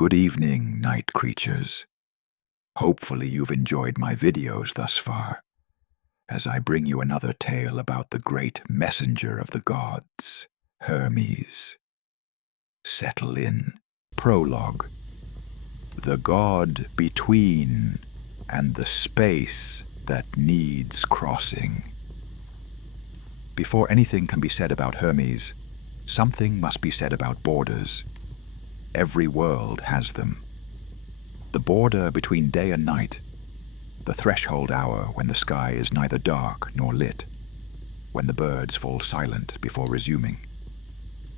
Good evening, night creatures. Hopefully you've enjoyed my videos thus far, as I bring you another tale about the great messenger of the gods, Hermes. Settle in. Prologue. The god between and the space that needs crossing. Before anything can be said about Hermes, something must be said about borders. Every world has them. The border between day and night, the threshold hour when the sky is neither dark nor lit, when the birds fall silent before resuming,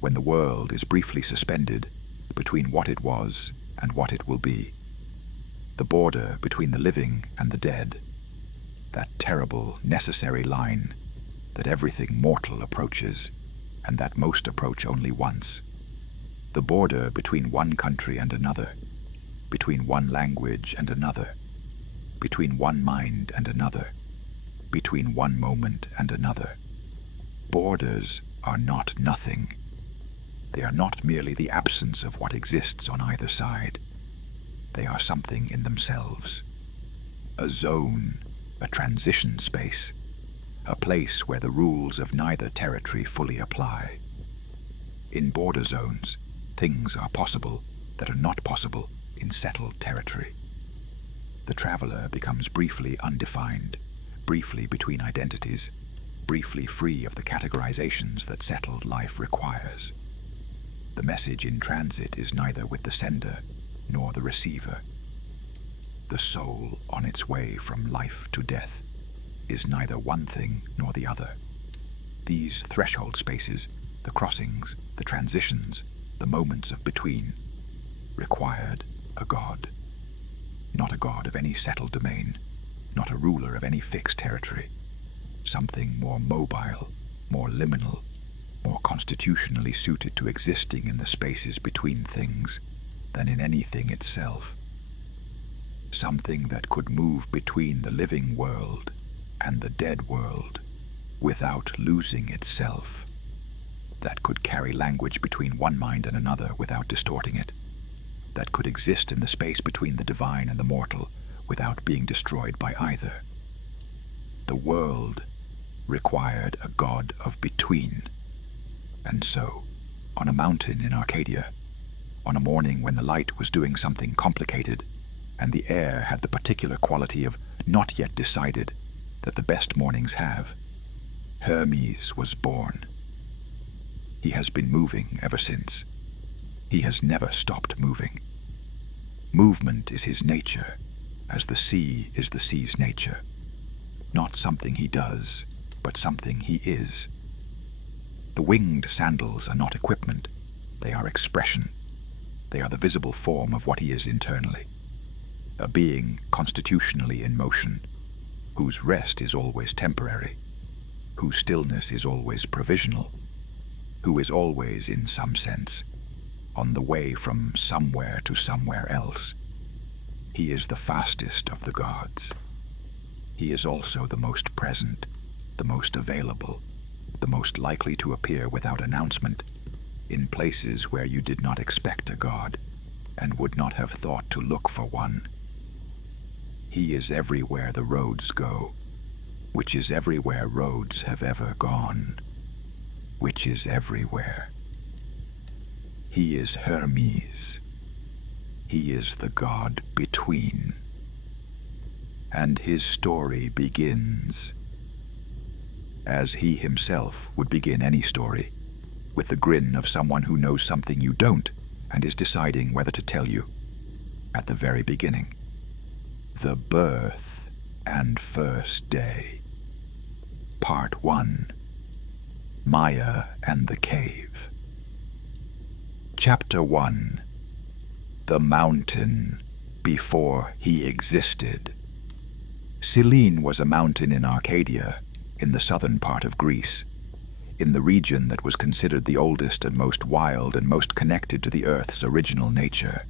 when the world is briefly suspended between what it was and what it will be. The border between the living and the dead, that terrible, necessary line that everything mortal approaches, and that most approach only once. The border between one country and another, between one language and another, between one mind and another, between one moment and another. Borders are not nothing. They are not merely the absence of what exists on either side. They are something in themselves. A zone, a transition space, a place where the rules of neither territory fully apply. In border zones, things are possible that are not possible in settled territory. The traveler becomes briefly undefined, briefly between identities, briefly free of the categorizations that settled life requires. The message in transit is neither with the sender nor the receiver. The soul on its way from life to death is neither one thing nor the other. These threshold spaces, the crossings, the transitions, the moments of between, required a god. Not a god of any settled domain, not a ruler of any fixed territory. Something more mobile, more liminal, more constitutionally suited to existing in the spaces between things than in anything itself. Something that could move between the living world and the dead world without losing itself. That could carry language between one mind and another without distorting it. That could exist in the space between the divine and the mortal without being destroyed by either. The world required a god of between. And so, on a mountain in Arcadia, on a morning when the light was doing something complicated, and the air had the particular quality of not yet decided that the best mornings have, Hermes was born. He has been moving ever since. He has never stopped moving. Movement is his nature, as the sea is the sea's nature. Not something he does, but something he is. The winged sandals are not equipment, they are expression. They are the visible form of what he is internally. A being constitutionally in motion, whose rest is always temporary, whose stillness is always provisional, who is always, in some sense, on the way from somewhere to somewhere else. He is the fastest of the gods. He is also the most present, the most available, the most likely to appear without announcement, in places where you did not expect a god, and would not have thought to look for one. He is everywhere the roads go, which is everywhere roads have ever gone, which is everywhere. He is Hermes. He is the god between. And his story begins, as he himself would begin any story, with the grin of someone who knows something you don't and is deciding whether to tell you. At the very beginning. The birth and first day. Part 1. Maya and the Cave. Chapter 1. The Mountain Before He Existed. Selene was a mountain in Arcadia, in the southern part of Greece, in the region that was considered the oldest and most wild and most connected to the earth's original nature.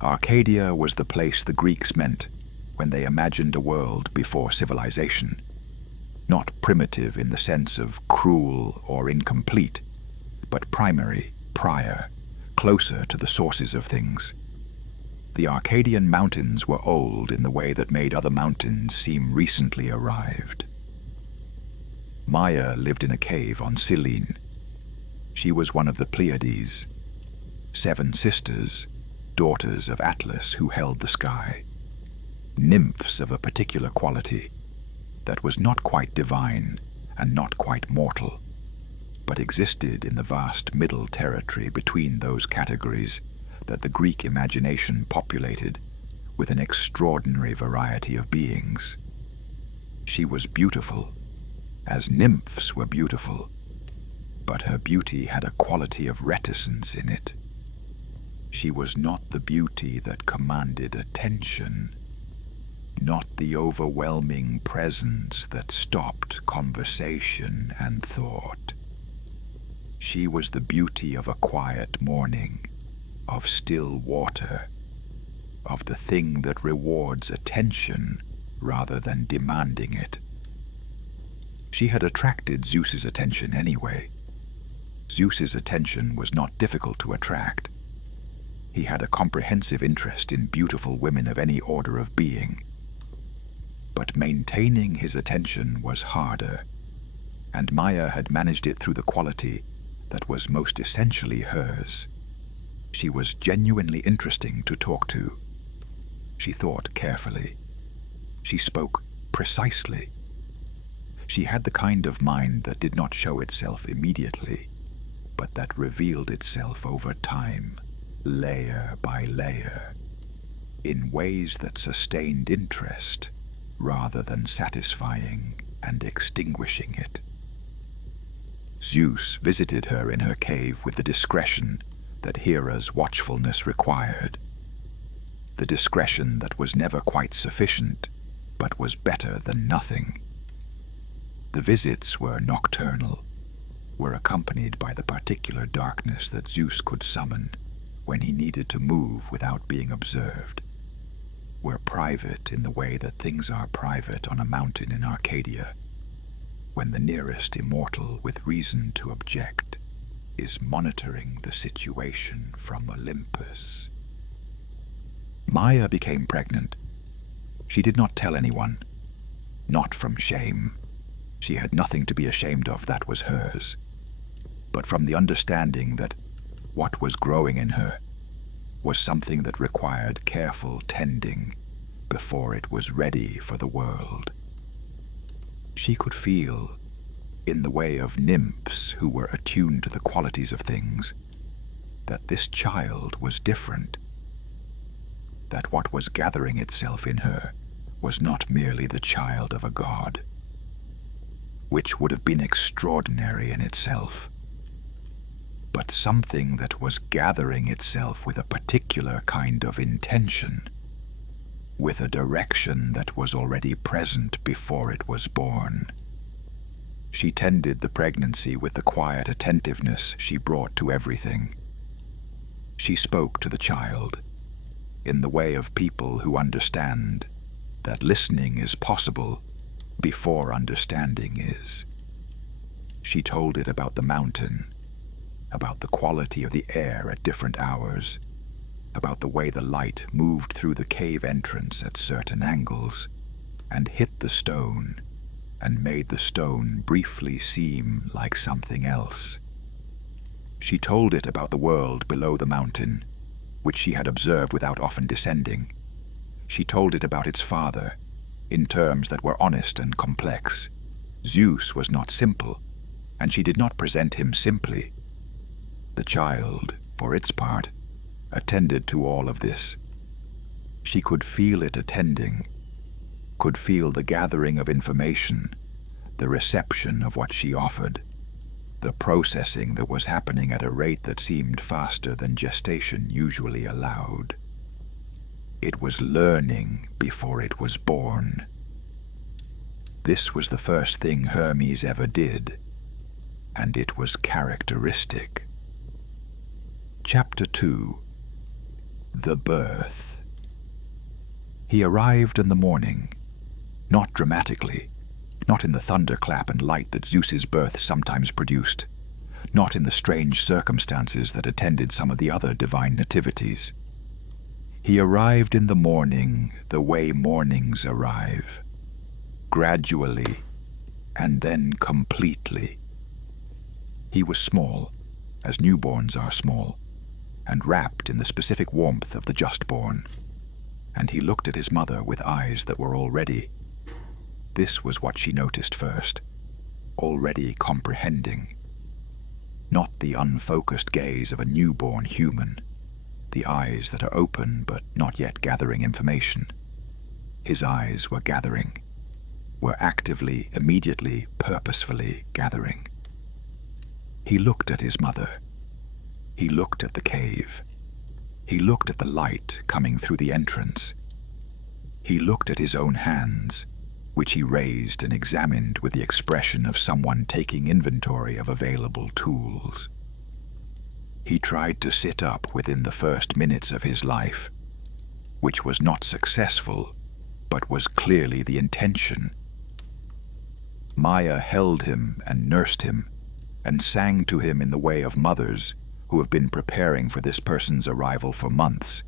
Arcadia was the place the Greeks meant when they imagined a world before civilization, not primitive in the sense of cruel or incomplete, but primary, prior, closer to the sources of things, The Arcadian mountains were old in the way that made other mountains seem recently arrived. Maia lived in a cave on Cyllene. She was one of the Pleiades, 7 sisters, daughters of Atlas who held the sky, nymphs of a particular quality that was not quite divine and not quite mortal, but existed in the vast middle territory between those categories that the Greek imagination populated with an extraordinary variety of beings. She was beautiful, as nymphs were beautiful, but her beauty had a quality of reticence in it. She was not the beauty that commanded attention, not the overwhelming presence that stopped conversation and thought. She was the beauty of a quiet morning, of still water, of the thing that rewards attention rather than demanding it. She had attracted Zeus's attention anyway. Zeus's attention was not difficult to attract. He had a comprehensive interest in beautiful women of any order of being. But maintaining his attention was harder, and Maia had managed it through the quality that was most essentially hers. She was genuinely interesting to talk to. She thought carefully. She spoke precisely. She had the kind of mind that did not show itself immediately, but that revealed itself over time, layer by layer, in ways that sustained interest rather than satisfying and extinguishing it. Zeus visited her in her cave with the discretion that Hera's watchfulness required, the discretion that was never quite sufficient, but was better than nothing. The visits were nocturnal, were accompanied by the particular darkness that Zeus could summon when he needed to move without being observed, were private in the way that things are private on a mountain in Arcadia, when the nearest immortal with reason to object is monitoring the situation from Olympus. Maia became pregnant. She did not tell anyone, not from shame. She had nothing to be ashamed of, that was hers, but from the understanding that what was growing in her was something that required careful tending before it was ready for the world. She could feel, in the way of nymphs who were attuned to the qualities of things, that this child was different, that what was gathering itself in her was not merely the child of a god, which would have been extraordinary in itself, but something that was gathering itself with a particular kind of intention, with a direction that was already present before it was born. She tended the pregnancy with the quiet attentiveness she brought to everything. She spoke to the child in the way of people who understand that listening is possible before understanding is. She told it about the mountain, about the quality of the air at different hours, about the way the light moved through the cave entrance at certain angles and hit the stone and made the stone briefly seem like something else. She told it about the world below the mountain, which she had observed without often descending. She told it about its father, in terms that were honest and complex. Zeus was not simple, and she did not present him simply. The child, for its part, attended to all of this. She could feel it attending, could feel the gathering of information, the reception of what she offered, the processing that was happening at a rate that seemed faster than gestation usually allowed. It was learning before it was born. This was the first thing Hermes ever did, and it was characteristic. Chapter 2. The Birth. He arrived in the morning, not dramatically, not in the thunderclap and light that Zeus's birth sometimes produced, not in the strange circumstances that attended some of the other divine nativities. He arrived in the morning the way mornings arrive, gradually and then completely. He was small, as newborns are small, and wrapped in the specific warmth of the just-born, and he looked at his mother with eyes that were already. This was what she noticed first, already comprehending. Not the unfocused gaze of a newborn human, the eyes that are open but not yet gathering information. His eyes were gathering, were actively, immediately, purposefully gathering. He looked at his mother. He looked at the cave. He looked at the light coming through the entrance. He looked at his own hands, which he raised and examined with the expression of someone taking inventory of available tools. He tried to sit up within the first minutes of his life, which was not successful, but was clearly the intention. Maya held him and nursed him, and sang to him in the way of mothers who have been preparing for this person's arrival for months,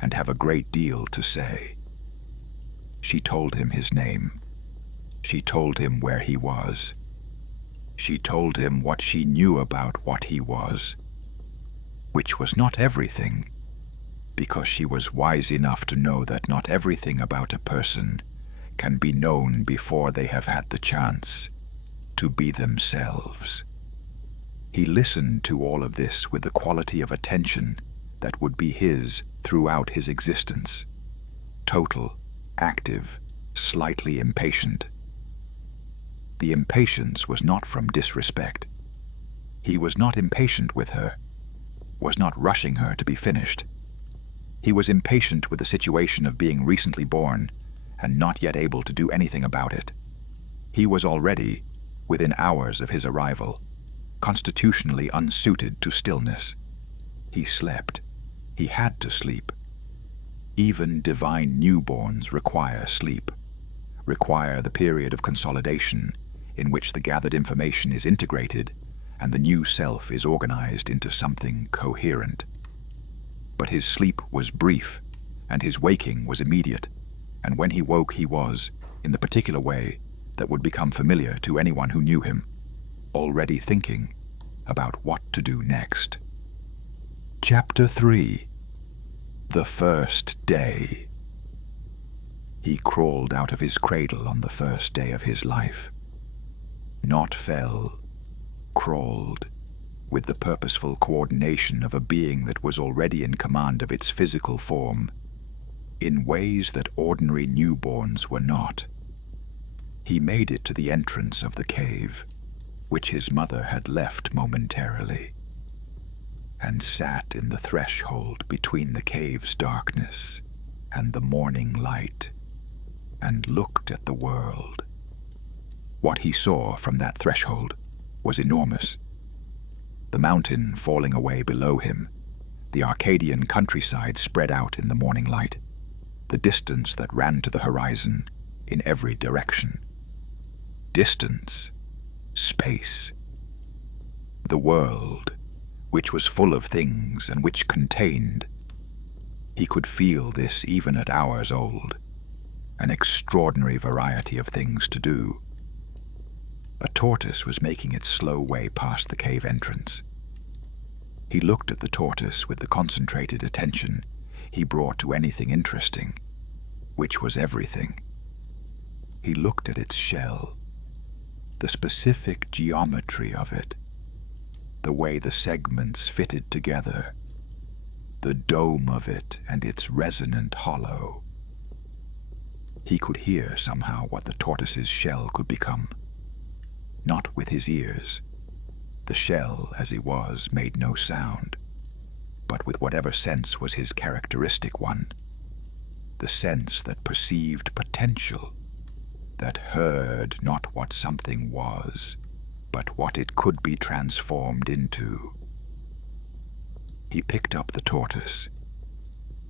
and have a great deal to say. She told him his name. She told him where he was. She told him what she knew about what he was, which was not everything, because she was wise enough to know that not everything about a person can be known before they have had the chance to be themselves. He listened to all of this with the quality of attention that would be his throughout his existence, total, active, slightly impatient. The impatience was not from disrespect. He was not impatient with her, was not rushing her to be finished. He was impatient with the situation of being recently born and not yet able to do anything about it. He was already, within hours of his arrival, constitutionally unsuited to stillness. He slept. He had to sleep. Even divine newborns require sleep, require the period of consolidation in which the gathered information is integrated and the new self is organized into something coherent. But his sleep was brief, and his waking was immediate, and when he woke he was, in the particular way that would become familiar to anyone who knew him, already thinking about what to do next. Chapter 3. The First Day. He crawled out of his cradle on the first day of his life. Not fell, crawled, with the purposeful coordination of a being that was already in command of its physical form, in ways that ordinary newborns were not. He made it to the entrance of the cave, which his mother had left momentarily, and sat in the threshold between the cave's darkness and the morning light, and looked at the world. What he saw from that threshold was enormous. The mountain falling away below him, the Arcadian countryside spread out in the morning light, the distance that ran to the horizon in every direction. Distance, space. The world, which was full of things and which contained. He could feel this even at hours old, an extraordinary variety of things to do. A tortoise was making its slow way past the cave entrance. He looked at the tortoise with the concentrated attention he brought to anything interesting, which was everything. He looked at its shell, the specific geometry of it, the way the segments fitted together, the dome of it and its resonant hollow. He could hear somehow what the tortoise's shell could become. Not with his ears. The shell, as it was, made no sound, but with whatever sense was his characteristic one, the sense that perceived potential, that heard not what something was, but what it could be transformed into. He picked up the tortoise.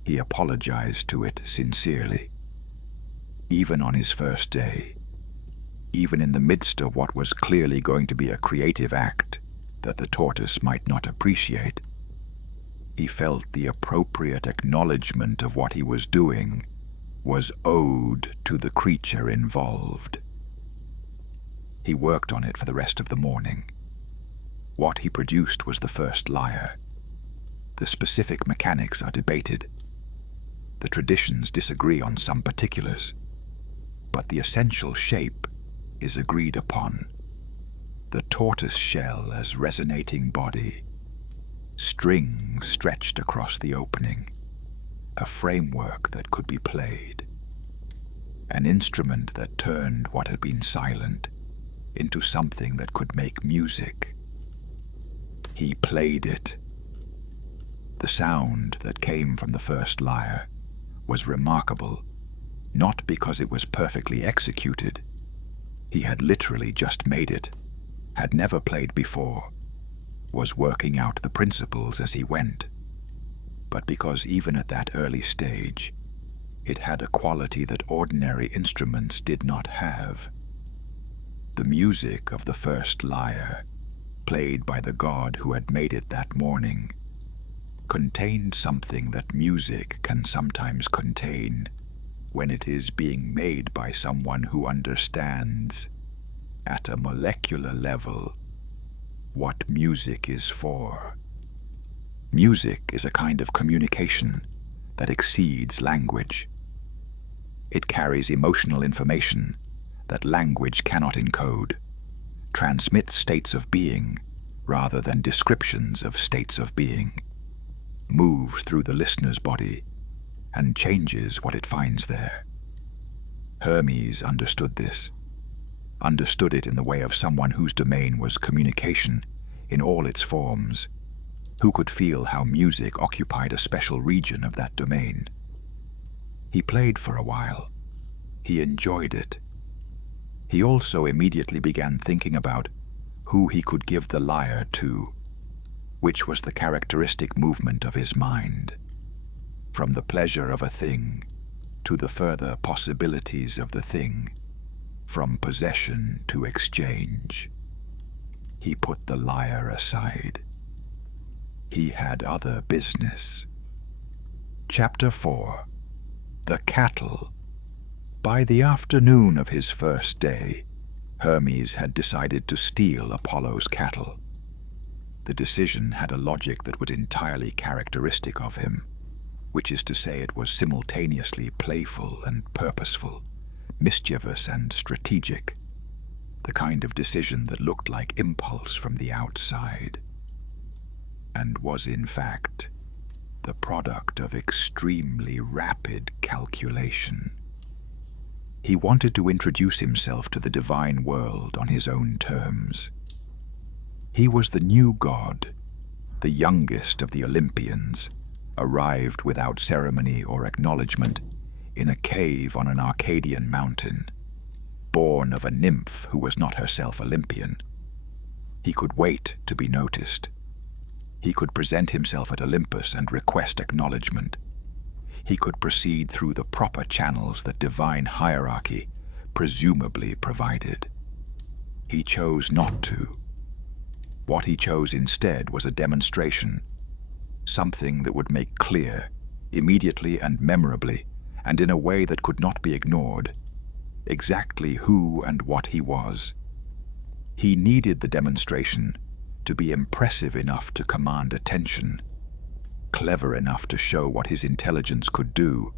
He apologized to it sincerely. Even on his first day, even in the midst of what was clearly going to be a creative act that the tortoise might not appreciate, He felt the appropriate acknowledgement of what he was doing was owed to the creature involved. He worked on it for the rest of the morning. What he produced was the first lyre. The specific mechanics are debated. The traditions disagree on some particulars, but the essential shape is agreed upon. The tortoise shell as resonating body, strings stretched across the opening, a framework that could be played, an instrument that turned what had been silent into something that could make music. He played it. The sound that came from the first lyre was remarkable, not because it was perfectly executed. He had literally just made it, had never played before, was working out the principles as he went, but because even at that early stage, it had a quality that ordinary instruments did not have. The music of the first lyre, played by the god who had made it that morning, contained something that music can sometimes contain when it is being made by someone who understands, at a molecular level, what music is for. Music is a kind of communication that exceeds language. It carries emotional information that language cannot encode, transmits states of being rather than descriptions of states of being, moves through the listener's body, and changes what it finds there. Hermes understood this, understood it in the way of someone whose domain was communication in all its forms, who could feel how music occupied a special region of that domain. He played for a while. He enjoyed it. He also immediately began thinking about who he could give the lyre to, which was the characteristic movement of his mind, from the pleasure of a thing to the further possibilities of the thing, from possession to exchange. He put the lyre aside. He had other business. Chapter 4. The Cattle. By the afternoon of his first day, Hermes had decided to steal Apollo's cattle. The decision had a logic that was entirely characteristic of him, which is to say it was simultaneously playful and purposeful, mischievous and strategic, the kind of decision that looked like impulse from the outside, and was in fact the product of extremely rapid calculation. He wanted to introduce himself to the divine world on his own terms. He was the new god, the youngest of the Olympians, arrived without ceremony or acknowledgement in a cave on an Arcadian mountain, born of a nymph who was not herself Olympian. He could wait to be noticed. He could present himself at Olympus and request acknowledgement. He could proceed through the proper channels that divine hierarchy presumably provided. He chose not to. What he chose instead was a demonstration, something that would make clear, immediately and memorably, and in a way that could not be ignored, exactly who and what he was. He needed the demonstration to be impressive enough to command attention, clever enough to show what his intelligence could do,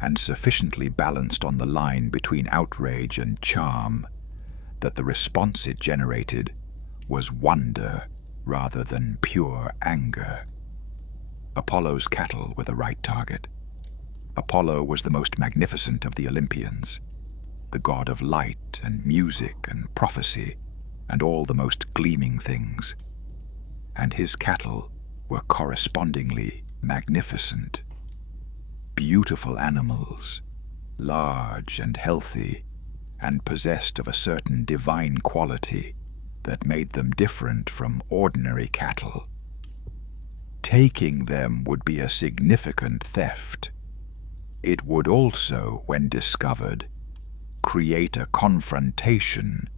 and sufficiently balanced on the line between outrage and charm that the response it generated was wonder rather than pure anger. Apollo's cattle were the right target. Apollo was the most magnificent of the Olympians, the god of light and music and prophecy and all the most gleaming things, and his cattle were correspondingly magnificent. Beautiful animals, large and healthy, and possessed of a certain divine quality that made them different from ordinary cattle. Taking them would be a significant theft. It would also, when discovered, create a confrontation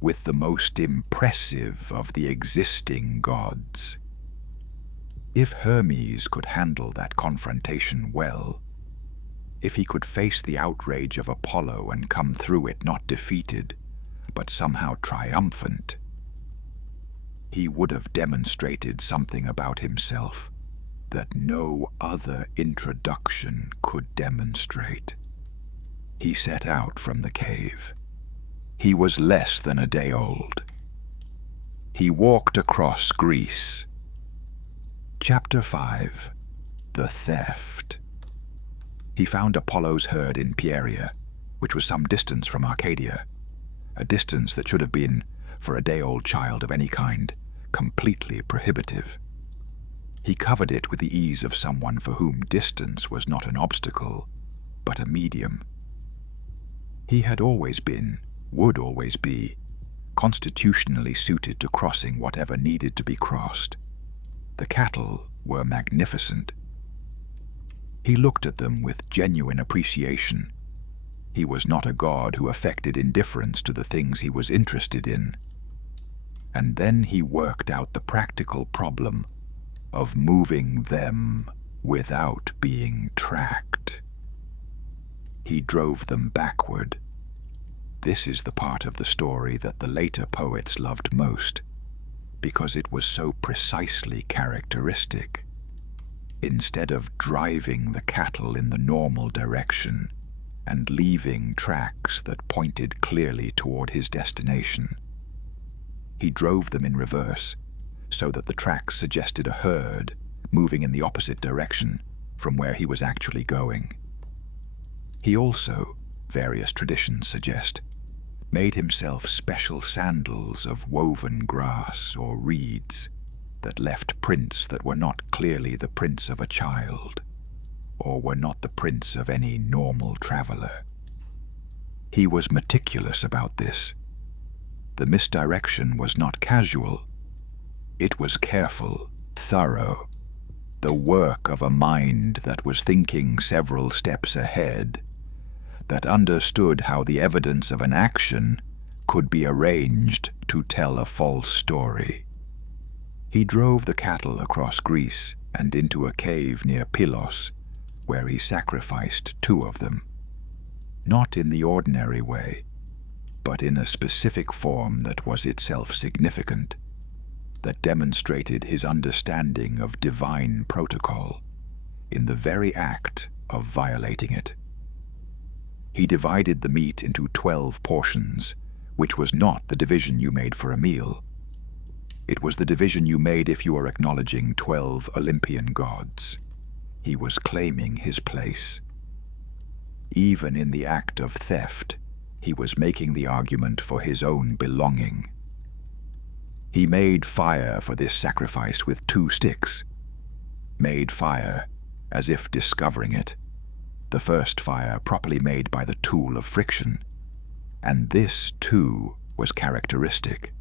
with the most impressive of the existing gods. If Hermes could handle that confrontation well, if he could face the outrage of Apollo and come through it not defeated, but somehow triumphant, he would have demonstrated something about himself that no other introduction could demonstrate. He set out from the cave. He was less than a day old. He walked across Greece. Chapter 5. The Theft. He found Apollo's herd in Pieria, which was some distance from Arcadia, a distance that should have been, for a day-old child of any kind, completely prohibitive. He covered it with the ease of someone for whom distance was not an obstacle, but a medium. He had always been, would always be, constitutionally suited to crossing whatever needed to be crossed. The cattle were magnificent. He looked at them with genuine appreciation. He was not a god who affected indifference to the things he was interested in. And then he worked out the practical problem of moving them without being tracked. He drove them backward. This is the part of the story that the later poets loved most, because it was so precisely characteristic. Instead of driving the cattle in the normal direction and leaving tracks that pointed clearly toward his destination, he drove them in reverse, so that the tracks suggested a herd moving in the opposite direction from where he was actually going. He also, various traditions suggest, made himself special sandals of woven grass or reeds that left prints that were not clearly the prints of a child, or were not the prints of any normal traveler. He was meticulous about this. The misdirection was not casual. It was careful, thorough, the work of a mind that was thinking several steps ahead, that understood how the evidence of an action could be arranged to tell a false story. He drove the cattle across Greece and into a cave near Pylos, where he sacrificed 2 of them, not in the ordinary way, but in a specific form that was itself significant, that demonstrated his understanding of divine protocol in the very act of violating it. He divided the meat into 12 portions, which was not the division you made for a meal. It was the division you made if you were acknowledging 12 Olympian gods. He was claiming his place. Even in the act of theft, he was making the argument for his own belonging. He made fire for this sacrifice with 2 sticks. Made fire, as if discovering it. The first fire properly made by the tool of friction, and this, too, was characteristic.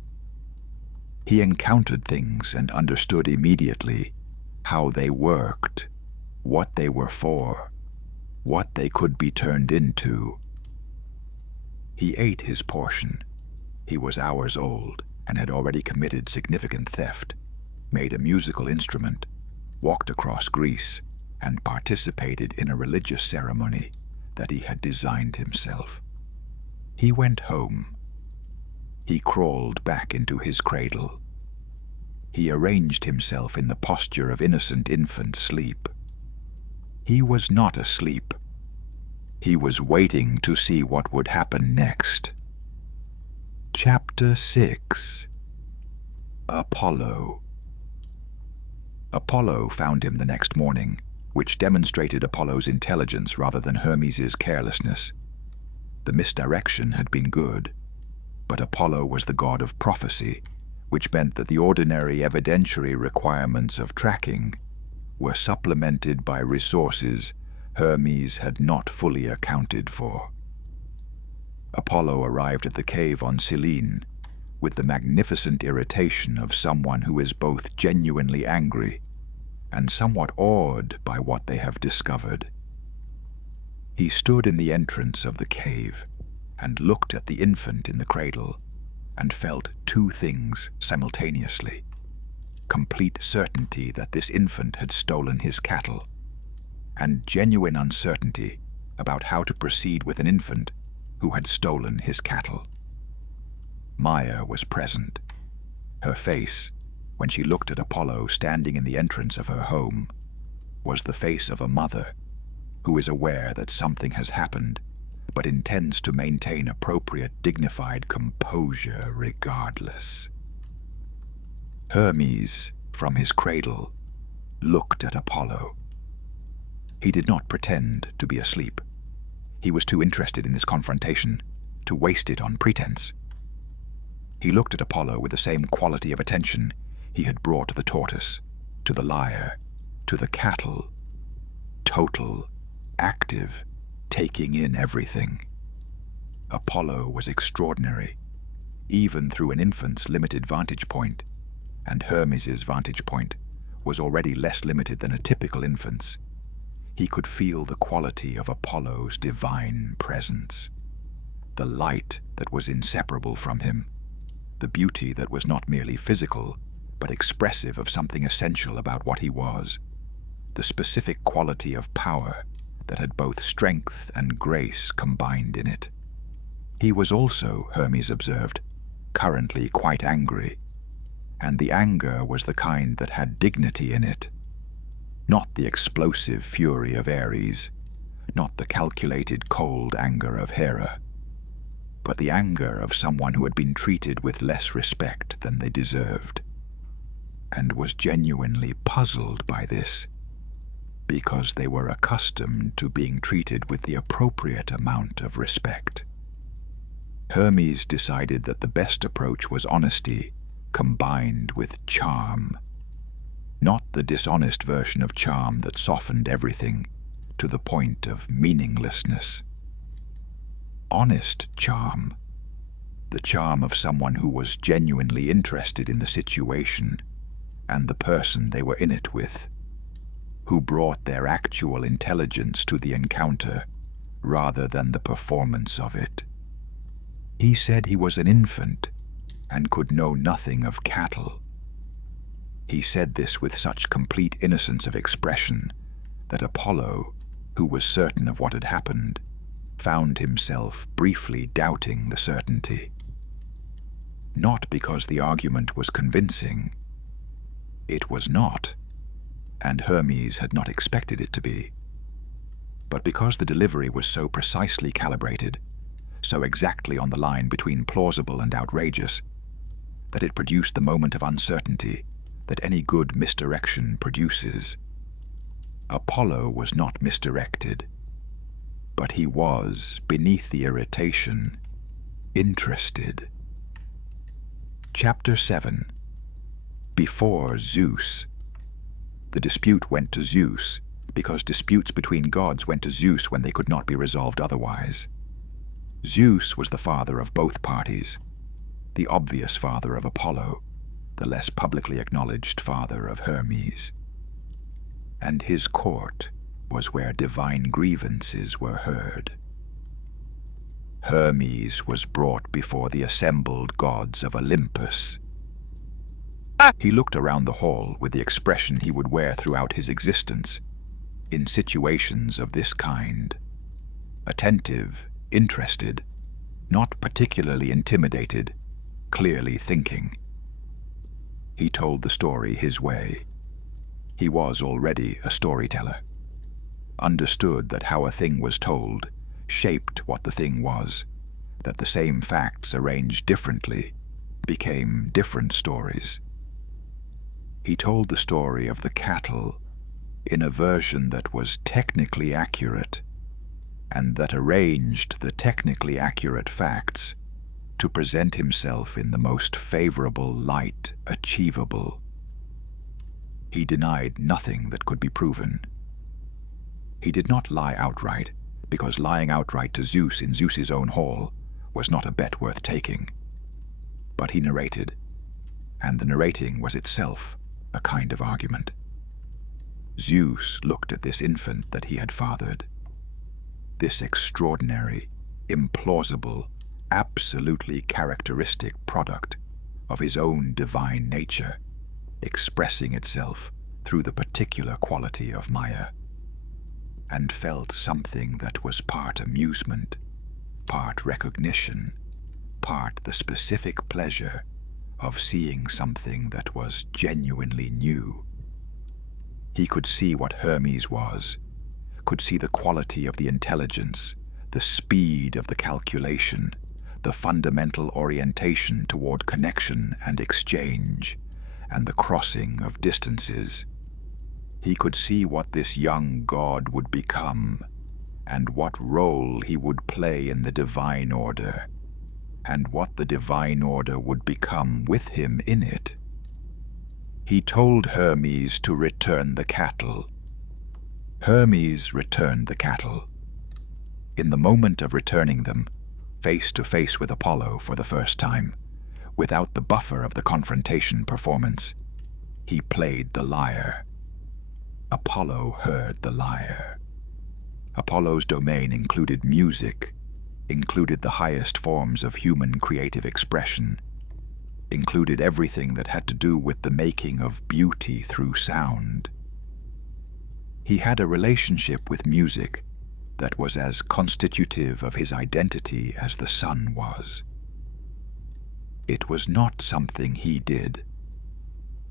He encountered things and understood immediately how they worked, what they were for, what they could be turned into. He ate his portion. He was hours old and had already committed significant theft, made a musical instrument, walked across Greece, and participated in a religious ceremony that he had designed himself. He went home. He crawled back into his cradle. He arranged himself in the posture of innocent infant sleep. He was not asleep. He was waiting to see what would happen next. Chapter 6. Apollo. Apollo found him the next morning, which demonstrated Apollo's intelligence rather than Hermes's carelessness. The misdirection had been good, but Apollo was the god of prophecy, which meant that the ordinary evidentiary requirements of tracking were supplemented by resources Hermes had not fully accounted for. Apollo arrived at the cave on Selene with the magnificent irritation of someone who is both genuinely angry and somewhat awed by what they have discovered. He stood in the entrance of the cave and looked at the infant in the cradle and felt 2 things simultaneously. complete certainty that this infant had stolen his cattle, and genuine uncertainty about how to proceed with an infant who had stolen his cattle. Maya was present. Her face, when she looked at Apollo standing in the entrance of her home, was the face of a mother who is aware that something has happened, but intends to maintain appropriate, dignified composure regardless. Hermes, from his cradle, looked at Apollo. He did not pretend to be asleep. He was too interested in this confrontation to waste it on pretense. He looked at Apollo with the same quality of attention he had brought to the tortoise, to the lyre, to the cattle. Total, active, taking in everything. Apollo was extraordinary, even through an infant's limited vantage point, and Hermes's vantage point was already less limited than a typical infant's. He could feel the quality of Apollo's divine presence, the light that was inseparable from him, the beauty that was not merely physical, but expressive of something essential about what he was, the specific quality of power that had both strength and grace combined in it. He was also, Hermes observed, currently quite angry, and the anger was the kind that had dignity in it. Not the explosive fury of Ares, not the calculated cold anger of Hera, but the anger of someone who had been treated with less respect than they deserved, and was genuinely puzzled by this, because they were accustomed to being treated with the appropriate amount of respect. Hermes decided that the best approach was honesty combined with charm. Not the dishonest version of charm that softened everything to the point of meaninglessness. Honest charm, the charm of someone who was genuinely interested in the situation and the person they were in it with, who brought their actual intelligence to the encounter rather than the performance of it. He said he was an infant and could know nothing of cattle. He said this with such complete innocence of expression that Apollo, who was certain of what had happened, found himself briefly doubting the certainty. Not because the argument was convincing. It was not, and Hermes had not expected it to be, but because the delivery was so precisely calibrated, so exactly on the line between plausible and outrageous, that it produced the moment of uncertainty that any good misdirection produces. Apollo was not misdirected, but he was, beneath the irritation, interested. Chapter 7. Before Zeus. The dispute went to Zeus, because disputes between gods went to Zeus when they could not be resolved otherwise. Zeus was the father of both parties, the obvious father of Apollo, the less publicly acknowledged father of Hermes. And his court was where divine grievances were heard. Hermes was brought before the assembled gods of Olympus. He looked around the hall with the expression he would wear throughout his existence in situations of this kind. Attentive, interested, not particularly intimidated, clearly thinking. He told the story his way. He was already a storyteller, understood that how a thing was told shaped what the thing was, that the same facts arranged differently became different stories. He told the story of the cattle in a version that was technically accurate, and that arranged the technically accurate facts to present himself in the most favorable light achievable. He denied nothing that could be proven. He did not lie outright, because lying outright to Zeus in Zeus's own hall was not a bet worth taking. But he narrated, and the narrating was itself a kind of argument. Zeus looked at this infant that he had fathered, this extraordinary, implausible, absolutely characteristic product of his own divine nature, expressing itself through the particular quality of Maya, and felt something that was part amusement, part recognition, part the specific pleasure of seeing something that was genuinely new. He could see what Hermes was, could see the quality of the intelligence, the speed of the calculation, the fundamental orientation toward connection and exchange, and the crossing of distances. He could see what this young god would become, and what role he would play in the divine order, and what the divine order would become with him in it. He told Hermes to return the cattle. Hermes returned the cattle. In the moment of returning them, face to face with Apollo for the first time, without the buffer of the confrontation performance, he played the lyre. Apollo heard the lyre. Apollo's domain included music, included the highest forms of human creative expression, included everything that had to do with the making of beauty through sound. He had a relationship with music that was as constitutive of his identity as the sun was. It was not something he did.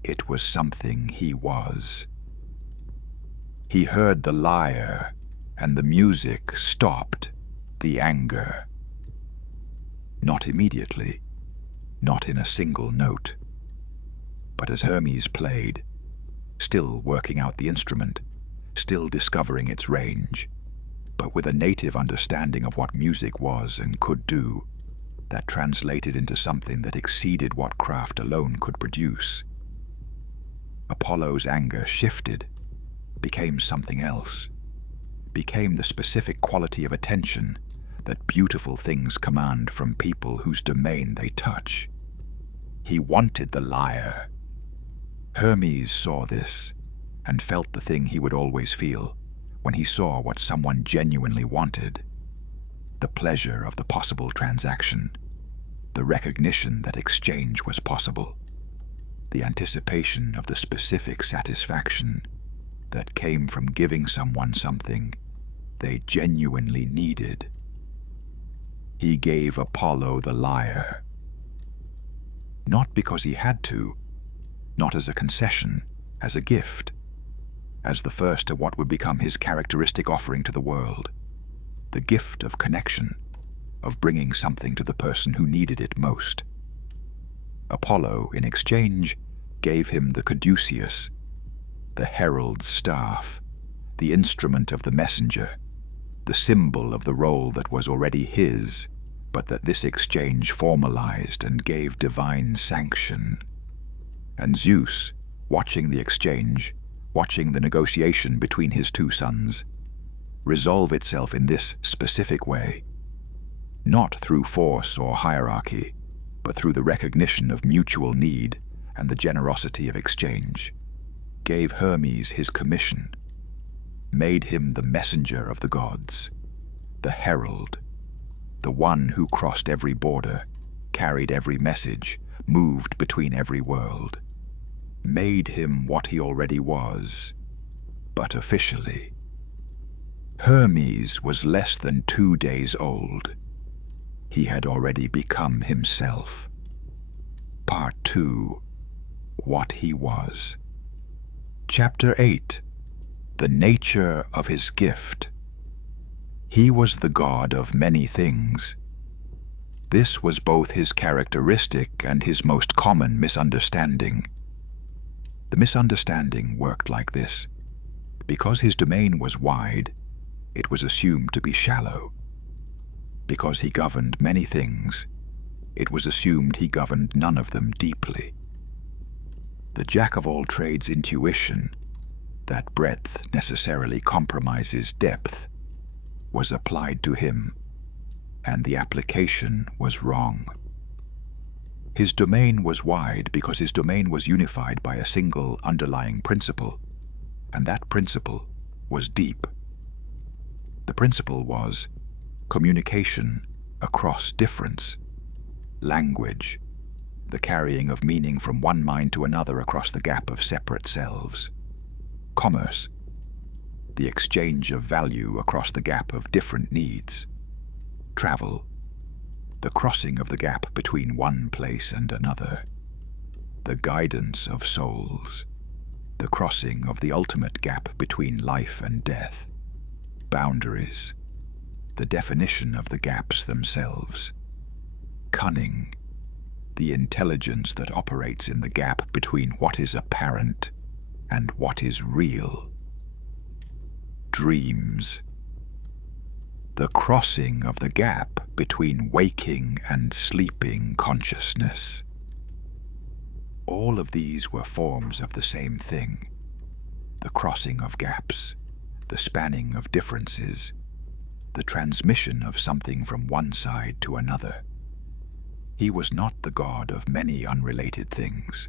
It was something he was. He heard the lyre, and the music stopped the anger. Not immediately, not in a single note, but as Hermes played, still working out the instrument, still discovering its range, but with a native understanding of what music was and could do, that translated into something that exceeded what craft alone could produce. Apollo's anger shifted, became something else, became the specific quality of attention that beautiful things command from people whose domain they touch. He wanted the lyre. Hermes saw this and felt the thing he would always feel when he saw what someone genuinely wanted: the pleasure of the possible transaction, the recognition that exchange was possible, the anticipation of the specific satisfaction that came from giving someone something they genuinely needed. He gave Apollo the lyre, not because he had to, not as a concession, as a gift, as the first of what would become his characteristic offering to the world, the gift of connection, of bringing something to the person who needed it most. Apollo, in exchange, gave him the caduceus, the herald's staff, the instrument of the messenger, the symbol of the role that was already his, but that this exchange formalized and gave divine sanction. And Zeus, watching the exchange, watching the negotiation between his two sons, resolve itself in this specific way, not through force or hierarchy, but through the recognition of mutual need and the generosity of exchange, gave Hermes his commission, made him the messenger of the gods, the herald, the one who crossed every border, carried every message, moved between every world, made him what he already was, but officially. Hermes was less than 2 days old. He had already become himself. Part 2. What he was. Chapter 8. The nature of his gift. He was the god of many things. This was both his characteristic and his most common misunderstanding. The misunderstanding worked like this. Because his domain was wide, it was assumed to be shallow. Because he governed many things, it was assumed he governed none of them deeply. The jack-of-all-trades intuition, that breadth necessarily compromises depth, was applied to him, and the application was wrong. His domain was wide because his domain was unified by a single underlying principle, and that principle was deep. The principle was communication across difference, language, the carrying of meaning from one mind to another across the gap of separate selves. Commerce, the exchange of value across the gap of different needs. Travel, the crossing of the gap between one place and another. The guidance of souls, the crossing of the ultimate gap between life and death. Boundaries, the definition of the gaps themselves. Cunning, the intelligence that operates in the gap between what is apparent and what is real. Dreams, the crossing of the gap between waking and sleeping consciousness. All of these were forms of the same thing, the crossing of gaps, the spanning of differences, the transmission of something from one side to another. He was not the God of many unrelated things.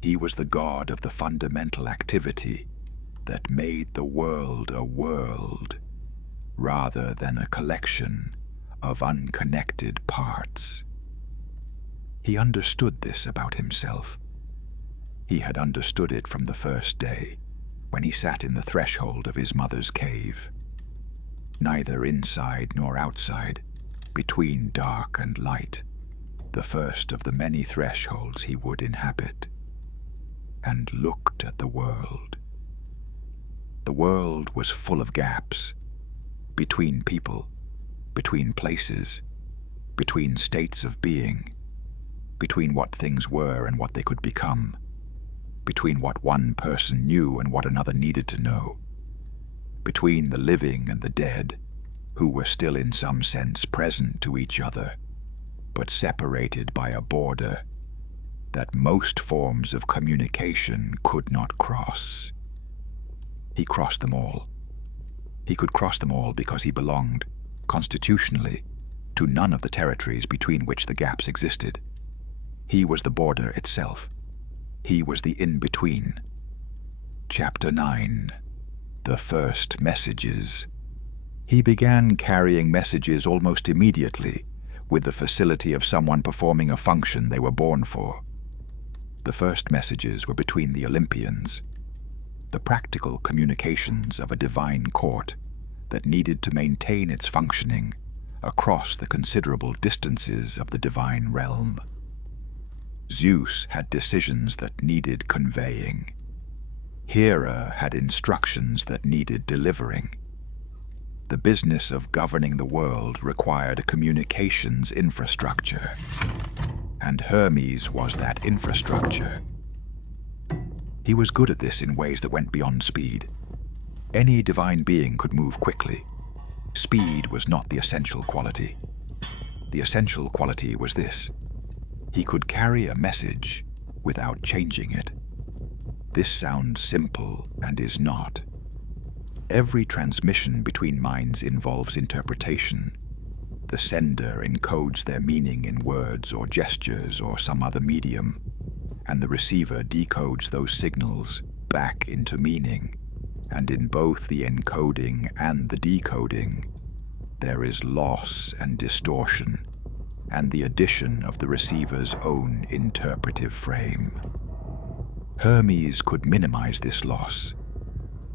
He was the God of the fundamental activity that made the world a world, rather than a collection of unconnected parts. He understood this about himself. He had understood it from the first day, when he sat in the threshold of his mother's cave. Neither inside nor outside, between dark and light, the first of the many thresholds he would inhabit, and looked at the world. The world was full of gaps, between people, between places, between states of being, between what things were and what they could become, between what one person knew and what another needed to know, between the living and the dead, who were still in some sense present to each other, but separated by a border that most forms of communication could not cross. He crossed them all. He could cross them all because he belonged, constitutionally, to none of the territories between which the gaps existed. He was the border itself. He was the in-between. Chapter 9. The First Messages. He began carrying messages almost immediately, with the facility of someone performing a function they were born for. The first messages were between the Olympians, the practical communications of a divine court that needed to maintain its functioning across the considerable distances of the divine realm. Zeus had decisions that needed conveying. Hera had instructions that needed delivering. The business of governing the world required a communications infrastructure, and Hermes was that infrastructure. He was good at this in ways that went beyond speed. Any divine being could move quickly. Speed was not the essential quality. The essential quality was this: he could carry a message without changing it. This sounds simple and is not. Every transmission between minds involves interpretation. The sender encodes their meaning in words or gestures or some other medium, and the receiver decodes those signals back into meaning. And in both the encoding and the decoding, there is loss and distortion, and the addition of the receiver's own interpretive frame. Hermes could minimize this loss.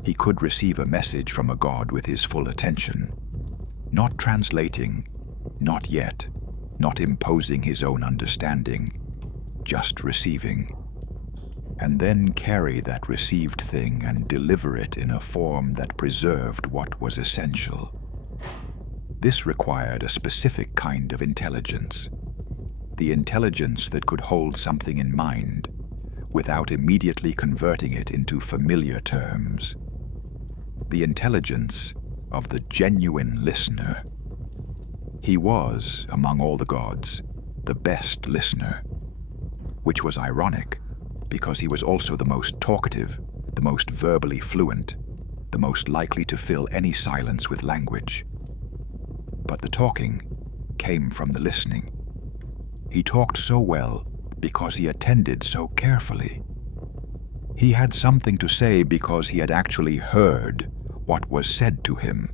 He could receive a message from a god with his full attention, not translating, not yet, not imposing his own understanding, just receiving, and then carry that received thing and deliver it in a form that preserved what was essential. This required a specific kind of intelligence, the intelligence that could hold something in mind without immediately converting it into familiar terms. The intelligence of the genuine listener. He was, among all the gods, the best listener, which was ironic because he was also the most talkative, the most verbally fluent, the most likely to fill any silence with language. But the talking came from the listening. He talked so well because he attended so carefully. He had something to say because he had actually heard what was said to him.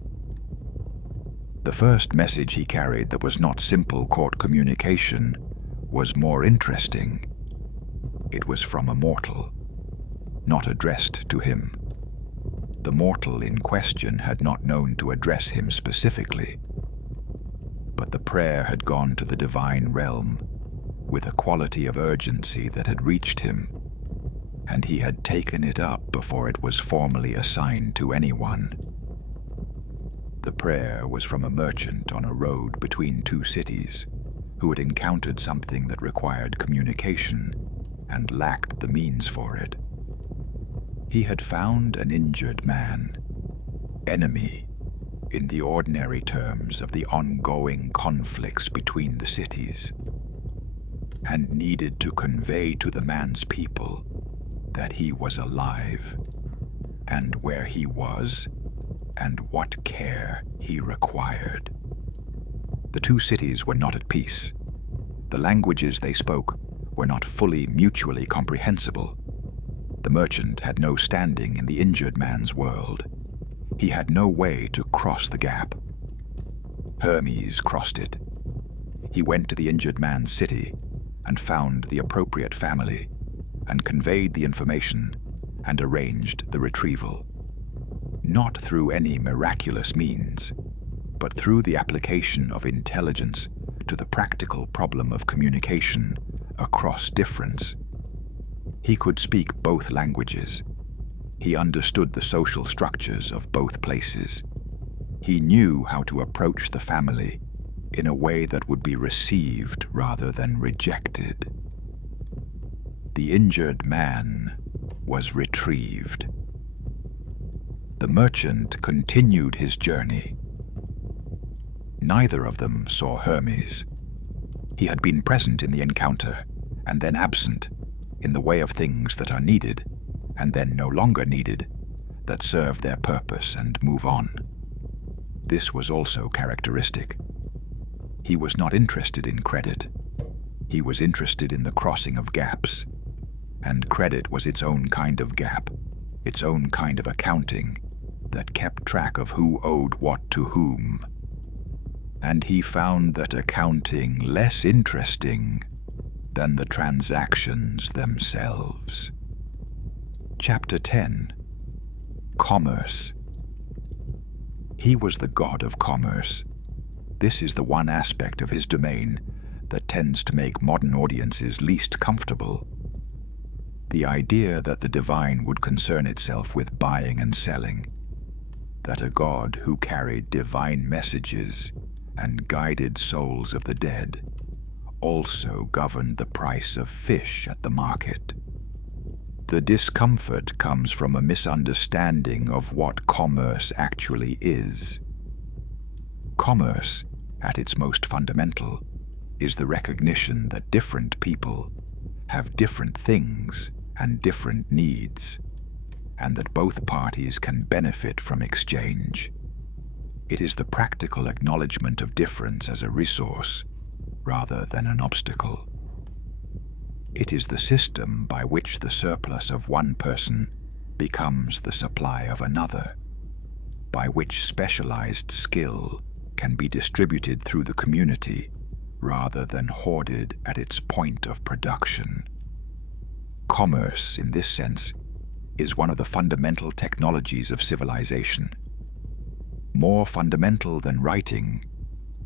The first message he carried that was not simple court communication was more interesting. It was from a mortal, not addressed to him. The mortal in question had not known to address him specifically, but the prayer had gone to the divine realm with a quality of urgency that had reached him, and he had taken it up before it was formally assigned to anyone. The prayer was from a merchant on a road between two cities who had encountered something that required communication and lacked the means for it. He had found an injured man, enemy in the ordinary terms of the ongoing conflicts between the cities, and needed to convey to the man's people that he was alive, and where he was, and what care he required. The two cities were not at peace. The languages they spoke were not fully mutually comprehensible. The merchant had no standing in the injured man's world. He had no way to cross the gap. Hermes crossed it. He went to the injured man's city and found the appropriate family and conveyed the information and arranged the retrieval. Not through any miraculous means, but through the application of intelligence to the practical problem of communication across difference. He could speak both languages. He understood the social structures of both places. He knew how to approach the family in a way that would be received rather than rejected. The injured man was retrieved. The merchant continued his journey. Neither of them saw Hermes. He had been present in the encounter and then absent in the way of things that are needed and then no longer needed, that serve their purpose and move on. This was also characteristic. He was not interested in credit. He was interested in the crossing of gaps, and credit was its own kind of gap, its own kind of accounting that kept track of who owed what to whom. And he found that accounting less interesting than the transactions themselves. Chapter 10. Commerce. He was the god of commerce. This is the one aspect of his domain that tends to make modern audiences least comfortable. The idea that the divine would concern itself with buying and selling, that a god who carried divine messages and guided souls of the dead also governed the price of fish at the market. The discomfort comes from a misunderstanding of what commerce actually is. Commerce, at its most fundamental, is the recognition that different people have different things and different needs, and that both parties can benefit from exchange. It is the practical acknowledgement of difference as a resource, rather than an obstacle. It is the system by which the surplus of one person becomes the supply of another, by which specialized skill can be distributed through the community rather than hoarded at its point of production. Commerce, in this sense, is one of the fundamental technologies of civilization. More fundamental than writing,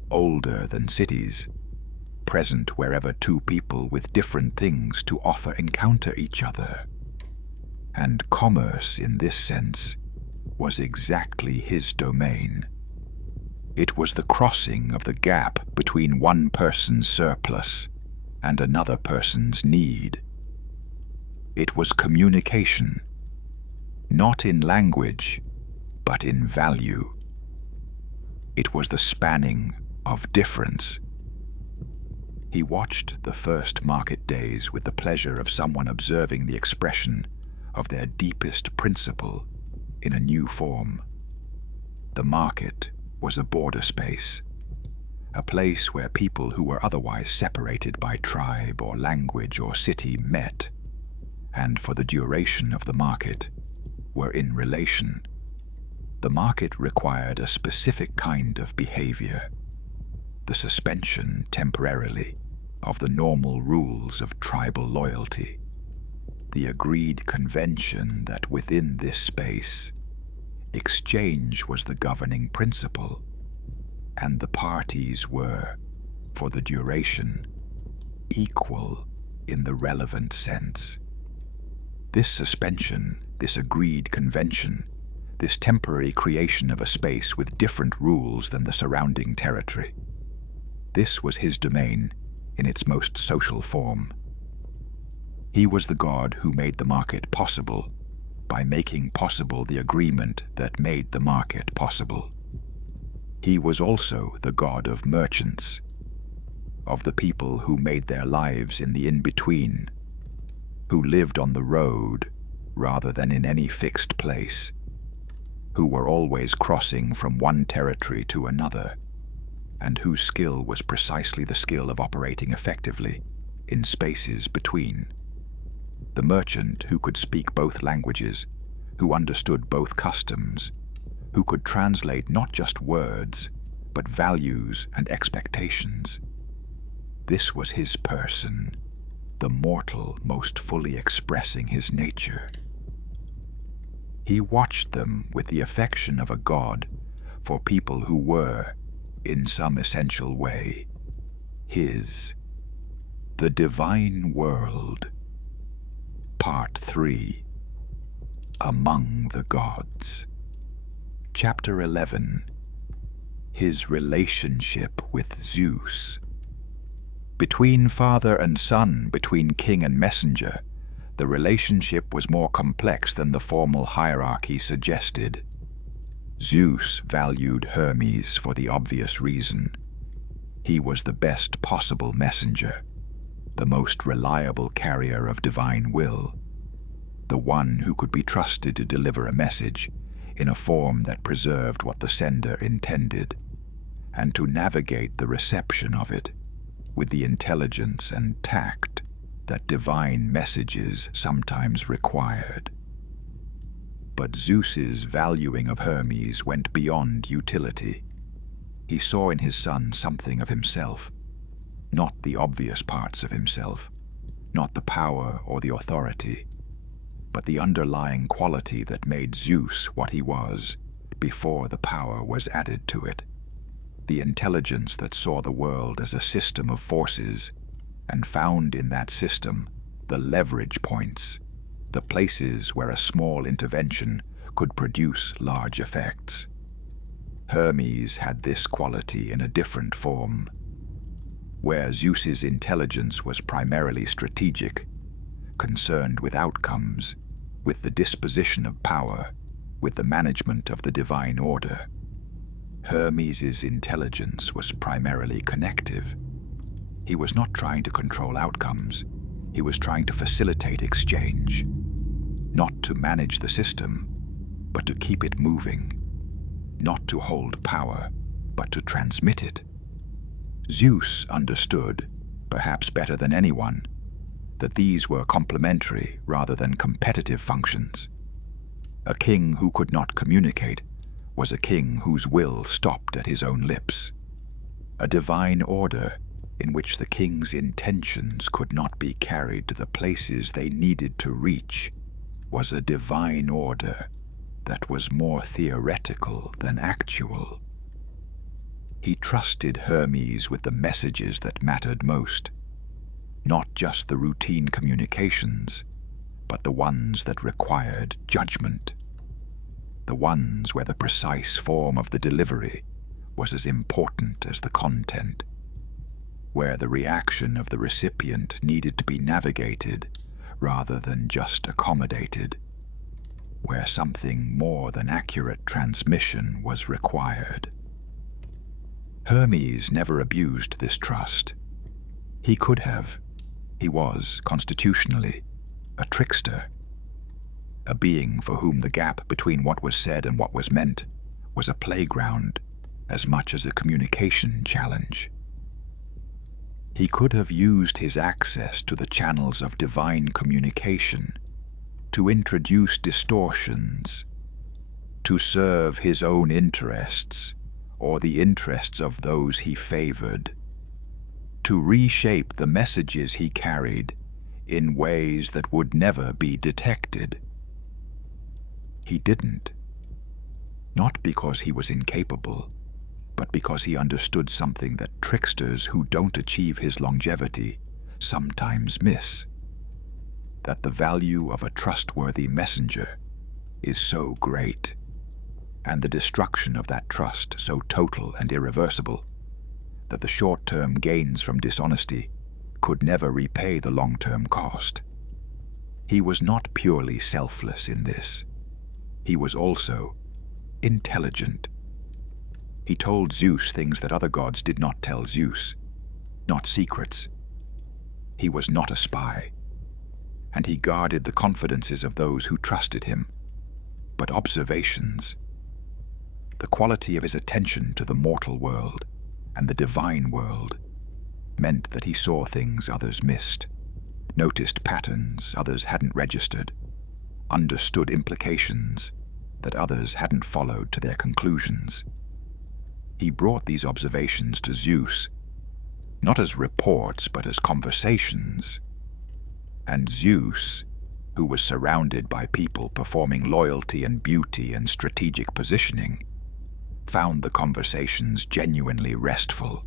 older than cities, present wherever two people with different things to offer encounter each other. And commerce, in this sense, was exactly his domain. It was the crossing of the gap between one person's surplus and another person's need. It was communication, not in language, but in value. It was the spanning of difference. He watched the first market days with the pleasure of someone observing the expression of their deepest principle in a new form. The market was a border space, a place where people who were otherwise separated by tribe or language or city met, and for the duration of the market, were in relation. The market required a specific kind of behavior, the suspension temporarily of the normal rules of tribal loyalty, the agreed convention that within this space, exchange was the governing principle, and the parties were, for the duration, equal in the relevant sense. This suspension, this agreed convention, this temporary creation of a space with different rules than the surrounding territory, this was his domain in its most social form. He was the god who made the market possible by making possible the agreement that made the market possible. He was also the god of merchants, of the people who made their lives in the in-between, who lived on the road rather than in any fixed place, who were always crossing from one territory to another, and whose skill was precisely the skill of operating effectively in spaces between. The merchant who could speak both languages, who understood both customs, who could translate not just words, but values and expectations. This was his person, the mortal most fully expressing his nature. He watched them with the affection of a god for people who were, in some essential way, his. The Divine World. Part 3. Among the Gods. Chapter 11. His relationship with Zeus. Between father and son, between king and messenger, the relationship was more complex than the formal hierarchy suggested. Zeus valued Hermes for the obvious reason. He was the best possible messenger, the most reliable carrier of divine will, the one who could be trusted to deliver a message in a form that preserved what the sender intended, and to navigate the reception of it with the intelligence and tact that divine messages sometimes required. But Zeus's valuing of Hermes went beyond utility. He saw in his son something of himself, not the obvious parts of himself, not the power or the authority, but the underlying quality that made Zeus what he was before the power was added to it, the intelligence that saw the world as a system of forces and found in that system the leverage points, the places where a small intervention could produce large effects. Hermes had this quality in a different form. Where Zeus's intelligence was primarily strategic, concerned with outcomes, with the disposition of power, with the management of the divine order, Hermes's intelligence was primarily connective. He was not trying to control outcomes. He was trying to facilitate exchange, not to manage the system, but to keep it moving, not to hold power, but to transmit it. Zeus understood, perhaps better than anyone, that these were complementary rather than competitive functions. A king who could not communicate was a king whose will stopped at his own lips. A divine order in which the king's intentions could not be carried to the places they needed to reach was a divine order that was more theoretical than actual. He trusted Hermes with the messages that mattered most, not just the routine communications, but the ones that required judgment, the ones where the precise form of the delivery was as important as the content, where the reaction of the recipient needed to be navigated rather than just accommodated, where something more than accurate transmission was required. Hermes never abused this trust. He could have. He was, constitutionally, a trickster, a being for whom the gap between what was said and what was meant was a playground as much as a communication challenge. He could have used his access to the channels of divine communication to introduce distortions, to serve his own interests or the interests of those he favored. to reshape the messages he carried in ways that would never be detected. He didn't. Not because he was incapable, but because he understood something that tricksters who don't achieve his longevity sometimes miss. That the value of a trustworthy messenger is so great, and the destruction of that trust so total and irreversible, that the short-term gains from dishonesty could never repay the long-term cost. He was not purely selfless in this. He was also intelligent. He told Zeus things that other gods did not tell Zeus, not secrets. He was not a spy, and he guarded the confidences of those who trusted him, but observations. The quality of his attention to the mortal world and the divine world meant that he saw things others missed, noticed patterns others hadn't registered, understood implications that others hadn't followed to their conclusions. He brought these observations to Zeus, not as reports but as conversations. And Zeus, who was surrounded by people performing loyalty and beauty and strategic positioning, found the conversations genuinely restful.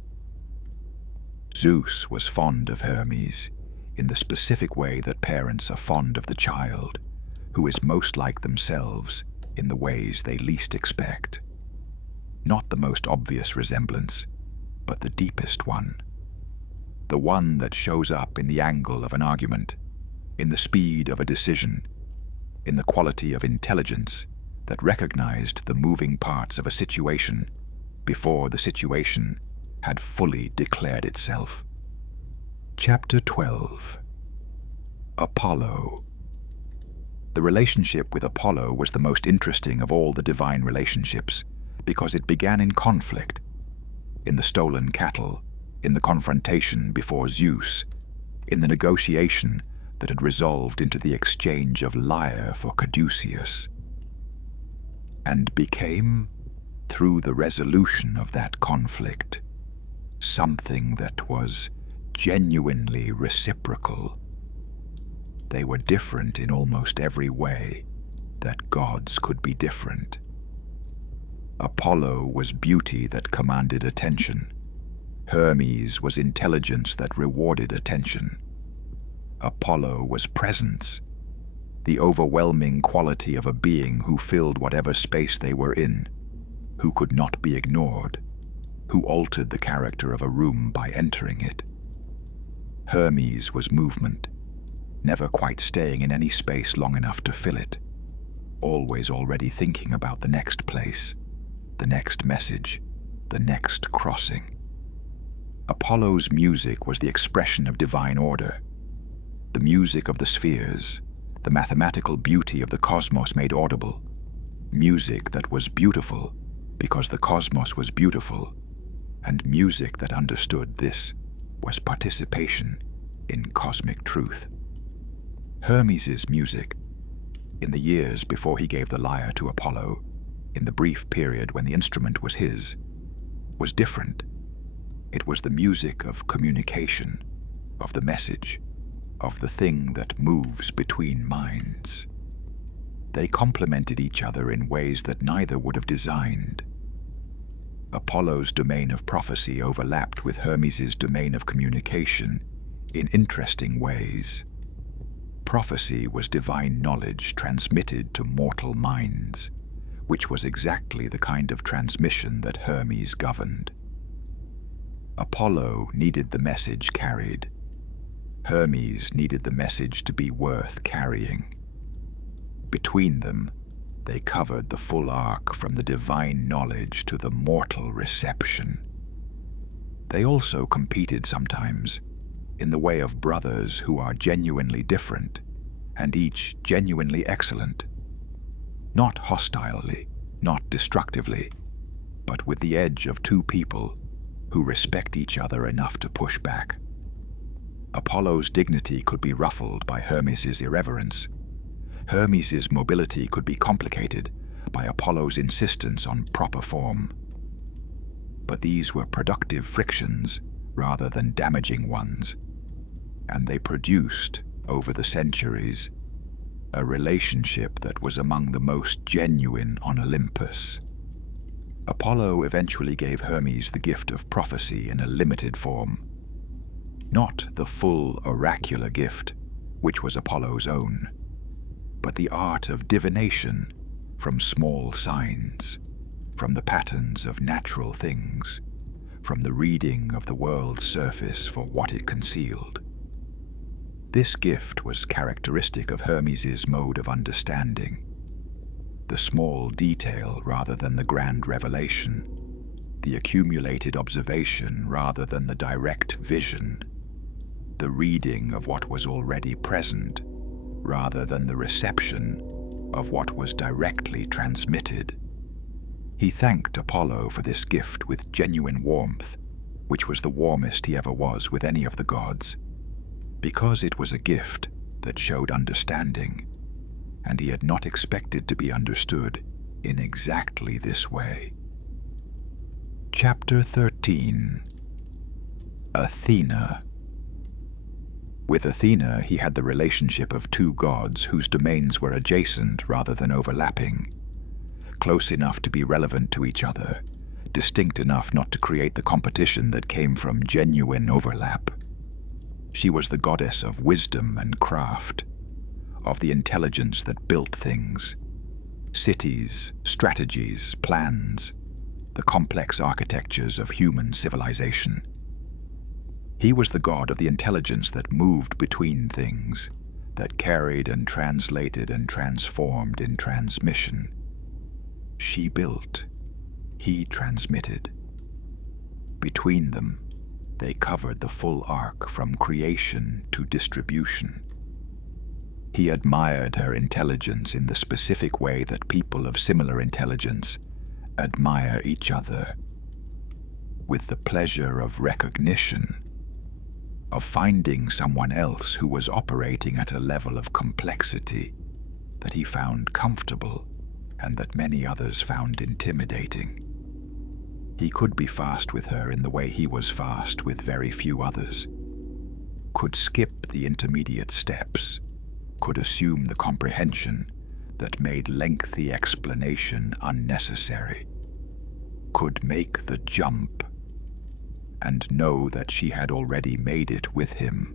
Zeus was fond of Hermes in the specific way that parents are fond of the child, who is most like themselves in the ways they least expect. Not the most obvious resemblance, but the deepest one. The one that shows up in the angle of an argument, in the speed of a decision, in the quality of intelligence that recognized the moving parts of a situation before the situation had fully declared itself. Chapter 12. Apollo. The relationship with Apollo was the most interesting of all the divine relationships because it began in conflict, in the stolen cattle, in the confrontation before Zeus, in the negotiation that had resolved into the exchange of lyre for Caduceus, and became, through the resolution of that conflict, something that was genuinely reciprocal. They were different in almost every way that gods could be different. Apollo was beauty that commanded attention. Hermes was intelligence that rewarded attention. Apollo was presence, the overwhelming quality of a being who filled whatever space they were in, who could not be ignored, who altered the character of a room by entering it. Hermes was movement, never quite staying in any space long enough to fill it, always already thinking about the next place, the next message, the next crossing. Apollo's music was the expression of divine order, the music of the spheres, the mathematical beauty of the cosmos made audible, music that was beautiful because the cosmos was beautiful, and music that understood this was participation in cosmic truth. Hermes's music, in the years before he gave the lyre to Apollo, in the brief period when the instrument was his, was different. It was the music of communication, of the message, of the thing that moves between minds. They complemented each other in ways that neither would have designed. Apollo's domain of prophecy overlapped with Hermes's domain of communication in interesting ways. Prophecy was divine knowledge transmitted to mortal minds, which was exactly the kind of transmission that Hermes governed. Apollo needed the message carried. Hermes needed the message to be worth carrying. Between them, they covered the full arc from the divine knowledge to the mortal reception. They also competed sometimes, in the way of brothers who are genuinely different, and each genuinely excellent. Not hostilely, not destructively, but with the edge of two people who respect each other enough to push back. Apollo's dignity could be ruffled by Hermes's irreverence. Hermes's mobility could be complicated by Apollo's insistence on proper form. But these were productive frictions rather than damaging ones, and they produced, over the centuries, a relationship that was among the most genuine on Olympus. Apollo eventually gave Hermes the gift of prophecy in a limited form, not the full oracular gift, which was Apollo's own, but the art of divination from small signs, from the patterns of natural things, from the reading of the world's surface for what it concealed. This gift was characteristic of Hermes's mode of understanding, the small detail rather than the grand revelation, the accumulated observation rather than the direct vision, the reading of what was already present rather than the reception of what was directly transmitted. He thanked Apollo for this gift with genuine warmth, which was the warmest he ever was with any of the gods, because it was a gift that showed understanding, and he had not expected to be understood in exactly this way. Chapter 13. Athena. With Athena, he had the relationship of two gods whose domains were adjacent rather than overlapping, close enough to be relevant to each other, distinct enough not to create the competition that came from genuine overlap. She was the goddess of wisdom and craft, of the intelligence that built things, cities, strategies, plans, the complex architectures of human civilization. He was the god of the intelligence that moved between things, that carried and translated and transformed in transmission. She built, he transmitted. Between them, they covered the full arc from creation to distribution. He admired her intelligence in the specific way that people of similar intelligence admire each other, with the pleasure of recognition, of finding someone else who was operating at a level of complexity that he found comfortable and that many others found intimidating. He could be fast with her in the way he was fast with very few others, could skip the intermediate steps, could assume the comprehension that made lengthy explanation unnecessary, could make the jump and know that she had already made it with him.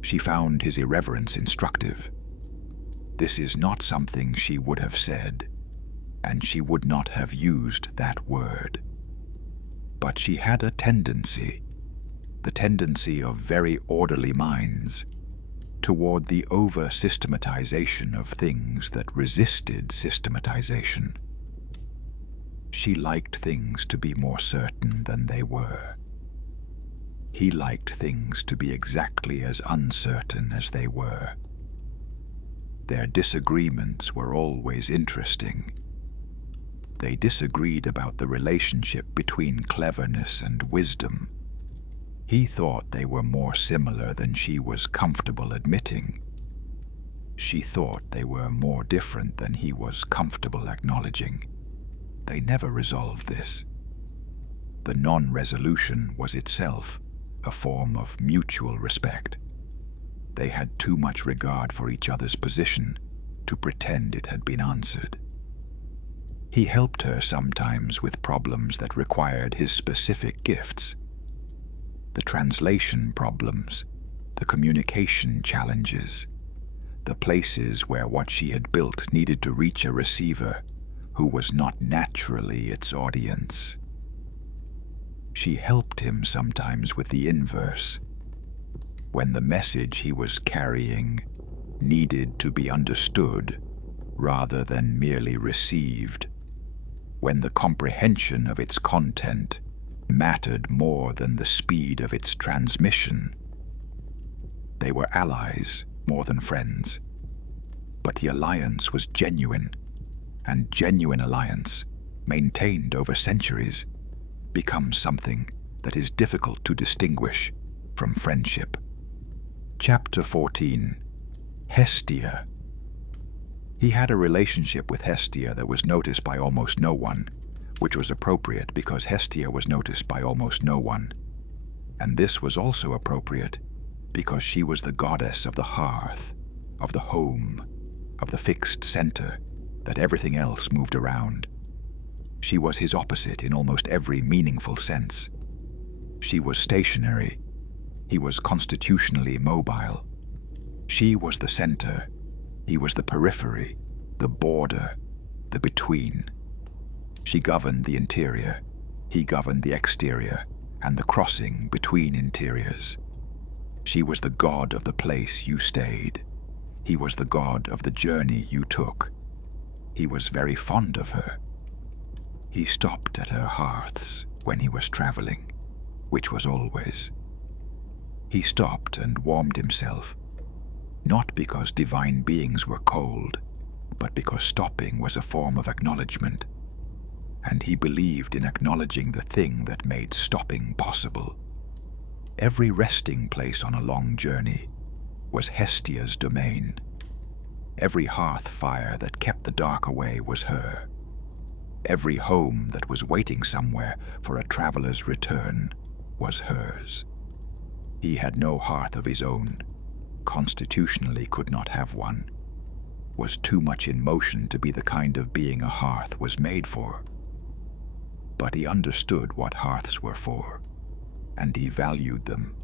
She found his irreverence instructive. This is not something she would have said, and she would not have used that word. But she had a tendency, the tendency of very orderly minds, toward the over-systematization of things that resisted systematization. She liked things to be more certain than they were. He liked things to be exactly as uncertain as they were. Their disagreements were always interesting. They disagreed about the relationship between cleverness and wisdom. He thought they were more similar than she was comfortable admitting. She thought they were more different than he was comfortable acknowledging. They never resolved this. The non-resolution was itself a form of mutual respect. They had too much regard for each other's position to pretend it had been answered. He helped her sometimes with problems that required his specific gifts. The translation problems, the communication challenges, the places where what she had built needed to reach a receiver who was not naturally its audience. She helped him sometimes with the inverse, when the message he was carrying needed to be understood rather than merely received, when the comprehension of its content mattered more than the speed of its transmission. They were allies more than friends, but the alliance was genuine, and genuine alliance, maintained over centuries, becomes something that is difficult to distinguish from friendship. Chapter 14. Hestia. He had a relationship with Hestia that was noticed by almost no one, which was appropriate because Hestia was noticed by almost no one. And this was also appropriate because she was the goddess of the hearth, of the home, of the fixed center that everything else moved around. She was his opposite in almost every meaningful sense. She was stationary. He was constitutionally mobile. She was the center. He was the periphery, the border, the between. She governed the interior. He governed the exterior and the crossing between interiors. She was the god of the place you stayed. He was the god of the journey you took. He was very fond of her. He stopped at her hearths when he was traveling, which was always. He stopped and warmed himself, not because divine beings were cold, but because stopping was a form of acknowledgement, and he believed in acknowledging the thing that made stopping possible. Every resting place on a long journey was Hestia's domain. Every hearth fire that kept the dark away was her. Every home that was waiting somewhere for a traveler's return was hers. He had no hearth of his own, constitutionally could not have one, was too much in motion to be the kind of being a hearth was made for. But he understood what hearths were for, and he valued them,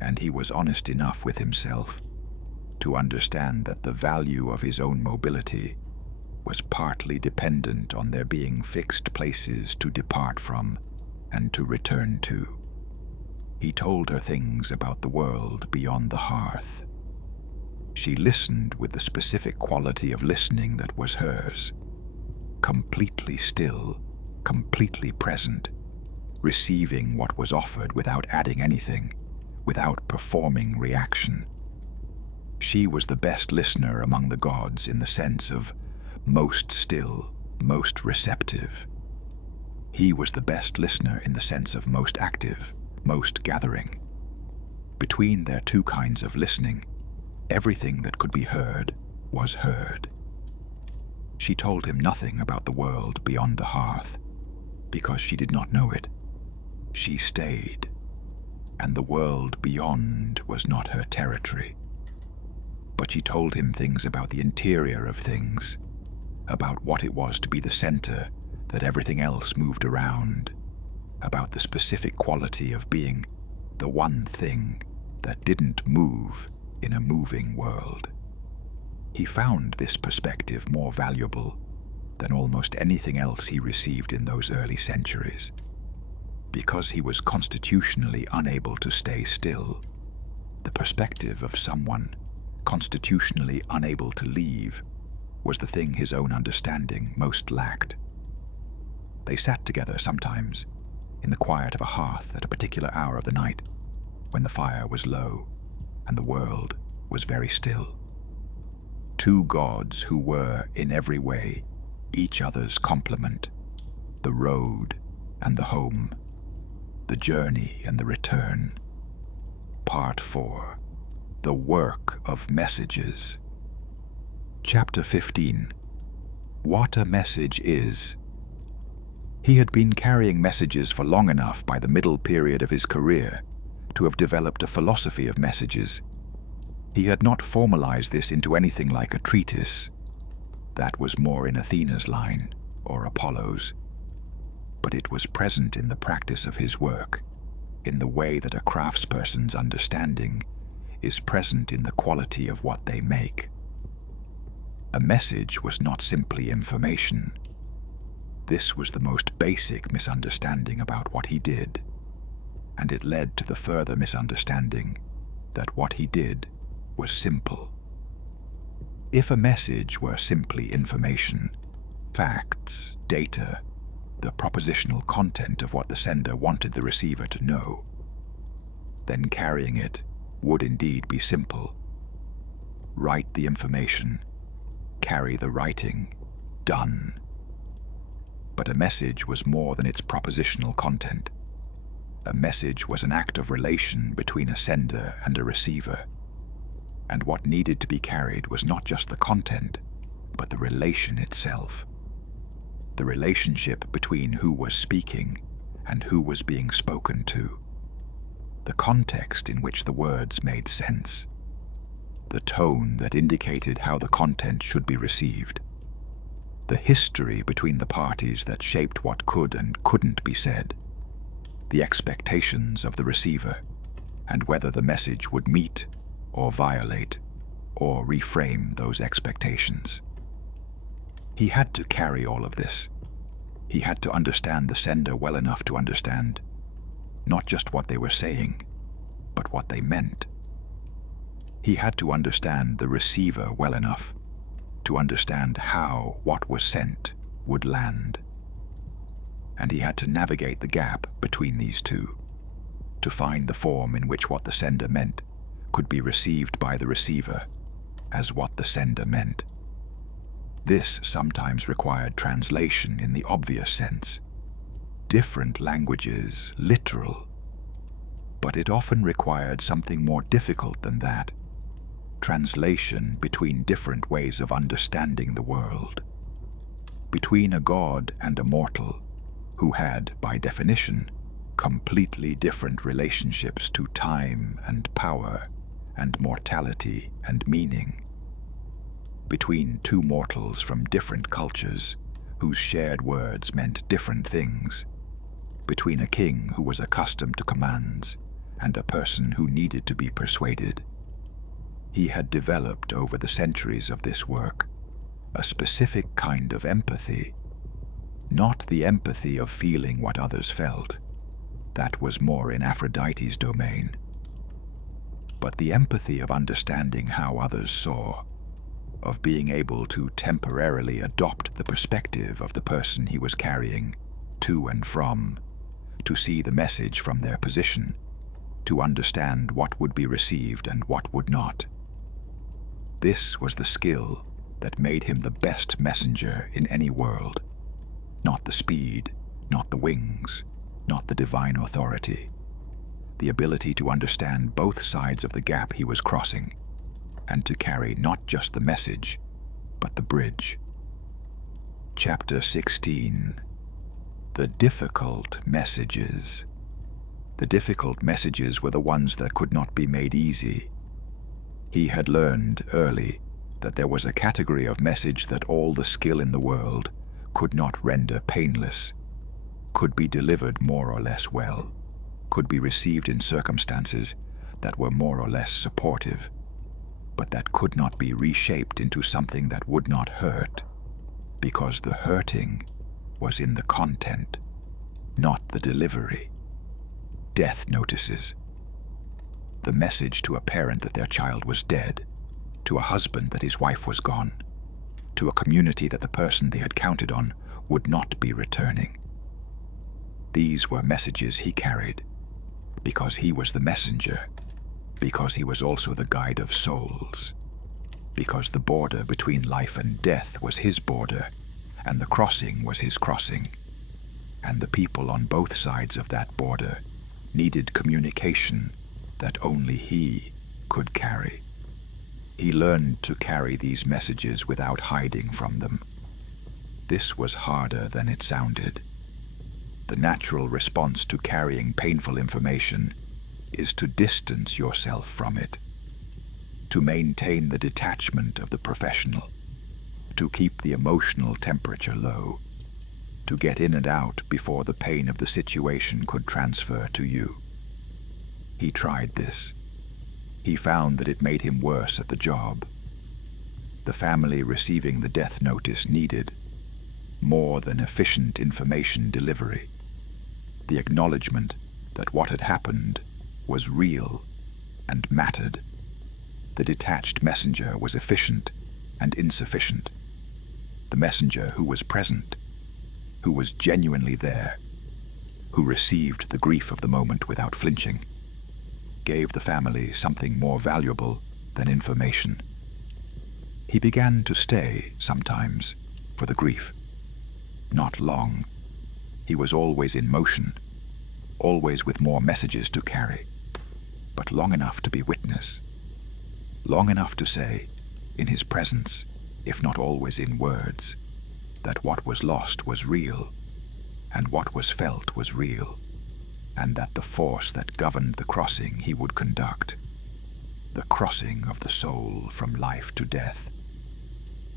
and he was honest enough with himself to understand that the value of his own mobility was partly dependent on there being fixed places to depart from and to return to. He told her things about the world beyond the hearth. She listened with the specific quality of listening that was hers, completely still, completely present, receiving what was offered without adding anything, without performing reaction. She was the best listener among the gods in the sense of most still, most receptive. He was the best listener in the sense of most active, most gathering. Between their two kinds of listening, everything that could be heard was heard. She told him nothing about the world beyond the hearth, because she did not know it. She stayed, and the world beyond was not her territory. But she told him things about the interior of things, about what it was to be the center that everything else moved around, about the specific quality of being the one thing that didn't move in a moving world. He found this perspective more valuable than almost anything else he received in those early centuries. Because he was constitutionally unable to stay still, the perspective of someone constitutionally unable to leave was the thing his own understanding most lacked. They sat together sometimes, in the quiet of a hearth at a particular hour of the night, when the fire was low and the world was very still. Two gods who were, in every way, each other's complement, the road and the home, the journey and the return. Part 4. The Work of Messages. Chapter 15. What a Message Is. He had been carrying messages for long enough by the middle period of his career to have developed a philosophy of messages. He had not formalized this into anything like a treatise. That was more in Athena's line, or Apollo's. But it was present in the practice of his work, in the way that a craftsperson's understanding is present in the quality of what they make. A message was not simply information. This was the most basic misunderstanding about what he did, and it led to the further misunderstanding that what he did was simple. If a message were simply information, facts, data, the propositional content of what the sender wanted the receiver to know, then carrying it would indeed be simple. Write the information, carry the writing, done. But a message was more than its propositional content. A message was an act of relation between a sender and a receiver. And what needed to be carried was not just the content, but the relation itself. The relationship between who was speaking and who was being spoken to. the context in which the words made sense, the tone that indicated how the content should be received, the history between the parties that shaped what could and couldn't be said, the expectations of the receiver, and whether the message would meet or violate or reframe those expectations. He had to carry all of this. He had to understand the sender well enough to understand not just what they were saying, but what they meant. He had to understand the receiver well enough to understand how what was sent would land. And he had to navigate the gap between these two, to find the form in which what the sender meant could be received by the receiver as what the sender meant. This sometimes required translation in the obvious sense, different languages, literal, but it often required something more difficult than that, translation between different ways of understanding the world, between a god and a mortal who had, by definition, completely different relationships to time and power and mortality and meaning, between two mortals from different cultures whose shared words meant different things, between a king who was accustomed to commands and a person who needed to be persuaded. He had developed over the centuries of this work a specific kind of empathy, not the empathy of feeling what others felt. That was more in Aphrodite's domain. But the empathy of understanding how others saw, of being able to temporarily adopt the perspective of the person he was carrying to and from, to see the message from their position, to understand what would be received and what would not. This was the skill that made him the best messenger in any world. Not the speed, not the wings, not the divine authority. The ability to understand both sides of the gap he was crossing, and to carry not just the message, but the bridge. Chapter 16. The difficult messages. The difficult messages were the ones that could not be made easy. He had learned early that there was a category of message that all the skill in the world could not render painless, could be delivered more or less well, could be received in circumstances that were more or less supportive, but that could not be reshaped into something that would not hurt, because the hurting was in the content, not the delivery. Death notices. The message to a parent that their child was dead, to a husband that his wife was gone, to a community that the person they had counted on would not be returning. These were messages he carried, because he was the messenger, because he was also the guide of souls, because the border between life and death was his border, and the crossing was his crossing, and the people on both sides of that border needed communication that only he could carry. He learned to carry these messages without hiding from them. This was harder than it sounded. The natural response to carrying painful information is to distance yourself from it, to maintain the detachment of the professional, to keep the emotional temperature low, to get in and out before the pain of the situation could transfer to you. He tried this. He found that it made him worse at the job. The family receiving the death notice needed more than efficient information delivery, the acknowledgement that what had happened was real and mattered. The detached messenger was efficient and insufficient. The messenger who was present, who was genuinely there, who received the grief of the moment without flinching, gave the family something more valuable than information. He began to stay, sometimes, for the grief. Not long. He was always in motion, always with more messages to carry, but long enough to be witness, long enough to say, in his presence, if not always in words, that what was lost was real, and what was felt was real. and that the force that governed the crossing he would conduct, the crossing of the soul from life to death,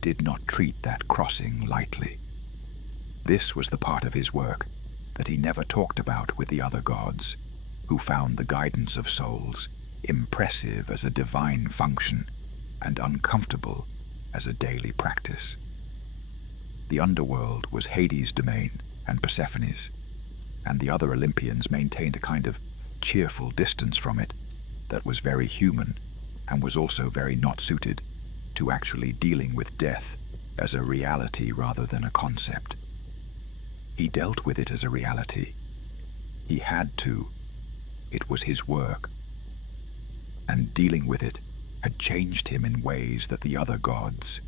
did not treat that crossing lightly. This was the part of his work that he never talked about with the other gods, who found the guidance of souls impressive as a divine function and uncomfortable as a daily practice. The underworld was Hades' domain and Persephone's, and the other Olympians maintained a kind of cheerful distance from it that was very human and was also very not suited to actually dealing with death as a reality rather than a concept. He dealt with it as a reality. He had to. It was his work. And dealing with it had changed him in ways that the other gods,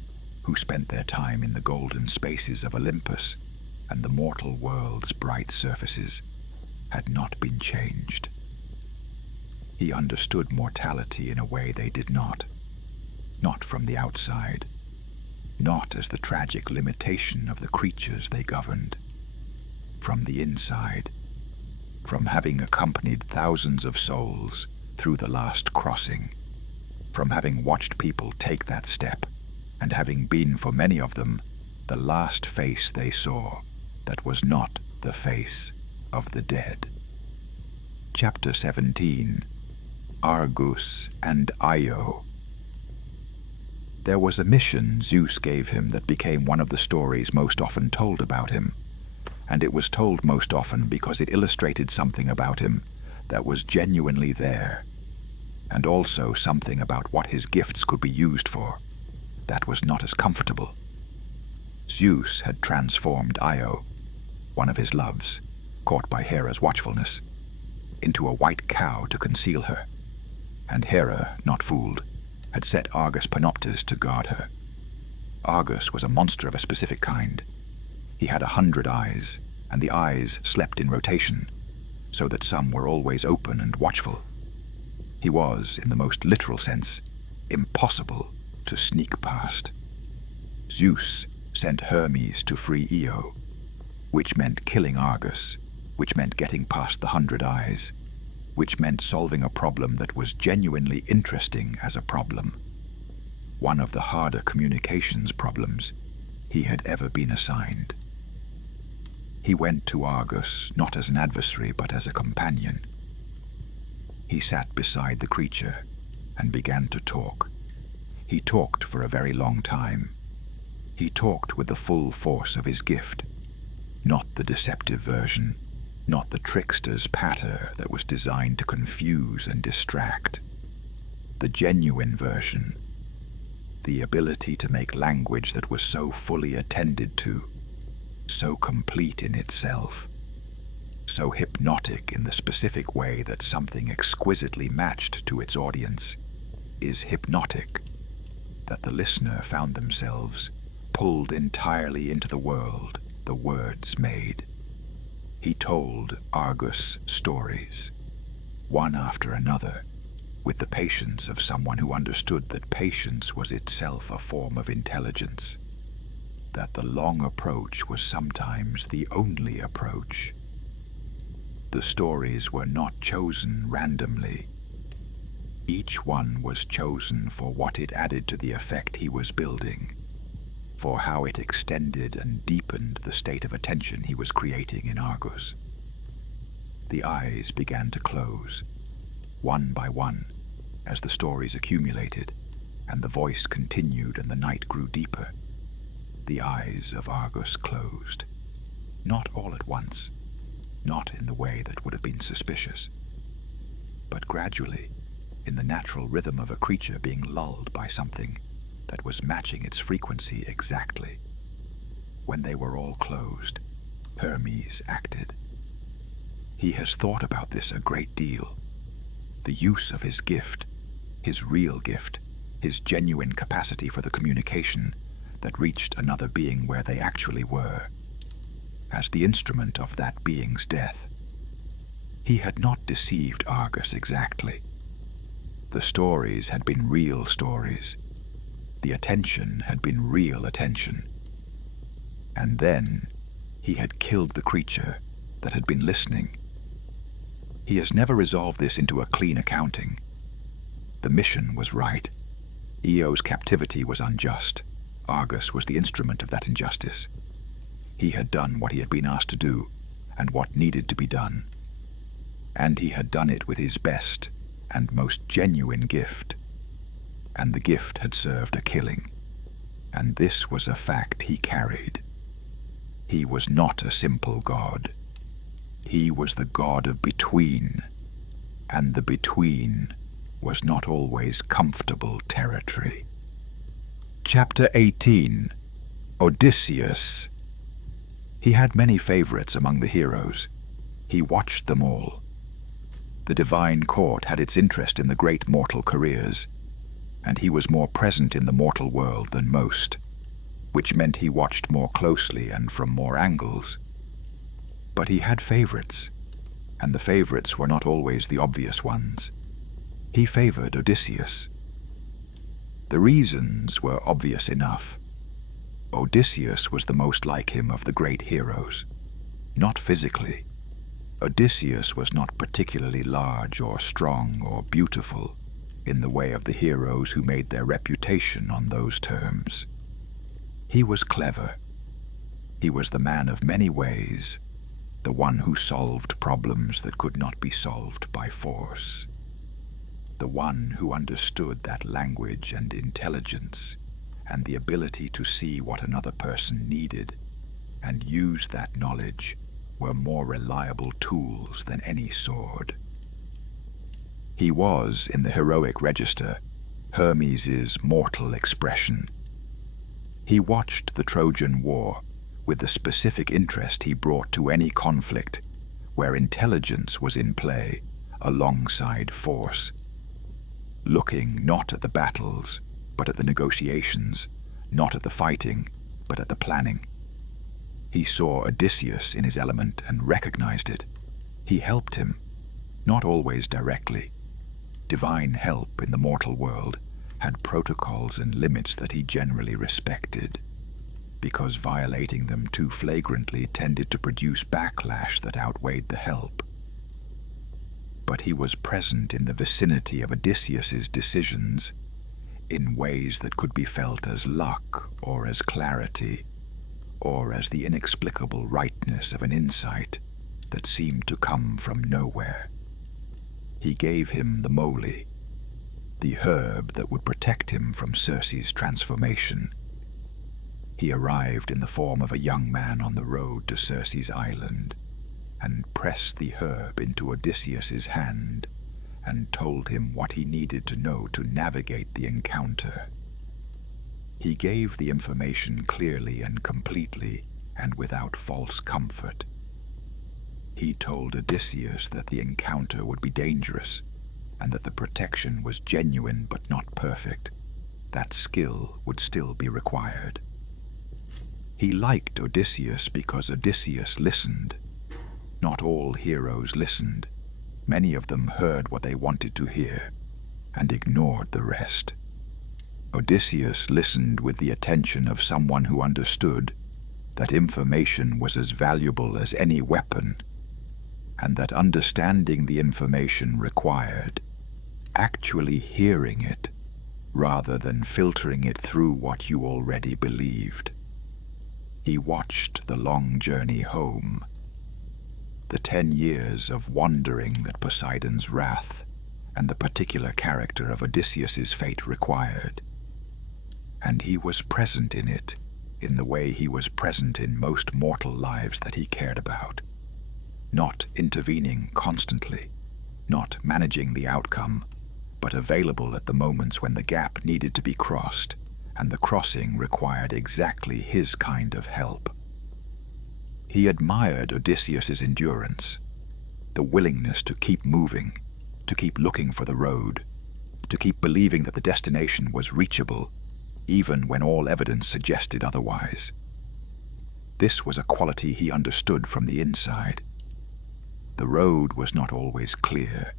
who spent their time in the golden spaces of Olympus and the mortal world's bright surfaces, had not been changed. He understood mortality in a way they did not from the outside, not as the tragic limitation of the creatures they governed. From the inside, from having accompanied thousands of souls through the last crossing, from having watched people take that step, and having been for many of them the last face they saw that was not the face of the dead. Chapter 17, Argus and Io. There was a mission Zeus gave him that became one of the stories most often told about him, and it was told most often because it illustrated something about him that was genuinely there, and also something about what his gifts could be used for that was not as comfortable. Zeus had transformed Io, one of his loves, caught by Hera's watchfulness, into a white cow to conceal her, and Hera, not fooled, had set Argus Panoptes to guard her. Argus was a monster of a specific kind. He had 100 eyes, and the eyes slept in rotation, so that some were always open and watchful. He was, in the most literal sense, impossible to sneak past. Zeus sent Hermes to free Io, which meant killing Argus, which meant getting past the 100 eyes, which meant solving a problem that was genuinely interesting as a problem, one of the harder communications problems he had ever been assigned. He went to Argus not as an adversary but as a companion. He sat beside the creature and began to talk. He talked for a very long time. He talked with the full force of his gift, not the deceptive version, not the trickster's patter that was designed to confuse and distract. The genuine version, the ability to make language that was so fully attended to, so complete in itself, so hypnotic in the specific way that something exquisitely matched to its audience is hypnotic, that the listener found themselves pulled entirely into the world the words made. He told Argus stories, one after another, with the patience of someone who understood that patience was itself a form of intelligence, that the long approach was sometimes the only approach. The stories were not chosen randomly. Each one was chosen for what it added to the effect he was building, for how it extended and deepened the state of attention he was creating in Argus. The eyes began to close, one by one, as the stories accumulated, and the voice continued and the night grew deeper. The eyes of Argus closed, not all at once, not in the way that would have been suspicious, but gradually, in the natural rhythm of a creature being lulled by something that was matching its frequency exactly. When they were all closed, Hermes acted. He has thought about this a great deal. The use of his gift, his real gift, his genuine capacity for the communication that reached another being where they actually were, as the instrument of that being's death. He had not deceived Argus exactly. The stories had been real stories. The attention had been real attention. And then he had killed the creature that had been listening. He has never resolved this into a clean accounting. The mission was right. Eo's captivity was unjust. Argus was the instrument of that injustice. He had done what he had been asked to do, and what needed to be done. And he had done it with his best and most genuine gift. And the gift had served a killing. And this was a fact he carried. He was not a simple god. He was the god of between, and the between was not always comfortable territory. Chapter 18. Odysseus. He had many favorites among the heroes. He watched them all. The divine court had its interest in the great mortal careers, and he was more present in the mortal world than most, which meant he watched more closely and from more angles. But he had favorites, and the favorites were not always the obvious ones. He favored Odysseus. The reasons were obvious enough. Odysseus was the most like him of the great heroes. Not physically. Odysseus was not particularly large or strong or beautiful in the way of the heroes who made their reputation on those terms. He was clever. He was the man of many ways, the one who solved problems that could not be solved by force, the one who understood that language and intelligence and the ability to see what another person needed and use that knowledge were more reliable tools than any sword. He was, in the heroic register, Hermes's mortal expression. He watched the Trojan War with the specific interest he brought to any conflict where intelligence was in play alongside force, looking not at the battles, but at the negotiations, not at the fighting, but at the planning. He saw Odysseus in his element and recognized it. He helped him, not always directly. Divine help in the mortal world had protocols and limits that he generally respected, because violating them too flagrantly tended to produce backlash that outweighed the help. But he was present in the vicinity of Odysseus's decisions in ways that could be felt as luck or as clarity, or as the inexplicable rightness of an insight that seemed to come from nowhere. He gave him the moly, the herb that would protect him from Circe's transformation. He arrived in the form of a young man on the road to Circe's island, and pressed the herb into Odysseus's hand, and told him what he needed to know to navigate the encounter. He gave the information clearly and completely, and without false comfort. He told Odysseus that the encounter would be dangerous, and that the protection was genuine but not perfect. That skill would still be required. He liked Odysseus because Odysseus listened. Not all heroes listened. Many of them heard what they wanted to hear, and ignored the rest. Odysseus listened with the attention of someone who understood that information was as valuable as any weapon, and that understanding the information required actually hearing it rather than filtering it through what you already believed. He watched the long journey home, the 10 years of wandering that Poseidon's wrath and the particular character of Odysseus's fate required. And he was present in it in the way he was present in most mortal lives that he cared about, not intervening constantly, not managing the outcome, but available at the moments when the gap needed to be crossed, and the crossing required exactly his kind of help. He admired Odysseus's endurance, the willingness to keep moving, to keep looking for the road, to keep believing that the destination was reachable, even when all evidence suggested otherwise. This was a quality he understood from the inside. The road was not always clear.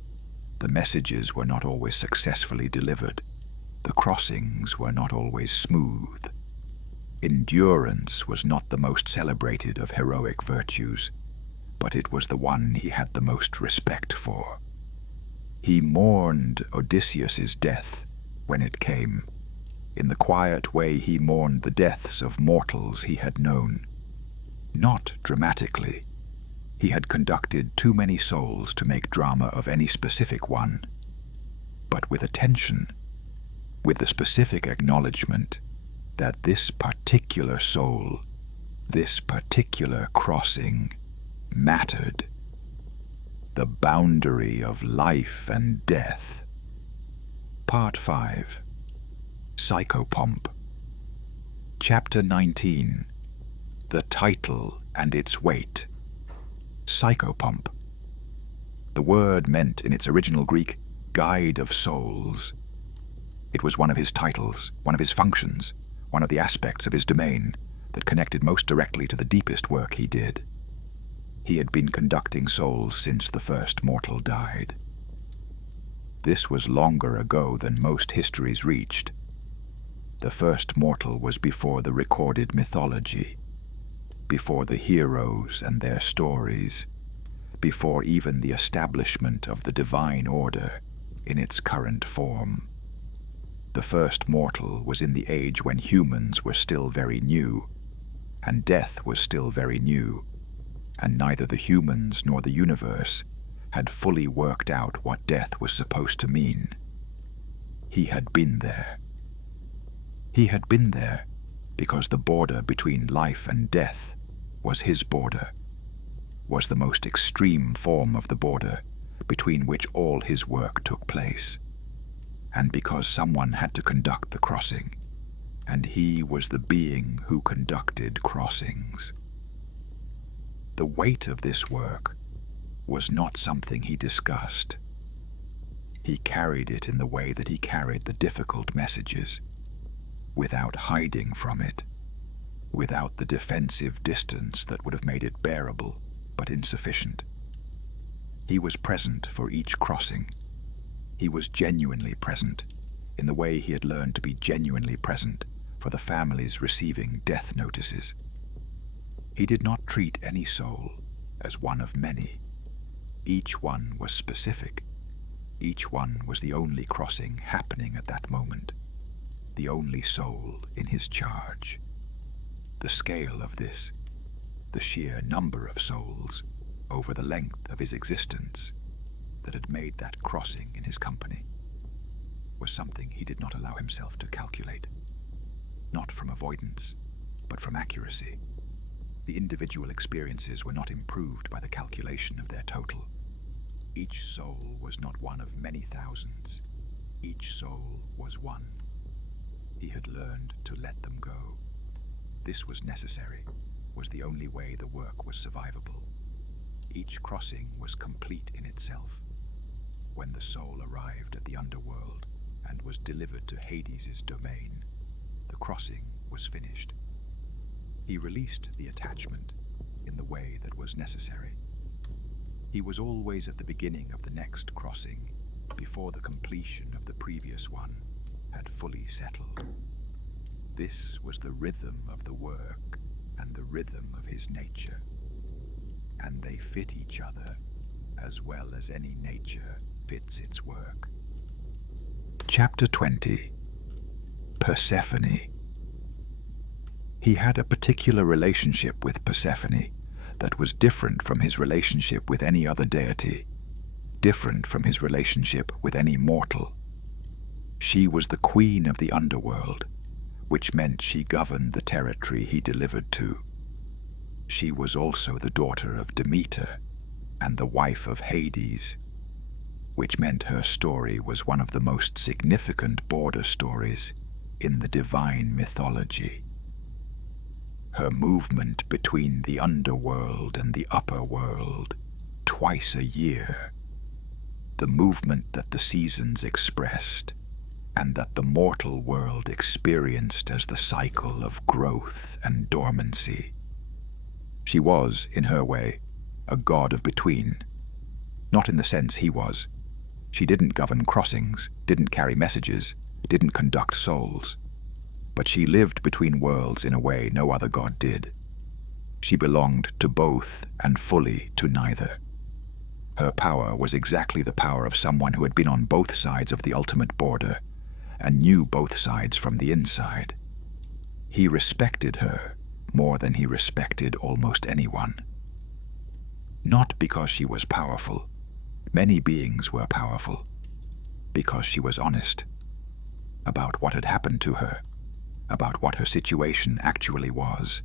The messages were not always successfully delivered. The crossings were not always smooth. Endurance was not the most celebrated of heroic virtues, but it was the one he had the most respect for. He mourned Odysseus's death when it came, in the quiet way he mourned the deaths of mortals he had known. Not dramatically. He had conducted too many souls to make drama of any specific one, but with attention, with the specific acknowledgement that this particular soul, this particular crossing, mattered. The boundary of life and death. Part 5. Psychopomp. Chapter 19. The title and its weight. Psychopomp. The word meant in its original Greek, guide of souls. It was one of his titles, one of his functions, one of the aspects of his domain that connected most directly to the deepest work he did. He had been conducting souls since the first mortal died. This was longer ago than most histories reached. The first mortal was before the recorded mythology, before the heroes and their stories, before even the establishment of the divine order in its current form. The first mortal was in the age when humans were still very new, and death was still very new, and neither the humans nor the universe had fully worked out what death was supposed to mean. He had been there. He had been there because the border between life and death was his border, was the most extreme form of the border between which all his work took place, and because someone had to conduct the crossing, and he was the being who conducted crossings. The weight of this work was not something he discussed. He carried it in the way that he carried the difficult messages, without hiding from it, without the defensive distance that would have made it bearable but insufficient. He was present for each crossing. He was genuinely present, in the way he had learned to be genuinely present for the families receiving death notices. He did not treat any soul as one of many. Each one was specific. Each one was the only crossing happening at that moment, the only soul in his charge. The scale of this, the sheer number of souls over the length of his existence that had made that crossing in his company, was something he did not allow himself to calculate, not from avoidance, but from accuracy. The individual experiences were not improved by the calculation of their total. Each soul was not one of many thousands. Each soul was one. He had learned to let them go. This was necessary, was the only way the work was survivable. Each crossing was complete in itself. When the soul arrived at the underworld and was delivered to Hades' domain, the crossing was finished. He released the attachment in the way that was necessary. He was always at the beginning of the next crossing, before the completion of the previous one had fully settled. This was the rhythm of the work and the rhythm of his nature, and they fit each other as well as any nature fits its work. Chapter 20. Persephone. He had a particular relationship with Persephone that was different from his relationship with any other deity, different from his relationship with any mortal. She was the queen of the underworld, which meant she governed the territory he delivered to. She was also the daughter of Demeter and the wife of Hades, which meant her story was one of the most significant border stories in the divine mythology. Her movement between the underworld and the upper world, twice a year, the movement that the seasons expressed, and that the mortal world experienced as the cycle of growth and dormancy. She was, in her way, a god of between, not in the sense he was. She didn't govern crossings, didn't carry messages, didn't conduct souls, but she lived between worlds in a way no other god did. She belonged to both and fully to neither. Her power was exactly the power of someone who had been on both sides of the ultimate border and knew both sides from the inside. He respected her more than he respected almost anyone. Not because she was powerful. Many beings were powerful. Because she was honest about what had happened to her, about what her situation actually was,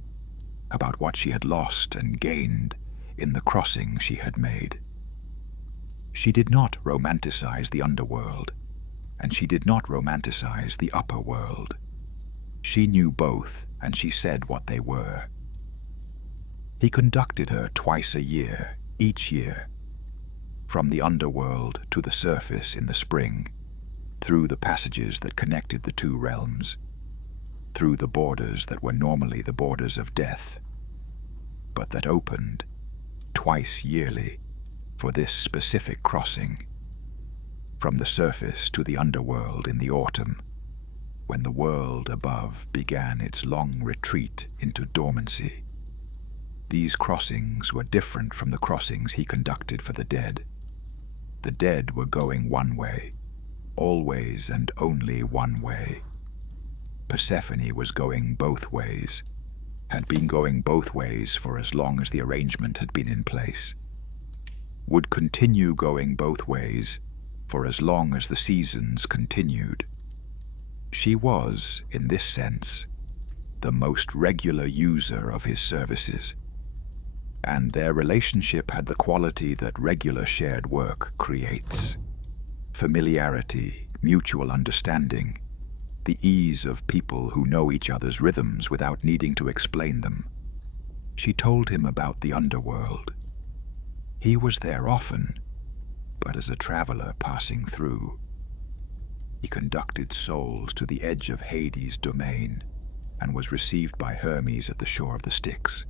about what she had lost and gained in the crossing she had made. She did not romanticize the underworld, and she did not romanticize the upper world. She knew both, and she said what they were. He conducted her twice a year, each year, from the underworld to the surface in the spring, through the passages that connected the two realms, through the borders that were normally the borders of death, but that opened twice yearly for this specific crossing, from the surface to the underworld in the autumn, when the world above began its long retreat into dormancy. These crossings were different from the crossings he conducted for the dead. The dead were going one way, always and only one way. Persephone was going both ways, had been going both ways for as long as the arrangement had been in place, would continue going both ways for as long as the seasons continued. She was, in this sense, the most regular user of his services, and their relationship had the quality that regular shared work creates. Familiarity, mutual understanding, the ease of people who know each other's rhythms without needing to explain them. She told him about the underworld. He was there often, but as a traveler passing through. He conducted souls to the edge of Hades' domain and was received by Hermes at the shore of the Styx.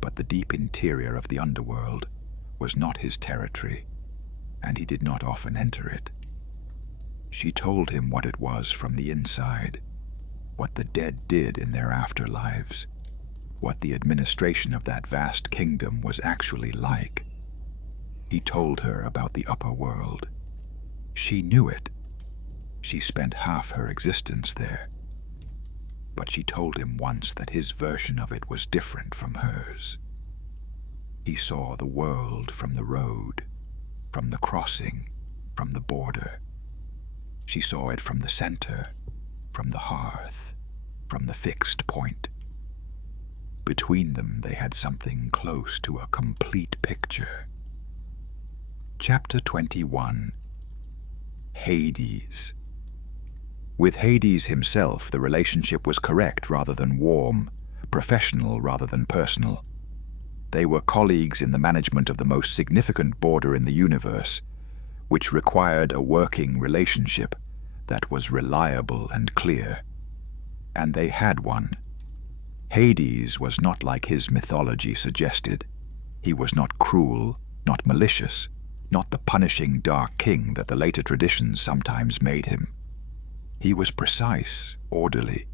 But the deep interior of the underworld was not his territory, and he did not often enter it. She told him what it was from the inside, what the dead did in their afterlives, what the administration of that vast kingdom was actually like. He told her about the upper world. She knew it. She spent half her existence there. But she told him once that his version of it was different from hers. He saw the world from the road, from the crossing, from the border. She saw it from the center, from the hearth, from the fixed point. Between them they had something close to a complete picture. Chapter 21. Hades. With Hades himself, the relationship was correct rather than warm, professional rather than personal. They were colleagues in the management of the most significant border in the universe, which required a working relationship that was reliable and clear. And they had one. Hades was not like his mythology suggested. He was not cruel, not malicious, not the punishing dark king that the later traditions sometimes made him. He was precise, orderly,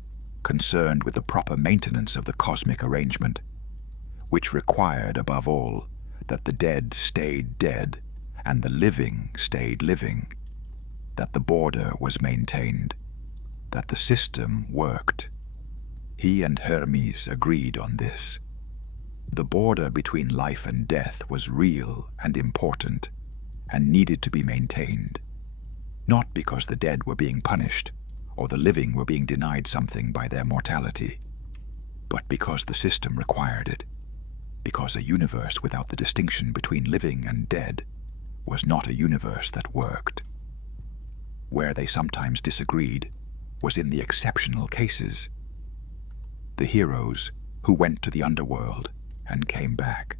concerned with the proper maintenance of the cosmic arrangement, which required, above all, that the dead stayed dead and the living stayed living, that the border was maintained, that the system worked. He and Hermes agreed on this. The border between life and death was real and important and needed to be maintained, not because the dead were being punished or the living were being denied something by their mortality, but because the system required it, because a universe without the distinction between living and dead was not a universe that worked. Where they sometimes disagreed was in the exceptional cases. The heroes who went to the underworld and came back.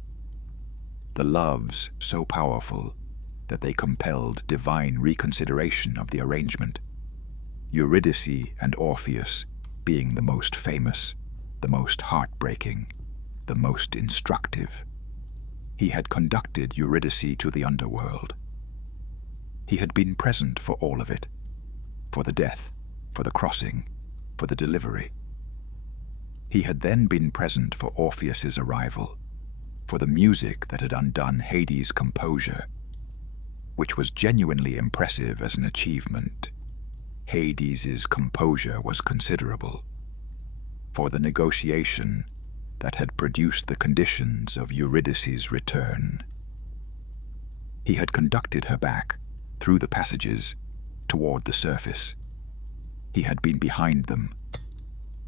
The loves so powerful that they compelled divine reconsideration of the arrangement. Eurydice and Orpheus being the most famous, the most heartbreaking, the most instructive. He had conducted Eurydice to the underworld. He had been present for all of it, for the death, for the crossing, for the delivery. He had then been present for Orpheus's arrival, for the music that had undone Hades' composure, which was genuinely impressive as an achievement. Hades' composure was considerable, for the negotiation that had produced the conditions of Eurydice's return. He had conducted her back through the passages toward the surface. He had been behind them,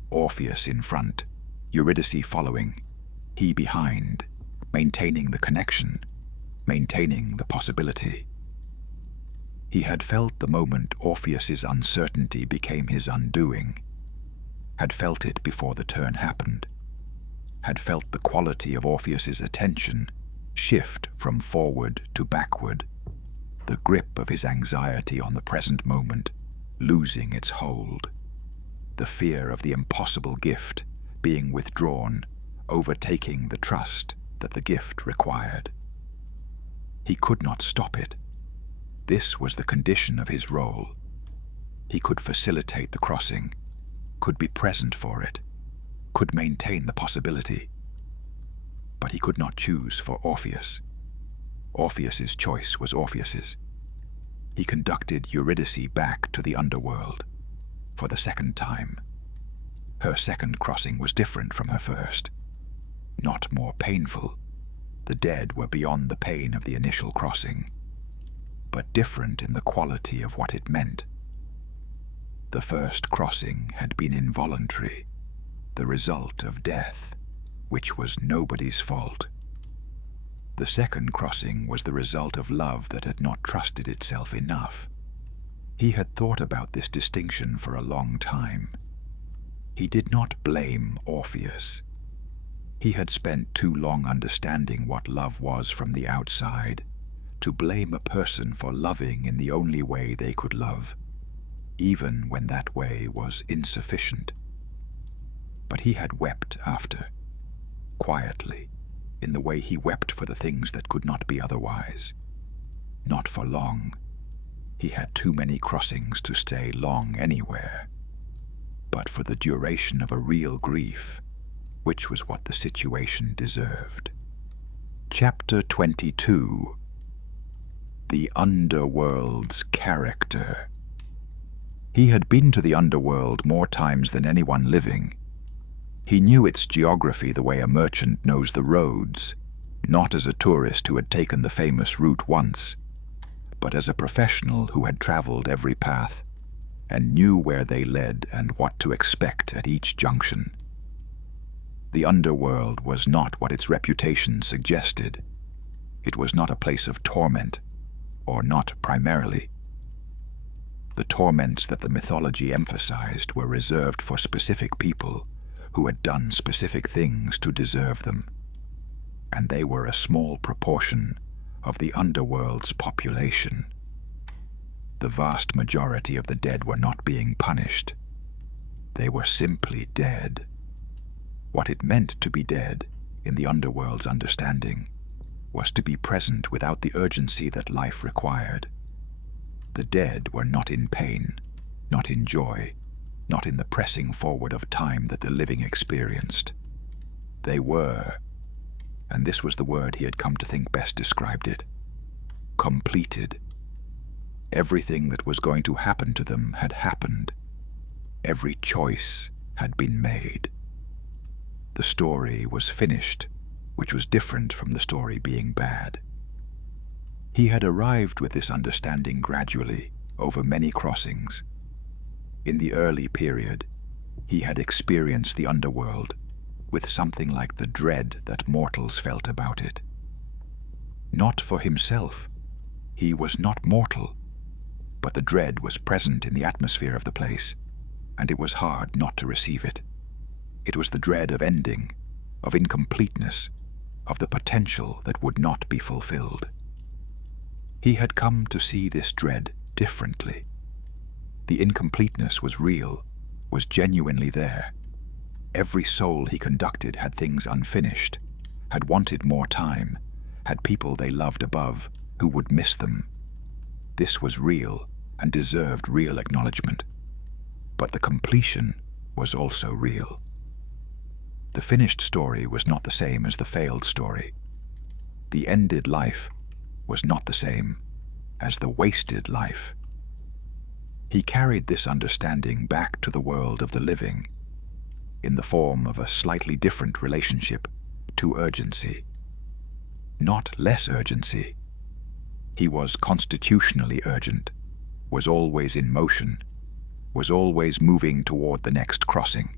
Orpheus in front, Eurydice following, he behind, maintaining the connection, maintaining the possibility. He had felt the moment Orpheus's uncertainty became his undoing, had felt it before the turn happened, had felt the quality of Orpheus's attention shift from forward to backward, the grip of his anxiety on the present moment losing its hold, the fear of the impossible gift being withdrawn, overtaking the trust that the gift required. He could not stop it. This was the condition of his role. He could facilitate the crossing, could be present for it, could maintain the possibility. But he could not choose for Orpheus. Orpheus's choice was Orpheus's. He conducted Eurydice back to the underworld for the second time. Her second crossing was different from her first, not more painful. The dead were beyond the pain of the initial crossing, but different in the quality of what it meant. The first crossing had been involuntary, the result of death, which was nobody's fault. The second crossing was the result of love that had not trusted itself enough. He had thought about this distinction for a long time. He did not blame Orpheus. He had spent too long understanding what love was from the outside to blame a person for loving in the only way they could love, even when that way was insufficient. But he had wept after, quietly, in the way he wept for the things that could not be otherwise. Not for long. He had too many crossings to stay long anywhere. But for the duration of a real grief, which was what the situation deserved. Chapter 22. The Underworld's Character. He had been to the underworld more times than anyone living. He knew its geography the way a merchant knows the roads, not as a tourist who had taken the famous route once, but as a professional who had traveled every path and knew where they led and what to expect at each junction. The underworld was not what its reputation suggested. It was not a place of torment, or not primarily. The torments that the mythology emphasized were reserved for specific people who had done specific things to deserve them, and they were a small proportion of the underworld's population. The vast majority of the dead were not being punished. They were simply dead. What it meant to be dead, in the underworld's understanding, was to be present without the urgency that life required. The dead were not in pain, not in joy, not in the pressing forward of time that the living experienced. They were, and this was the word he had come to think best described it, completed. Everything that was going to happen to them had happened. Every choice had been made. The story was finished, which was different from the story being bad. He had arrived with this understanding gradually, over many crossings. In the early period, he had experienced the underworld with something like the dread that mortals felt about it. Not for himself. He was not mortal, but the dread was present in the atmosphere of the place, and it was hard not to receive it. It was the dread of ending, of incompleteness, of the potential that would not be fulfilled. He had come to see this dread differently. The incompleteness was real, was genuinely there. Every soul he conducted had things unfinished, had wanted more time, had people they loved above who would miss them. This was real and deserved real acknowledgement. But the completion was also real. The finished story was not the same as the failed story. The ended life was not the same as the wasted life. He carried this understanding back to the world of the living in the form of a slightly different relationship to urgency. Not less urgency. He was constitutionally urgent, was always in motion, was always moving toward the next crossing,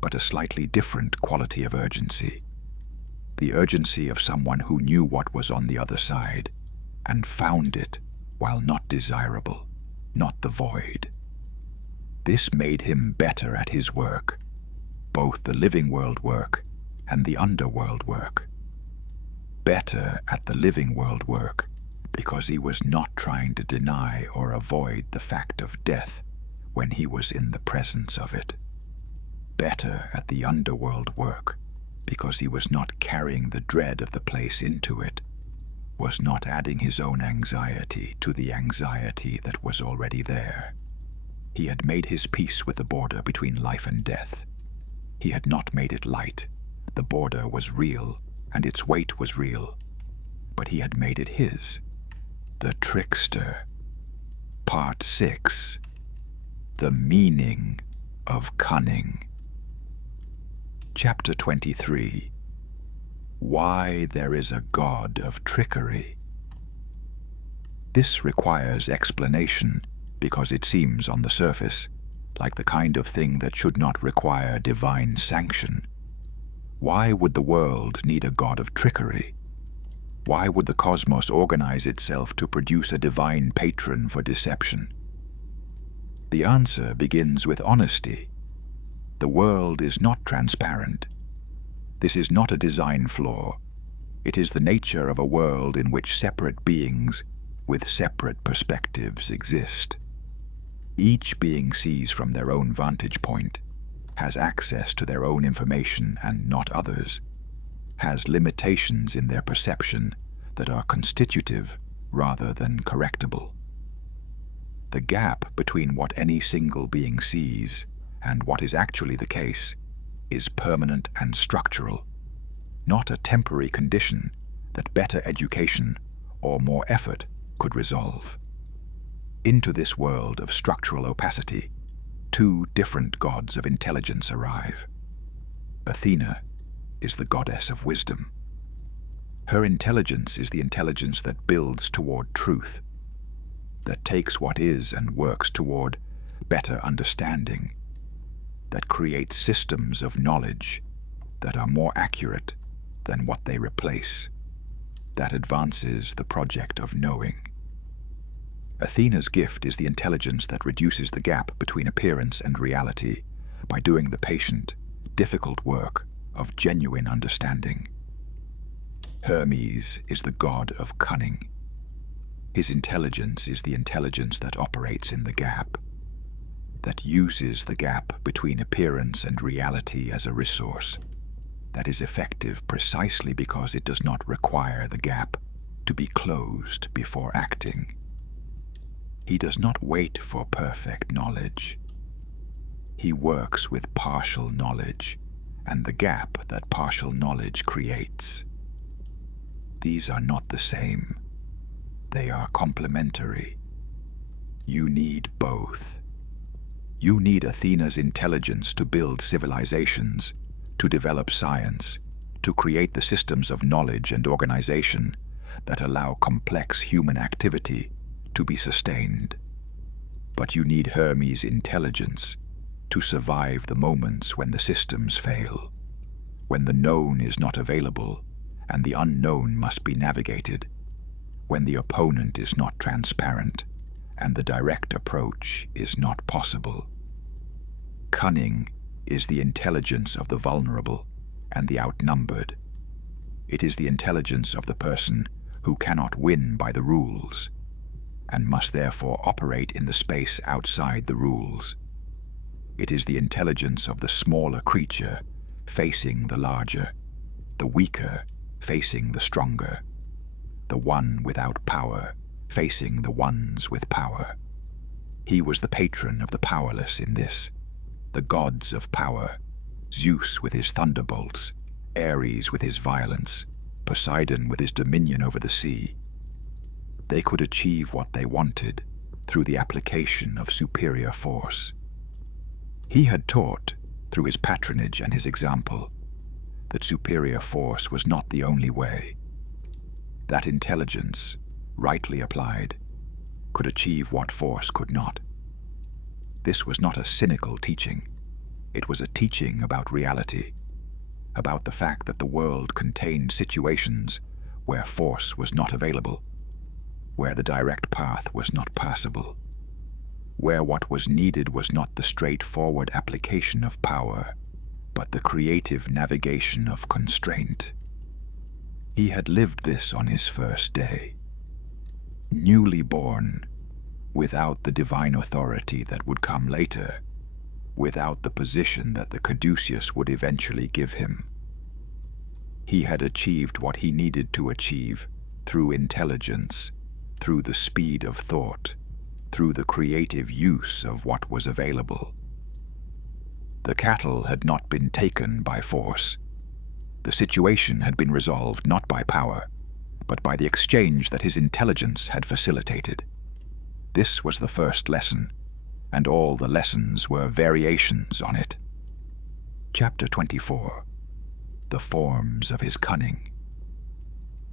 but a slightly different quality of urgency. The urgency of someone who knew what was on the other side and found it while not desirable, not the void. This made him better at his work, both the living world work and the underworld work. Better at the living world work because he was not trying to deny or avoid the fact of death when he was in the presence of it. Better at the underworld work because he was not carrying the dread of the place into it, was not adding his own anxiety to the anxiety that was already there. He had made his peace with the border between life and death. He had not made it light. The border was real, and its weight was real, but he had made it his. The Trickster. Part 6. The Meaning of Cunning. Chapter 23. Why there is a God of trickery. This requires explanation because it seems on the surface like the kind of thing that should not require divine sanction. Why would the world need a God of trickery? Why would the cosmos organize itself to produce a divine patron for deception? The answer begins with honesty. The world is not transparent. This is not a design flaw. It is the nature of a world in which separate beings with separate perspectives exist. Each being sees from their own vantage point, has access to their own information and not others, has limitations in their perception that are constitutive rather than correctable. The gap between what any single being sees and what is actually the case is permanent and structural, not a temporary condition that better education or more effort could resolve. Into this world of structural opacity, two different gods of intelligence arrive. Athena is the goddess of wisdom. Her intelligence is the intelligence that builds toward truth, that takes what is and works toward better understanding, that creates systems of knowledge that are more accurate than what they replace, that advances the project of knowing. Athena's gift is the intelligence that reduces the gap between appearance and reality by doing the patient, difficult work of genuine understanding. Hermes is the god of cunning. His intelligence is the intelligence that operates in the gap, that uses the gap between appearance and reality as a resource, that is effective precisely because it does not require the gap to be closed before acting. He does not wait for perfect knowledge. He works with partial knowledge and the gap that partial knowledge creates. These are not the same. They are complementary. You need both. You need Athena's intelligence to build civilizations, to develop science, to create the systems of knowledge and organization that allow complex human activity to be sustained. But you need Hermes' intelligence to survive the moments when the systems fail, when the known is not available and the unknown must be navigated, when the opponent is not transparent and the direct approach is not possible. Cunning is the intelligence of the vulnerable and the outnumbered. It is the intelligence of the person who cannot win by the rules and must therefore operate in the space outside the rules. It is the intelligence of the smaller creature facing the larger, the weaker facing the stronger, the one without power facing the ones with power. He was the patron of the powerless in this, the gods of power, Zeus with his thunderbolts, Ares with his violence, Poseidon with his dominion over the sea. They could achieve what they wanted through the application of superior force. He had taught, through his patronage and his example, that superior force was not the only way. That intelligence, rightly applied, could achieve what force could not. This was not a cynical teaching. It was a teaching about reality, about the fact that the world contained situations where force was not available, where the direct path was not passable, where what was needed was not the straightforward application of power, but the creative navigation of constraint. He had lived this on his first day. Newly born, without the divine authority that would come later, without the position that the caduceus would eventually give him. He had achieved what he needed to achieve through intelligence, through the speed of thought, through the creative use of what was available. The cattle had not been taken by force. The situation had been resolved not by power, but by the exchange that his intelligence had facilitated. This was the first lesson, and all the lessons were variations on it. Chapter 24. The Forms of His Cunning.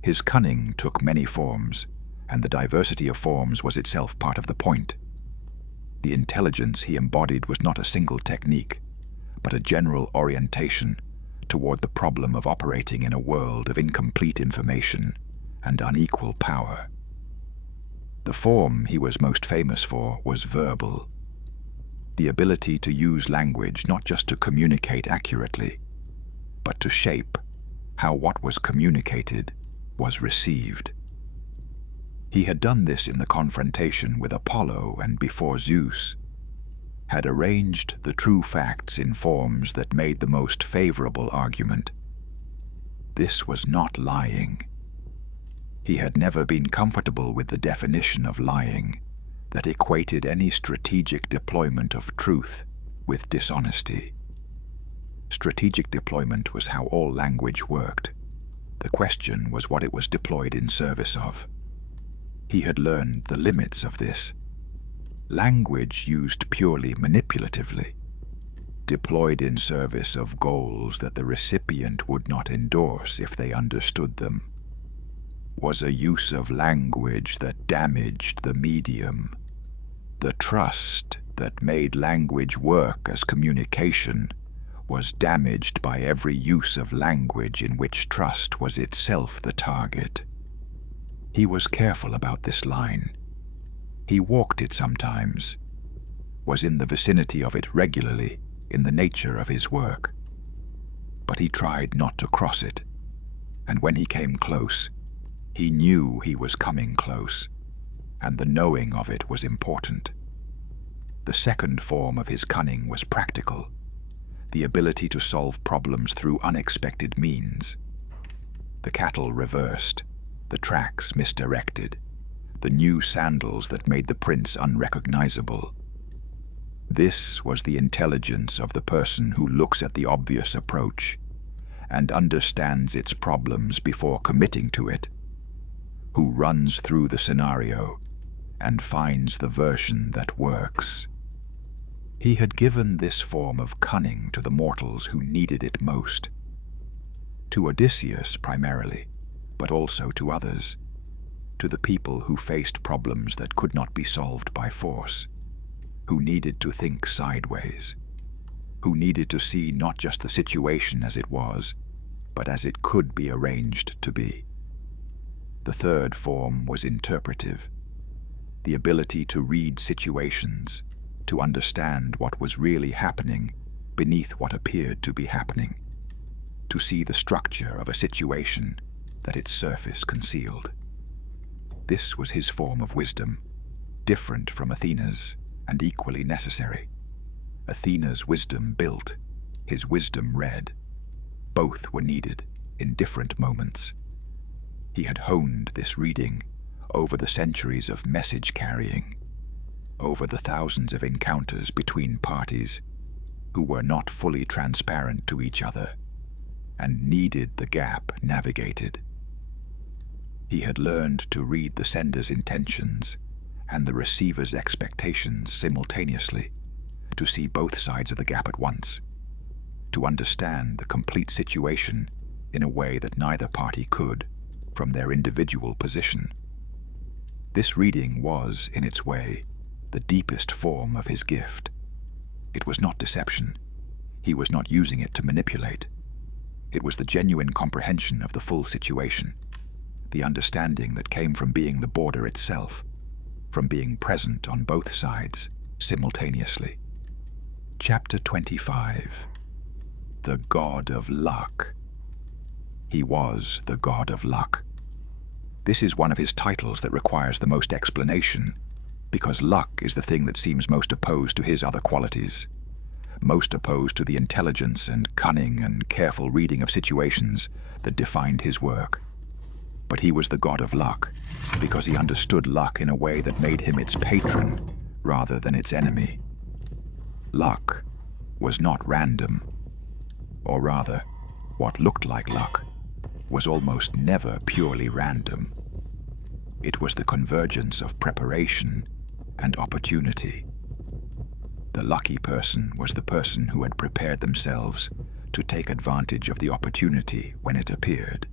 His cunning took many forms, and the diversity of forms was itself part of the point. The intelligence he embodied was not a single technique, but a general orientation toward the problem of operating in a world of incomplete information and unequal power. The form he was most famous for was verbal, the ability to use language not just to communicate accurately, but to shape how what was communicated was received. He had done this in the confrontation with Apollo and before Zeus, had arranged the true facts in forms that made the most favorable argument. This was not lying. He had never been comfortable with the definition of lying that equated any strategic deployment of truth with dishonesty. Strategic deployment was how all language worked. The question was what it was deployed in service of. He had learned the limits of this. Language used purely manipulatively, deployed in service of goals that the recipient would not endorse if they understood them, was a use of language that damaged the medium. The trust that made language work as communication was damaged by every use of language in which trust was itself the target. He was careful about this line. He walked it sometimes, was in the vicinity of it regularly in the nature of his work. But he tried not to cross it, and when he came close, he knew he was coming close, and the knowing of it was important. The second form of his cunning was practical, the ability to solve problems through unexpected means. The cattle reversed, the tracks misdirected, the new sandals that made the prince unrecognizable. This was the intelligence of the person who looks at the obvious approach and understands its problems before committing to it, who runs through the scenario and finds the version that works. He had given this form of cunning to the mortals who needed it most. To Odysseus primarily, but also to others, to the people who faced problems that could not be solved by force, who needed to think sideways, who needed to see not just the situation as it was, but as it could be arranged to be. The third form was interpretive, the ability to read situations, to understand what was really happening beneath what appeared to be happening, to see the structure of a situation that its surface concealed. This was his form of wisdom, different from Athena's and equally necessary. Athena's wisdom built, his wisdom read. Both were needed in different moments. He had honed this reading over the centuries of message carrying, over the thousands of encounters between parties, who were not fully transparent to each other and needed the gap navigated. He had learned to read the sender's intentions and the receiver's expectations simultaneously, to see both sides of the gap at once, to understand the complete situation in a way that neither party could from their individual position. This reading was, in its way, the deepest form of his gift. It was not deception. He was not using it to manipulate. It was the genuine comprehension of the full situation, the understanding that came from being the border itself, from being present on both sides simultaneously. Chapter 25. The God of Luck. He was the God of Luck. This is one of his titles that requires the most explanation, because luck is the thing that seems most opposed to his other qualities, most opposed to the intelligence and cunning and careful reading of situations that defined his work. But he was the God of luck because he understood luck in a way that made him its patron rather than its enemy. Luck was not random, or rather, what looked like luck was almost never purely random. It was the convergence of preparation and opportunity. The lucky person was the person who had prepared themselves to take advantage of the opportunity when it appeared.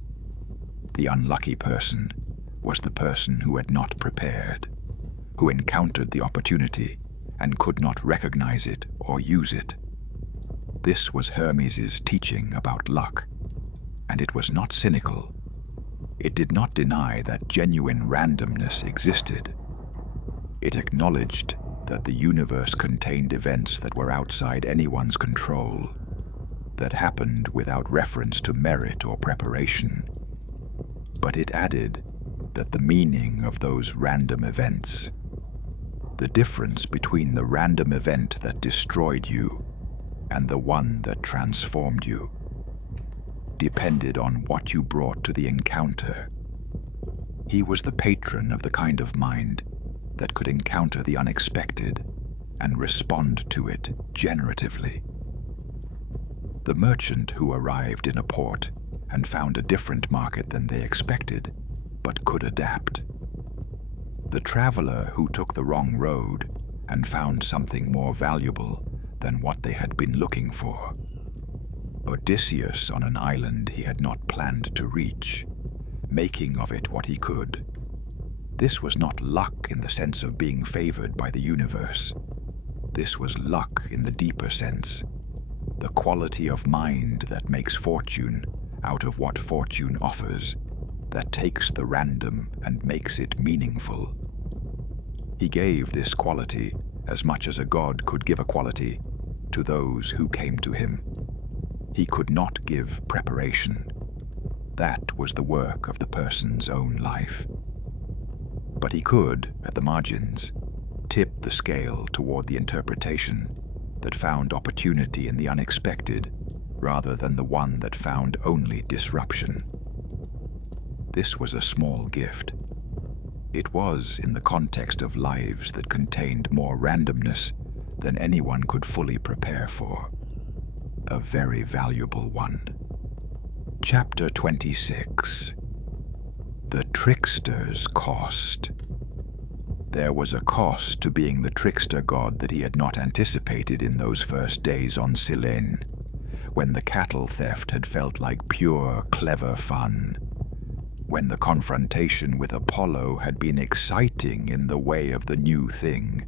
The unlucky person was the person who had not prepared, who encountered the opportunity and could not recognize it or use it. This was Hermes's teaching about luck, and it was not cynical. It did not deny that genuine randomness existed. It acknowledged that the universe contained events that were outside anyone's control, that happened without reference to merit or preparation. But it added that the meaning of those random events, the difference between the random event that destroyed you and the one that transformed you, depended on what you brought to the encounter. He was the patron of the kind of mind that could encounter the unexpected and respond to it generatively. The merchant who arrived in a port and found a different market than they expected, but could adapt. The traveler who took the wrong road and found something more valuable than what they had been looking for. Odysseus on an island he had not planned to reach, making of it what he could. This was not luck in the sense of being favored by the universe. This was luck in the deeper sense, the quality of mind that makes fortune out of what fortune offers, that takes the random and makes it meaningful. He gave this quality, as much as a god could give a quality, to those who came to him. He could not give preparation. That was the work of the person's own life. But he could, at the margins, tip the scale toward the interpretation that found opportunity in the unexpected rather than the one that found only disruption. This was a small gift. It was in the context of lives that contained more randomness than anyone could fully prepare for. A very valuable one. Chapter 26. The Trickster's Cost. There was a cost to being the trickster god that he had not anticipated in those first days on Cyllene, when the cattle theft had felt like pure, clever fun, when the confrontation with Apollo had been exciting in the way of the new thing,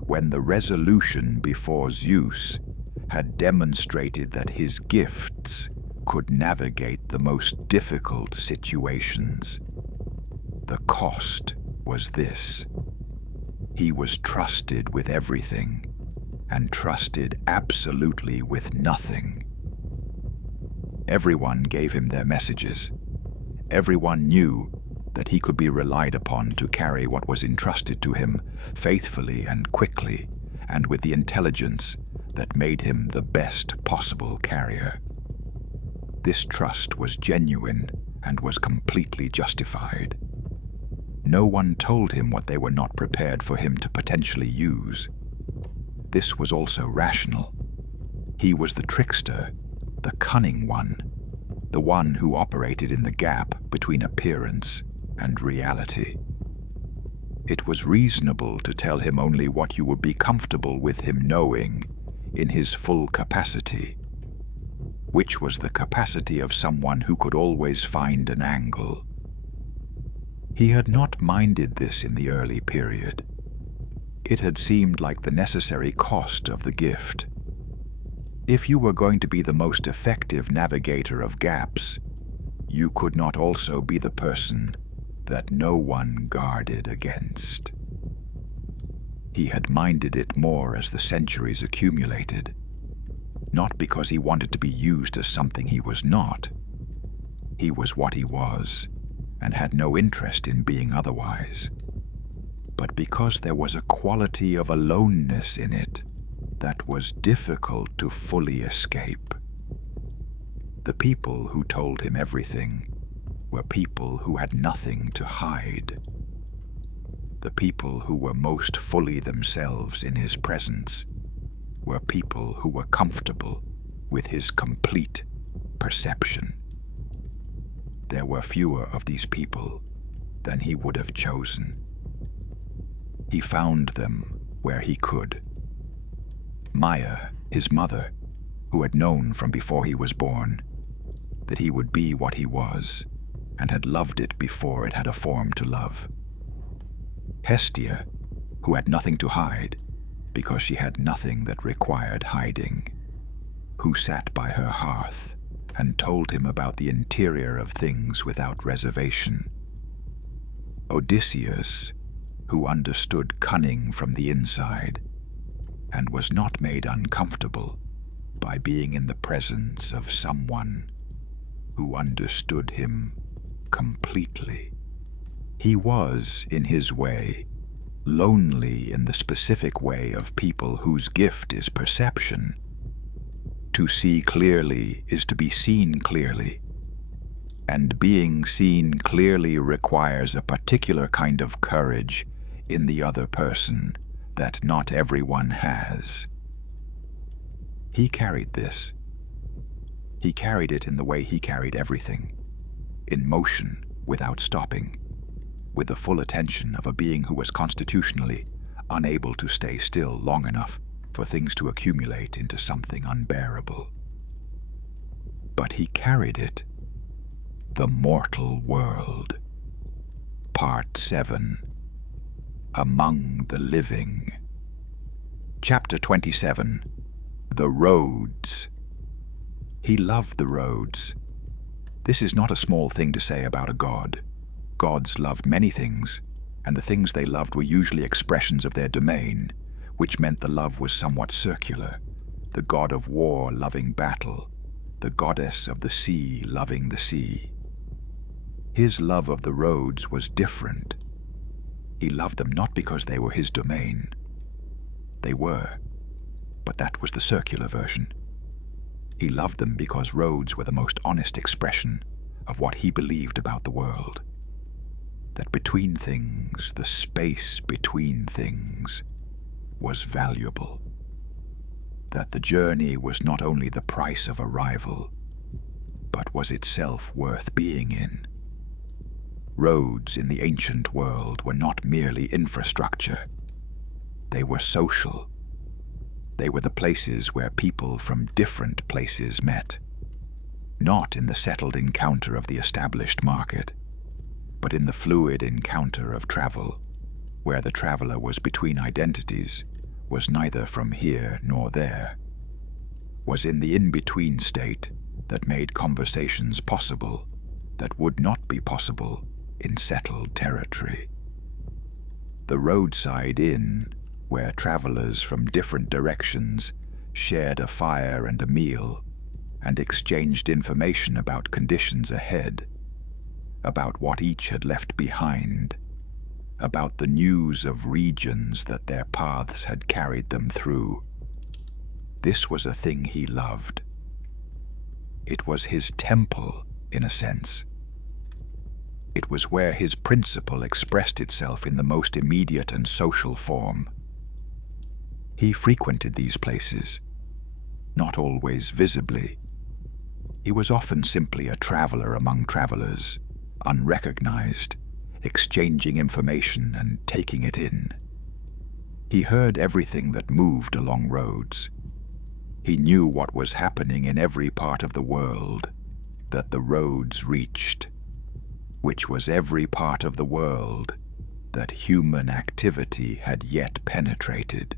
when the resolution before Zeus had demonstrated that his gifts could navigate the most difficult situations. The cost was this. He was trusted with everything, and trusted absolutely with nothing. Everyone gave him their messages. Everyone knew that he could be relied upon to carry what was entrusted to him faithfully and quickly, and with the intelligence that made him the best possible carrier. This trust was genuine and was completely justified. No one told him what they were not prepared for him to potentially use. This was also rational. He was the trickster, the cunning one, the one who operated in the gap between appearance and reality. It was reasonable to tell him only what you would be comfortable with him knowing in his full capacity, which was the capacity of someone who could always find an angle. He had not minded this in the early period. It had seemed like the necessary cost of the gift. If you were going to be the most effective navigator of gaps, you could not also be the person that no one guarded against. He had minded it more as the centuries accumulated, not because he wanted to be used as something he was not. He was what he was, and had no interest in being otherwise, but because there was a quality of aloneness in it that was difficult to fully escape. The people who told him everything were people who had nothing to hide. The people who were most fully themselves in his presence were people who were comfortable with his complete perception. There were fewer of these people than he would have chosen. He found them where he could. Maya, his mother, who had known from before he was born that he would be what he was, and had loved it before it had a form to love. Hestia, who had nothing to hide because she had nothing that required hiding, who sat by her hearth and told him about the interior of things without reservation. Odysseus, who understood cunning from the inside and was not made uncomfortable by being in the presence of someone who understood him completely. He was, in his way, lonely in the specific way of people whose gift is perception. To see clearly is to be seen clearly, and being seen clearly requires a particular kind of courage in the other person that not everyone has. He carried this. He carried it in the way he carried everything, in motion without stopping, with the full attention of a being who was constitutionally unable to stay still long enough for things to accumulate into something unbearable. But he carried it. The Mortal World. Part 7. Among the Living. Chapter 27. The Roads. He loved the roads. This is not a small thing to say about a god. Gods loved many things, and the things they loved were usually expressions of their domain, which meant the love was somewhat circular. The god of war loving battle, the goddess of the sea loving the sea. His love of the roads was different. He loved them not because they were his domain. They were, but that was the circular version. He loved them because roads were the most honest expression of what he believed about the world. That between things, the space between things, was valuable. That the journey was not only the price of arrival, but was itself worth being in. Roads in the ancient world were not merely infrastructure. They were social. They were the places where people from different places met, not in the settled encounter of the established market, but in the fluid encounter of travel, where the traveler was between identities, was neither from here nor there, was in the in-between state that made conversations possible that would not be possible in settled territory. The roadside inn, where travelers from different directions shared a fire and a meal and exchanged information about conditions ahead, about what each had left behind, about the news of regions that their paths had carried them through. This was a thing he loved. It was his temple, in a sense. It was where his principle expressed itself in the most immediate and social form. He frequented these places. not always visibly. He was often simply a traveler among travelers, unrecognized, exchanging information and taking it in. He heard everything that moved along roads. He knew what was happening in every part of the world that the roads reached, which was every part of the world that human activity had yet penetrated.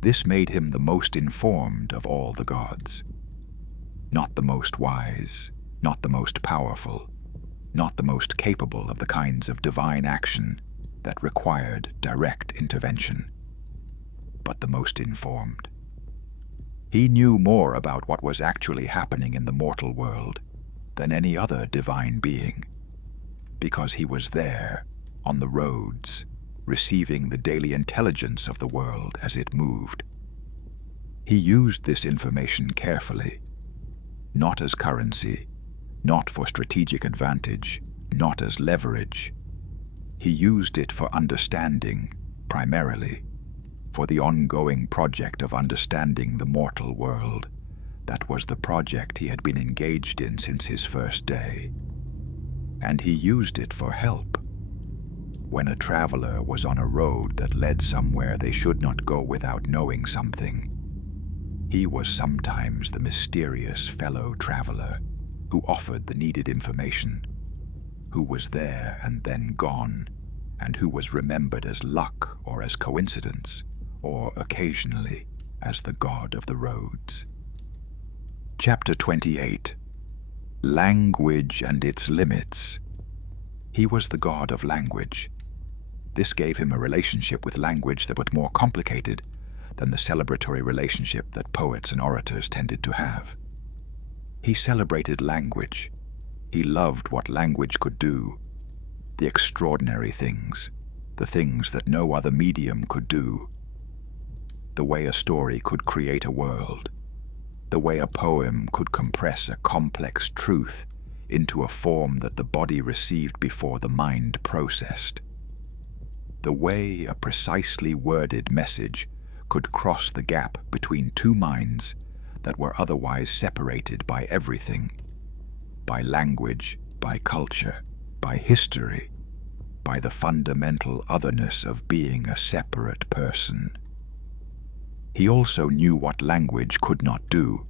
This made him the most informed of all the gods. Not the most wise, not the most powerful, not the most capable of the kinds of divine action that required direct intervention, but the most informed. He knew more about what was actually happening in the mortal world than any other divine being, because he was there, on the roads, receiving the daily intelligence of the world as it moved. He used this information carefully, not as currency, not for strategic advantage, not as leverage. He used it for understanding, primarily, for the ongoing project of understanding the mortal world. That was the project he had been engaged in since his first day. And he used it for help. When a traveler was on a road that led somewhere they should not go without knowing something, he was sometimes the mysterious fellow traveler who offered the needed information, who was there and then gone, and who was remembered as luck or as coincidence, or occasionally as the god of the roads. Chapter 28. Language and its limits. He was the god of language. This gave him a relationship with language that was more complicated than the celebratory relationship that poets and orators tended to have. He celebrated language. He loved what language could do, the extraordinary things, the things that no other medium could do. The way a story could create a world, the way a poem could compress a complex truth into a form that the body received before the mind processed. The way a precisely worded message could cross the gap between two minds that were otherwise separated by everything, by language, by culture, by history, by the fundamental otherness of being a separate person. He also knew what language could not do.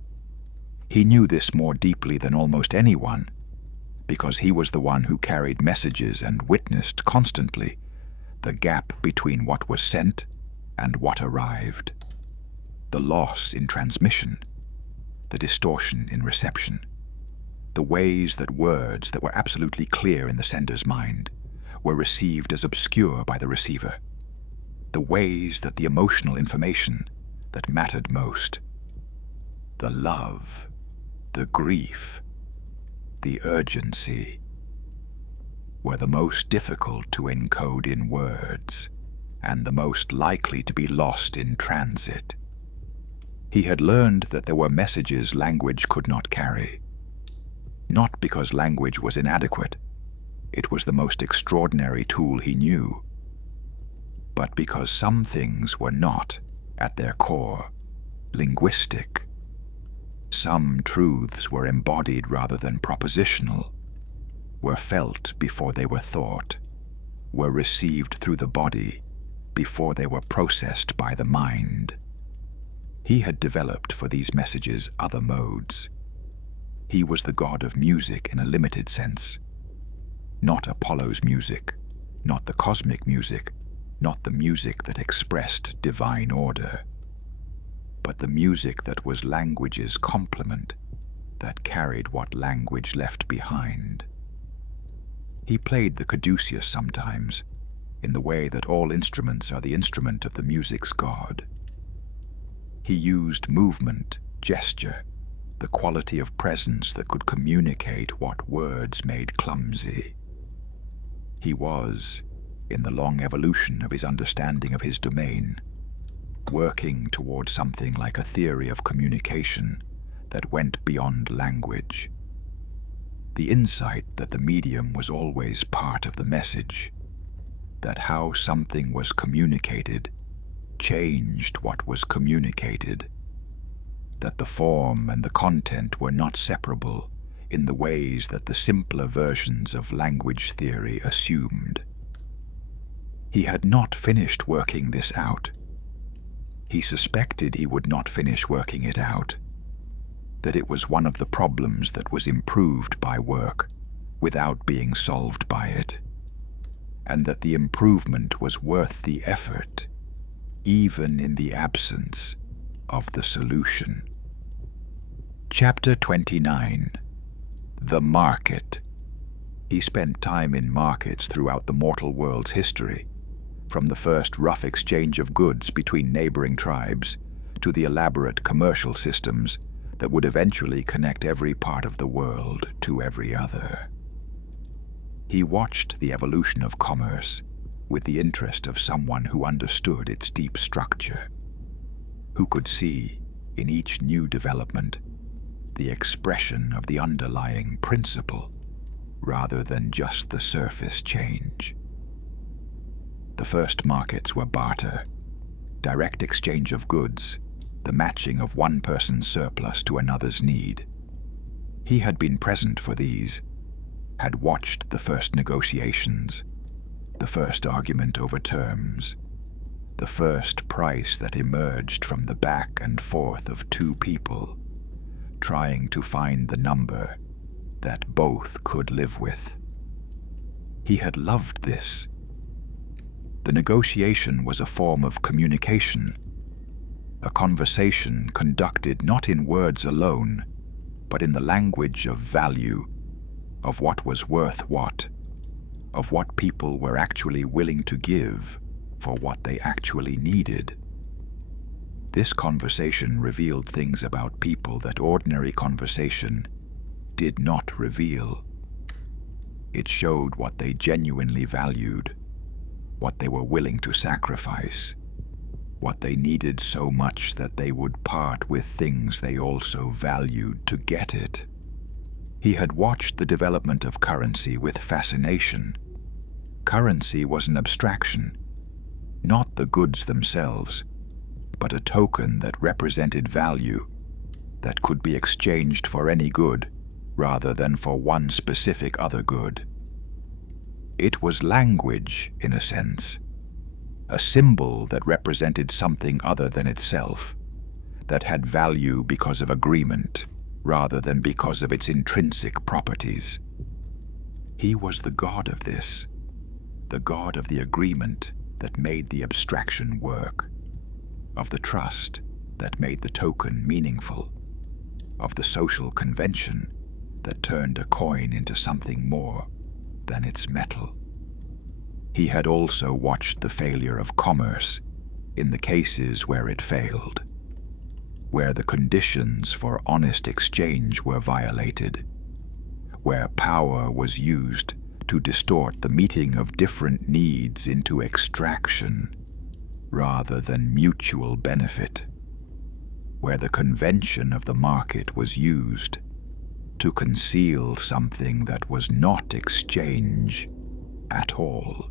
He knew this more deeply than almost anyone, because he was the one who carried messages and witnessed constantly the gap between what was sent and what arrived, the loss in transmission, the distortion in reception, the ways that words that were absolutely clear in the sender's mind were received as obscure by the receiver, the ways that the emotional information that mattered most, the love, the grief, the urgency, were the most difficult to encode in words and the most likely to be lost in transit. He had learned that there were messages language could not carry, not because language was inadequate. It was the most extraordinary tool he knew, but because some things were not, at their core, linguistic. Some truths were embodied rather than propositional, were felt before they were thought, were received through the body before they were processed by the mind. He had developed for these messages other modes. He was the god of music in a limited sense. Not Apollo's music, not the cosmic music, not the music that expressed divine order, but the music that was language's complement, that carried what language left behind. He played the caduceus sometimes, in the way that all instruments are the instrument of the music's god. He used movement, gesture, the quality of presence that could communicate what words made clumsy. He was, in the long evolution of his understanding of his domain, working towards something like a theory of communication that went beyond language. The insight that the medium was always part of the message, that how something was communicated changed what was communicated, that the form and the content were not separable in the ways that the simpler versions of language theory assumed. He had not finished working this out. He suspected he would not finish working it out, that it was one of the problems that was improved by work without being solved by it, and that the improvement was worth the effort, even in the absence of the solution. Chapter 29. The Market. He spent time in markets throughout the mortal world's history, from the first rough exchange of goods between neighboring tribes to the elaborate commercial systems that would eventually connect every part of the world to every other. He watched the evolution of commerce with the interest of someone who understood its deep structure, who could see, in each new development, the expression of the underlying principle rather than just the surface change. The first markets were barter, direct exchange of goods, the matching of one person's surplus to another's need. He had been present for these, had watched the first negotiations, the first argument over terms, the first price that emerged from the back and forth of two people, trying to find the number that both could live with. He had loved this. The negotiation was a form of communication, a conversation conducted not in words alone, but in the language of value, of what was worth what, of what people were actually willing to give for what they actually needed. This conversation revealed things about people that ordinary conversation did not reveal. It showed what they genuinely valued, what they were willing to sacrifice, what they needed so much that they would part with things they also valued to get it. He had watched the development of currency with fascination. Currency was an abstraction, not the goods themselves, but a token that represented value, that could be exchanged for any good rather than for one specific other good. It was language, in a sense, a symbol that represented something other than itself, that had value because of agreement rather than because of its intrinsic properties. He was the god of this, the god of the agreement that made the abstraction work, of the trust that made the token meaningful, of the social convention that turned a coin into something more than its metal. He had also watched the failure of commerce in the cases where it failed, where the conditions for honest exchange were violated, where power was used to distort the meeting of different needs into extraction rather than mutual benefit, where the convention of the market was used to conceal something that was not exchange at all.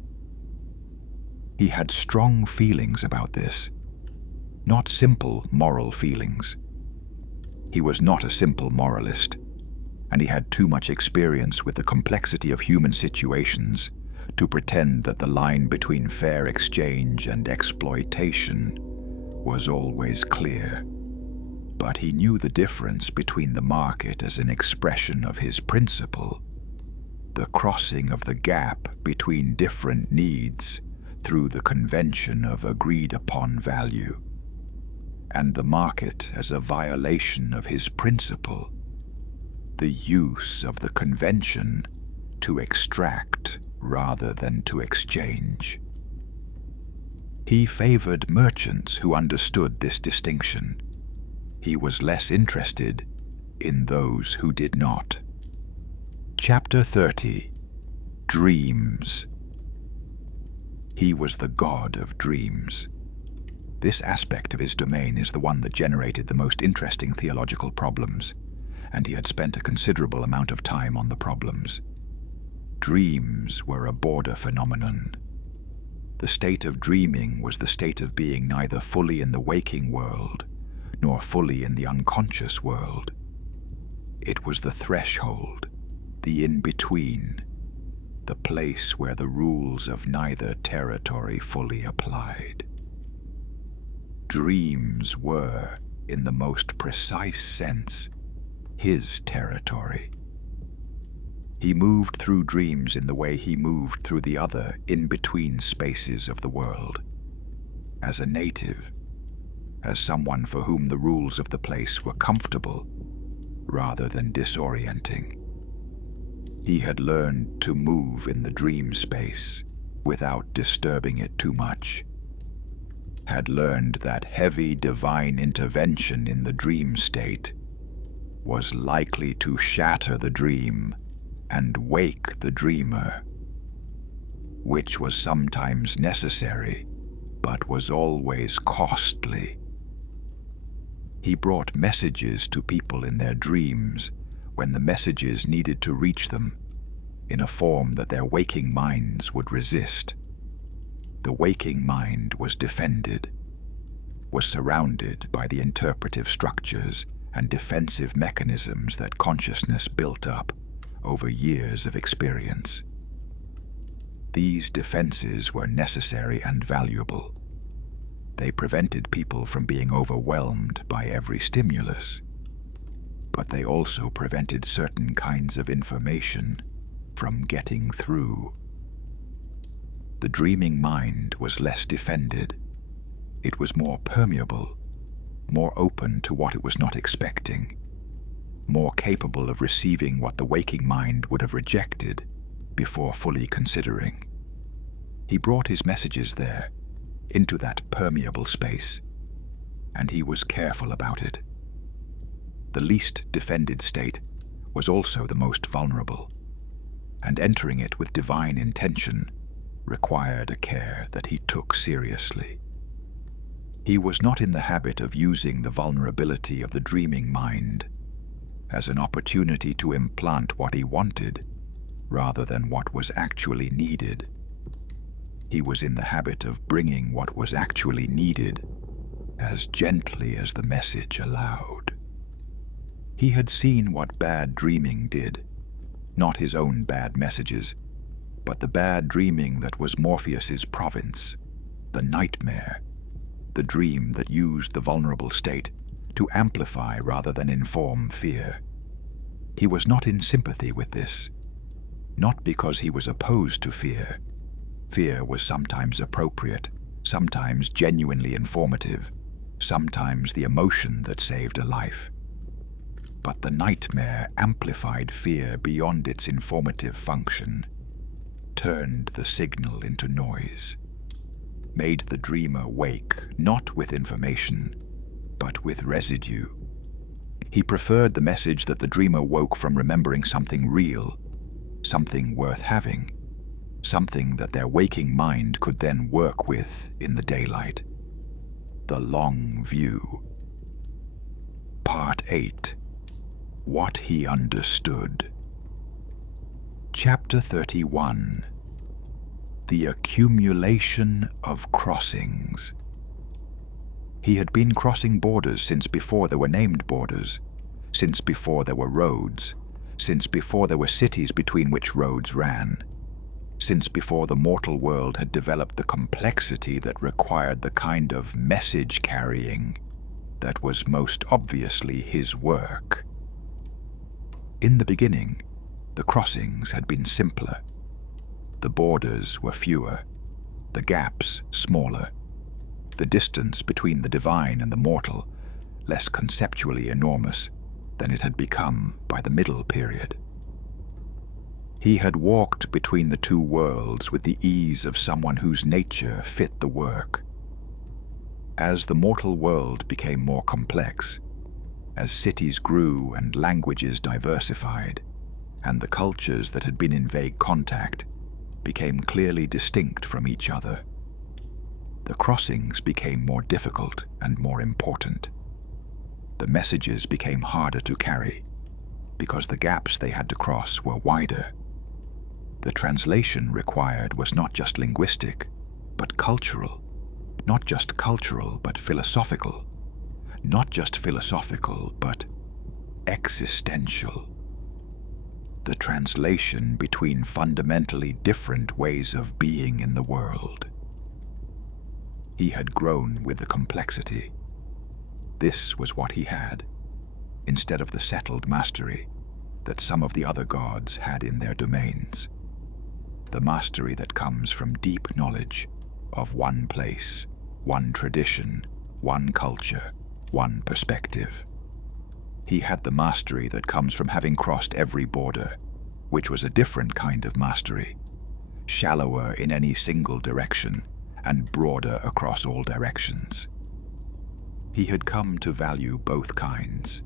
He had strong feelings about this, not simple moral feelings. He was not a simple moralist, and he had too much experience with the complexity of human situations to pretend that the line between fair exchange and exploitation was always clear. But he knew the difference between the market as an expression of his principle, the crossing of the gap between different needs through the convention of agreed-upon value, and the market as a violation of his principle, the use of the convention to extract rather than to exchange. He favored merchants who understood this distinction. He was less interested in those who did not. Chapter 30. Dreams. He was the god of dreams. This aspect of his domain is the one that generated the most interesting theological problems, and he had spent a considerable amount of time on the problems. Dreams were a border phenomenon. The state of dreaming was the state of being neither fully in the waking world nor fully in the unconscious world. It was the threshold, the in-between, the place where the rules of neither territory fully applied. Dreams were, in the most precise sense, his territory. He moved through dreams in the way he moved through the other in-between spaces of the world. As a native, as someone for whom the rules of the place were comfortable rather than disorienting. He had learned to move in the dream space without disturbing it too much. Had learned that heavy divine intervention in the dream state was likely to shatter the dream and wake the dreamer, which was sometimes necessary, but was always costly. He brought messages to people in their dreams when the messages needed to reach them in a form that their waking minds would resist. The waking mind was defended, was surrounded by the interpretive structures and defensive mechanisms that consciousness built up over years of experience. These defenses were necessary and valuable. They prevented people from being overwhelmed by every stimulus, but they also prevented certain kinds of information from getting through. The dreaming mind was less defended. It was more permeable, more open to what it was not expecting, more capable of receiving what the waking mind would have rejected before fully considering. He brought his messages there, into that permeable space, and he was careful about it. The least defended state was also the most vulnerable, and entering it with divine intention required a care that he took seriously. He was not in the habit of using the vulnerability of the dreaming mind as an opportunity to implant what he wanted rather than what was actually needed. He was in the habit of bringing what was actually needed as gently as the message allowed. He had seen what bad dreaming did, not his own bad messages, but the bad dreaming that was Morpheus's province, the nightmare, the dream that used the vulnerable state to amplify rather than inform fear. He was not in sympathy with this, not because he was opposed to fear. Fear was sometimes appropriate, sometimes genuinely informative, sometimes the emotion that saved a life. But the nightmare amplified fear beyond its informative function, turned the signal into noise, made the dreamer wake not with information, but with residue. He preferred the message that the dreamer woke from remembering something real, something worth having, something that their waking mind could then work with in the daylight. The long view. Part 8. What he understood. Chapter 31. The accumulation of crossings. He had been crossing borders since before there were named borders, since before there were roads, since before there were cities between which roads ran, since before the mortal world had developed the complexity that required the kind of message carrying that was most obviously his work. In the beginning, the crossings had been simpler. The borders were fewer, the gaps smaller, the distance between the divine and the mortal less conceptually enormous than it had become by the middle period. He had walked between the two worlds with the ease of someone whose nature fit the work. As the mortal world became more complex, as cities grew and languages diversified, and the cultures that had been in vague contact became clearly distinct from each other, the crossings became more difficult and more important. The messages became harder to carry because the gaps they had to cross were wider. The translation required was not just linguistic, but cultural. Not just cultural, but philosophical. not just philosophical, but existential. The translation between fundamentally different ways of being in the world. He had grown with the complexity. This was what he had, instead of the settled mastery that some of the other gods had in their domains. The mastery that comes from deep knowledge of one place, one tradition, one culture, one perspective. He had the mastery that comes from having crossed every border, which was a different kind of mastery, shallower in any single direction and broader across all directions. He had come to value both kinds.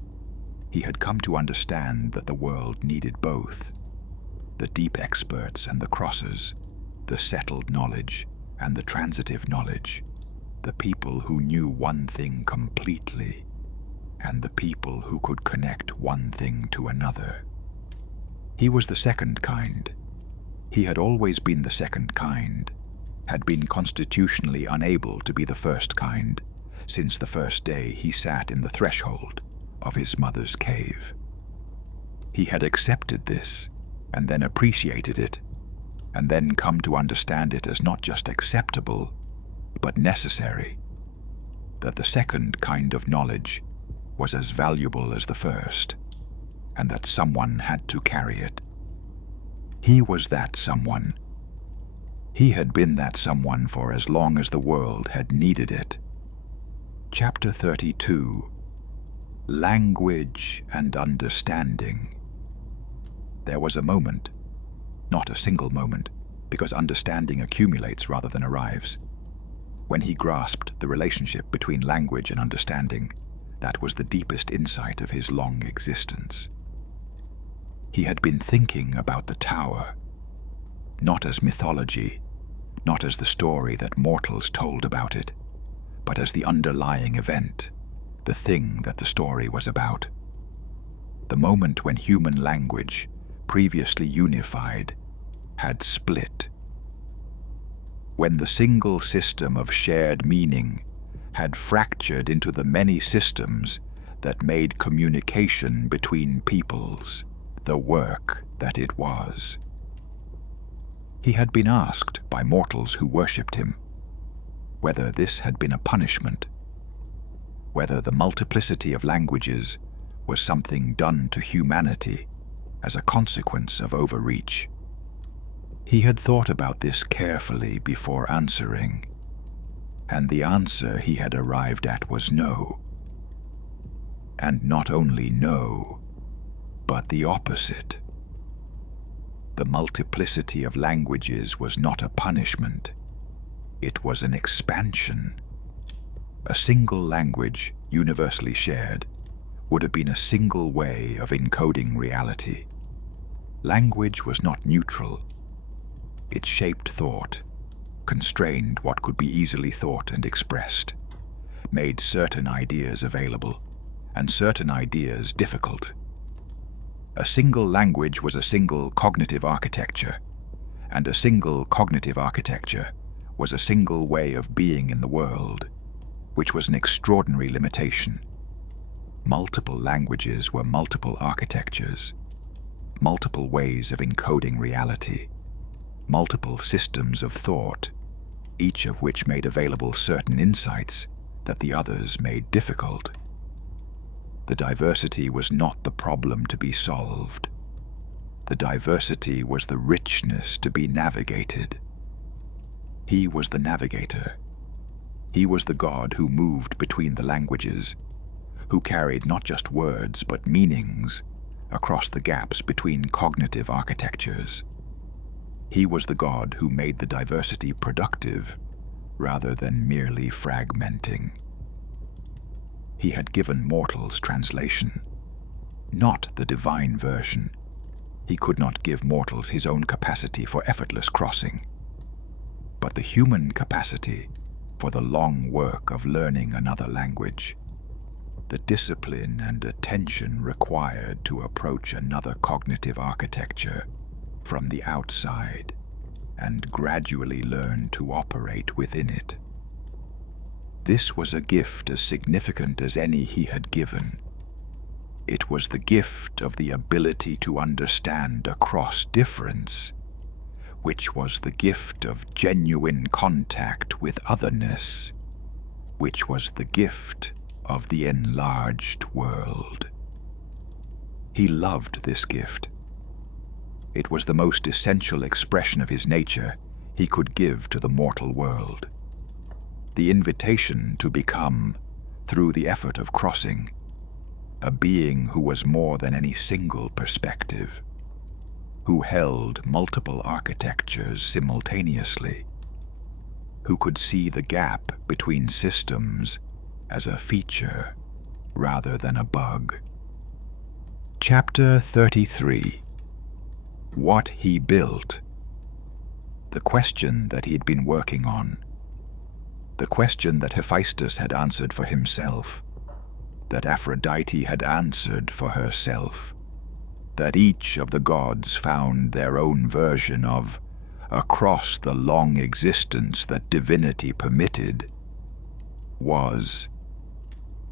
He had come to understand that the world needed both, the deep experts and the crossers, the settled knowledge and the transitive knowledge, the people who knew one thing completely, and the people who could connect one thing to another. He was the second kind. He had always been the second kind, had been constitutionally unable to be the first kind since the first day he sat in the threshold of his mother's cave. He had accepted this, and then appreciated it, and then come to understand it as not just acceptable, but necessary, that the second kind of knowledge was as valuable as the first, and that someone had to carry it. He was that someone. He had been that someone for as long as the world had needed it. Chapter 32. Language and Understanding. There was a moment, not a single moment, because understanding accumulates rather than arrives. When he grasped the relationship between language and understanding, that was the deepest insight of his long existence. He had been thinking about the tower, not as mythology, not as the story that mortals told about it, but as the underlying event, the thing that the story was about. The moment when human language, previously unified, had split. When the single system of shared meaning had fractured into the many systems that made communication between peoples the work that it was. He had been asked by mortals who worshipped him whether this had been a punishment, whether the multiplicity of languages was something done to humanity as a consequence of overreach. He had thought about this carefully before answering, and the answer he had arrived at was no. And not only no, but the opposite. The multiplicity of languages was not a punishment. It was an expansion. A single language, universally shared, would have been a single way of encoding reality. Language was not neutral. It shaped thought, constrained what could be easily thought and expressed, made certain ideas available, and certain ideas difficult. A single language was a single cognitive architecture, and a single cognitive architecture was a single way of being in the world, which was an extraordinary limitation. Multiple languages were multiple architectures, multiple ways of encoding reality, multiple systems of thought, each of which made available certain insights that the others made difficult. The diversity was not the problem to be solved. The diversity was the richness to be navigated. He was the navigator. He was the god who moved between the languages, who carried not just words but meanings across the gaps between cognitive architectures. He was the god who made the diversity productive rather than merely fragmenting. He had given mortals translation, not the divine version. He could not give mortals his own capacity for effortless crossing, but the human capacity for the long work of learning another language, the discipline and attention required to approach another cognitive architecture from the outside and gradually learn to operate within it. This was a gift as significant as any he had given. It was the gift of the ability to understand across difference, which was the gift of genuine contact with otherness, which was the gift of the enlarged world. He loved this gift. It was the most essential expression of his nature he could give to the mortal world. The invitation to become, through the effort of crossing, a being who was more than any single perspective, who held multiple architectures simultaneously, who could see the gap between systems as a feature rather than a bug. Chapter 33. What he built. The question that he had been working on. The question that Hephaestus had answered for himself, that Aphrodite had answered for herself, that each of the gods found their own version of, across the long existence that divinity permitted, was,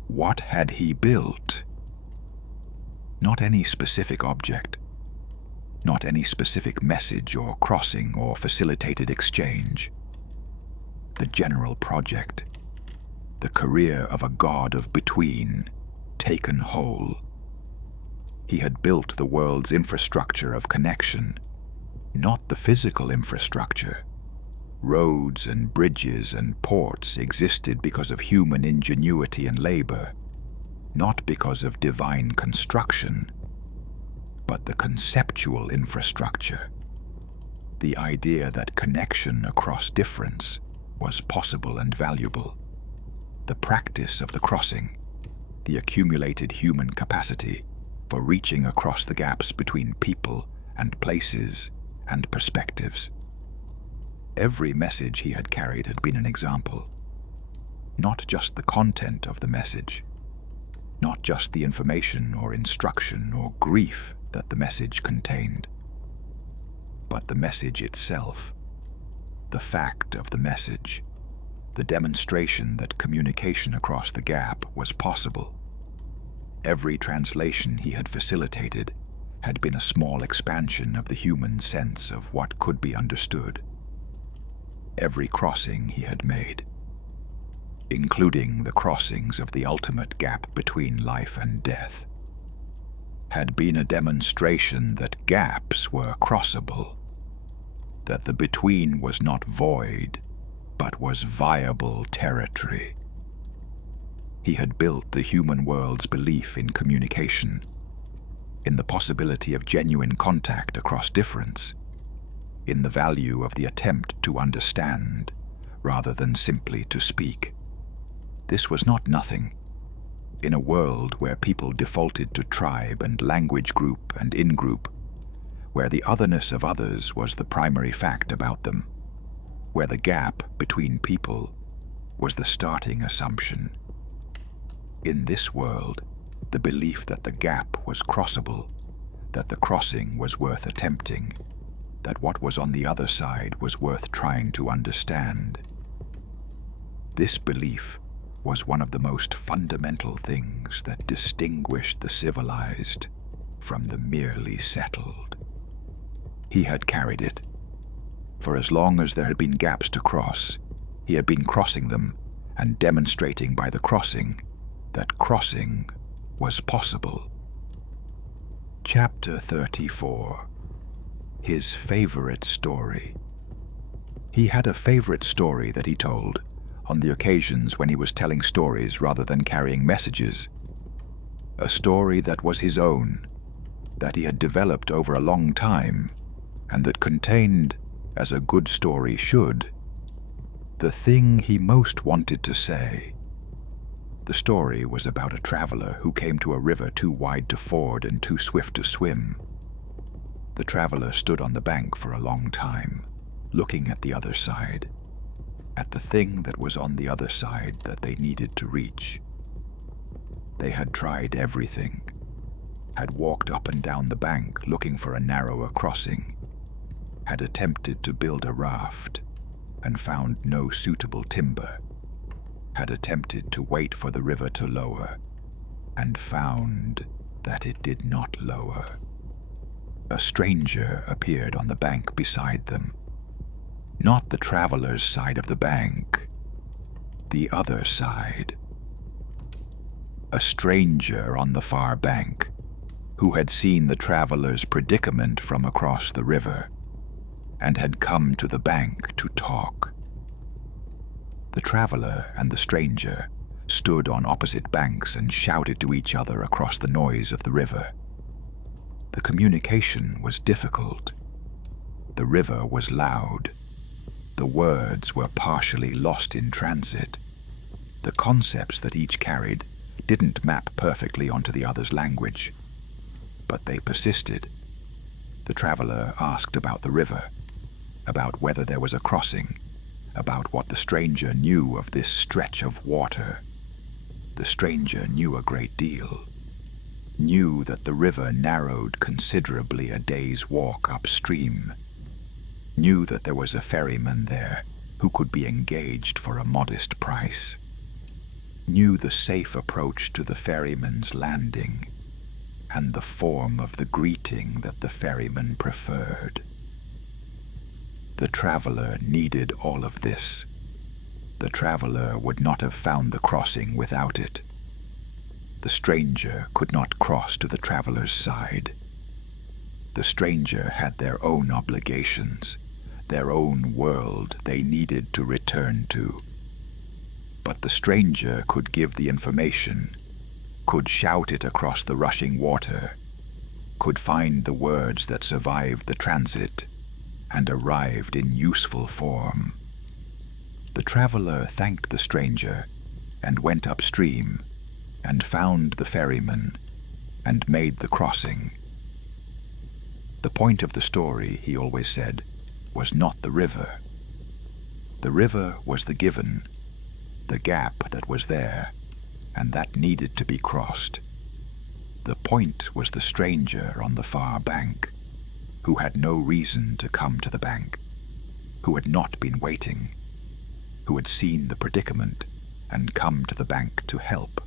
what had he built? Not any specific object, not any specific message or crossing or facilitated exchange. The general project, the career of a god of between, taken whole. He had built the world's infrastructure of connection, not the physical infrastructure. Roads and bridges and ports existed because of human ingenuity and labor, not because of divine construction, but the conceptual infrastructure, the idea that connection across difference was possible and valuable, the practice of the crossing, the accumulated human capacity for reaching across the gaps between people and places and perspectives. Every message he had carried had been an example, not just the content of the message, not just the information or instruction or grief that the message contained, but the message itself, the fact of the message, the demonstration that communication across the gap was possible. Every translation he had facilitated had been a small expansion of the human sense of what could be understood. Every crossing he had made, including the crossings of the ultimate gap between life and death, had been a demonstration that gaps were crossable, that the between was not void, but was viable territory. He had built the human world's belief in communication, in the possibility of genuine contact across difference, in the value of the attempt to understand rather than simply to speak. This was not nothing. In a world where people defaulted to tribe and language group and in-group, where the otherness of others was the primary fact about them, where the gap between people was the starting assumption. In this world, the belief that the gap was crossable, that the crossing was worth attempting, that what was on the other side was worth trying to understand. This belief was one of the most fundamental things that distinguished the civilized from the merely settled. He had carried it. For as long as there had been gaps to cross, he had been crossing them and demonstrating by the crossing that crossing was possible. Chapter 34. His favorite story. He had a favorite story that he told on the occasions when he was telling stories rather than carrying messages. A story that was his own, that he had developed over a long time, and that contained, as a good story should, the thing he most wanted to say. The story was about a traveler who came to a river too wide to ford and too swift to swim. The traveler stood on the bank for a long time, looking at the other side, at the thing that was on the other side that they needed to reach. They had tried everything, had walked up and down the bank looking for a narrower crossing, had attempted to build a raft, and found no suitable timber. had attempted to wait for the river to lower, and found that it did not lower. A stranger appeared on the bank beside them. Not the traveler's side of the bank, the other side. A stranger on the far bank, who had seen the traveler's predicament from across the river, and had come to the bank to talk. The traveler and the stranger stood on opposite banks and shouted to each other across the noise of the river. The communication was difficult. The river was loud. The words were partially lost in transit. The concepts that each carried didn't map perfectly onto the other's language, but they persisted. The traveler asked about the river, about whether there was a crossing, about what the stranger knew of this stretch of water. The stranger knew a great deal, knew that the river narrowed considerably a day's walk upstream, knew that there was a ferryman there who could be engaged for a modest price, knew the safe approach to the ferryman's landing, and the form of the greeting that the ferryman preferred. The traveler needed all of this. The traveler would not have found the crossing without it. The stranger could not cross to the traveler's side. The stranger had their own obligations, their own world they needed to return to. But the stranger could give the information, could shout it across the rushing water, could find the words that survived the transit and arrived in useful form. The traveler thanked the stranger and went upstream and found the ferryman and made the crossing. The point of the story, he always said, was not the river. The river was the given, the gap that was there, and that needed to be crossed. The point was the stranger on the far bank, who had no reason to come to the bank, who had not been waiting, who had seen the predicament and come to the bank to help,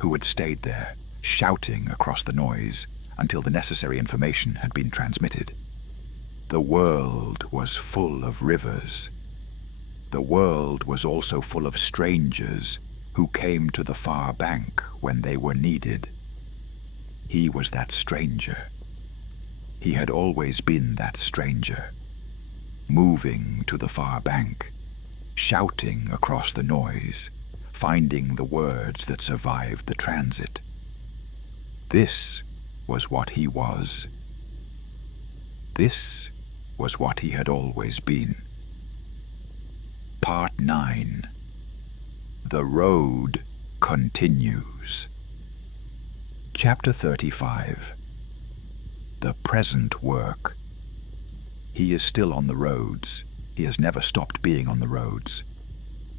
who had stayed there, shouting across the noise until the necessary information had been transmitted. The world was full of rivers. The world was also full of strangers who came to the far bank when they were needed. He was that stranger. He had always been that stranger, moving to the far bank, shouting across the noise, finding the words that survived the transit. This was what he was. This was what he had always been. Part 9. The Road Continues. Chapter 35. The Present Work. He is still on the roads. He has never stopped being on the roads.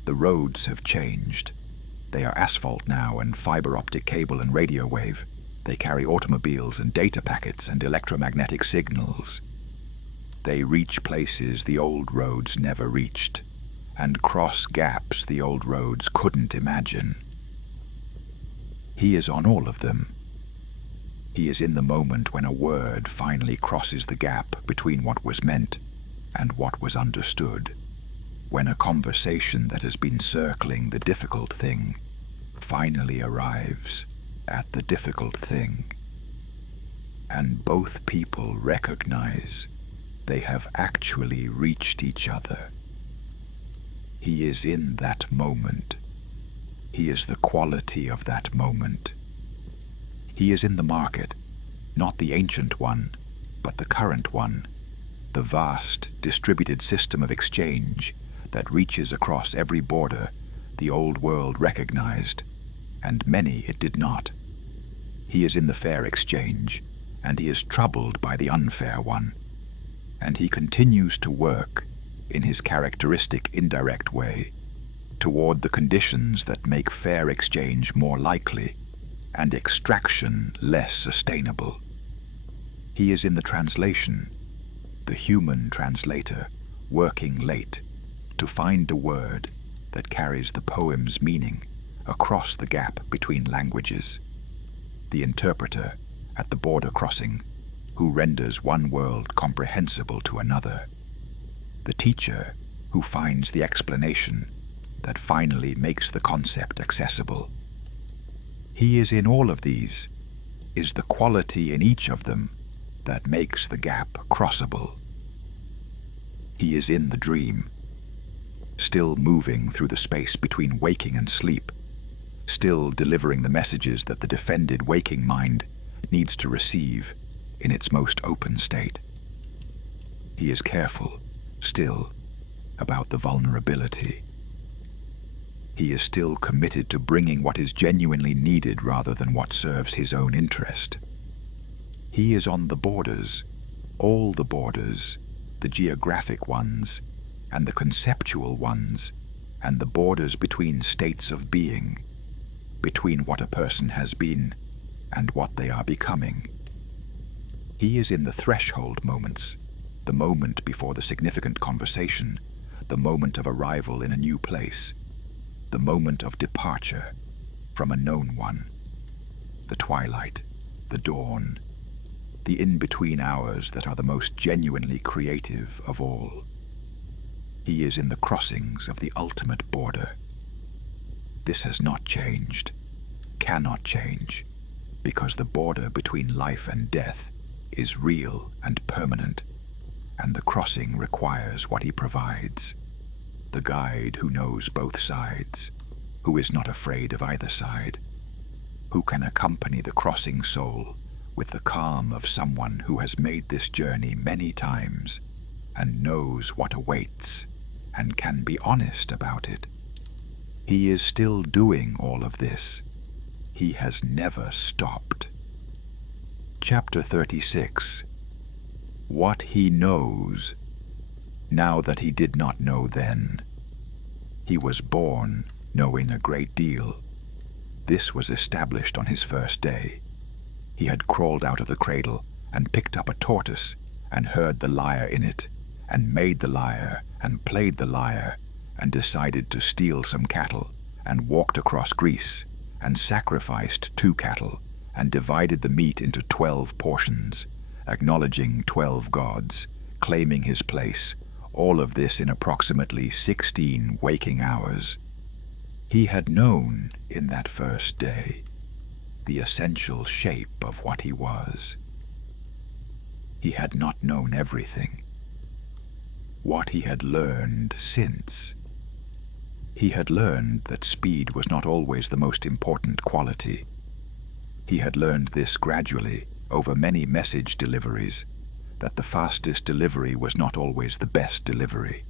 The roads have changed. They are asphalt now and fiber optic cable and radio wave. They carry automobiles and data packets and electromagnetic signals. They reach places the old roads never reached, and cross gaps the old roads couldn't imagine. He is on all of them. He is in the moment when a word finally crosses the gap between what was meant and what was understood, when a conversation that has been circling the difficult thing finally arrives at the difficult thing, and both people recognize they have actually reached each other. He is in that moment. He is the quality of that moment. He is in the market, not the ancient one, but the current one, the vast, distributed system of exchange that reaches across every border the old world recognized, and many it did not. He is in the fair exchange, and he is troubled by the unfair one, and he continues to work, in his characteristic indirect way, toward the conditions that make fair exchange more likely and extraction less sustainable. He is in the translation, the human translator, working late to find a word that carries the poem's meaning across the gap between languages, the interpreter at the border crossing who renders one world comprehensible to another, the teacher who finds the explanation that finally makes the concept accessible. He is in all of these, is the quality in each of them that makes the gap crossable. He is in the dream, still moving through the space between waking and sleep, still delivering the messages that the defended waking mind needs to receive in its most open state. He is careful, still, about the vulnerability. He is still committed to bringing what is genuinely needed rather than what serves his own interest. He is on the borders, all the borders, the geographic ones, and the conceptual ones, and the borders between states of being, between what a person has been and what they are becoming. He is in the threshold moments, the moment before the significant conversation, the moment of arrival in a new place, the moment of departure from a known one, the twilight, the dawn, the in-between hours that are the most genuinely creative of all. He is in the crossings of the ultimate border. This has not changed, cannot change, because the border between life and death is real and permanent, and the crossing requires what he provides. The guide who knows both sides, who is not afraid of either side, who can accompany the crossing soul with the calm of someone who has made this journey many times and knows what awaits and can be honest about it. He is still doing all of this. He has never stopped. Chapter 36. What he knows, now that he did not know then. He was born knowing a great deal. This was established on his first day. He had crawled out of the cradle and picked up a tortoise and heard the lyre in it, and made the lyre and played the lyre, and decided to steal some cattle, and walked across Greece, and sacrificed 2 cattle, and divided the meat into 12 portions, acknowledging 12 gods, claiming his place, all of this in approximately 16 waking hours. He had known in that first day the essential shape of what he was. He had not known everything. What he had learned since. He had learned that speed was not always the most important quality. He had learned this gradually over many message deliveries, that the fastest delivery was not always the best delivery,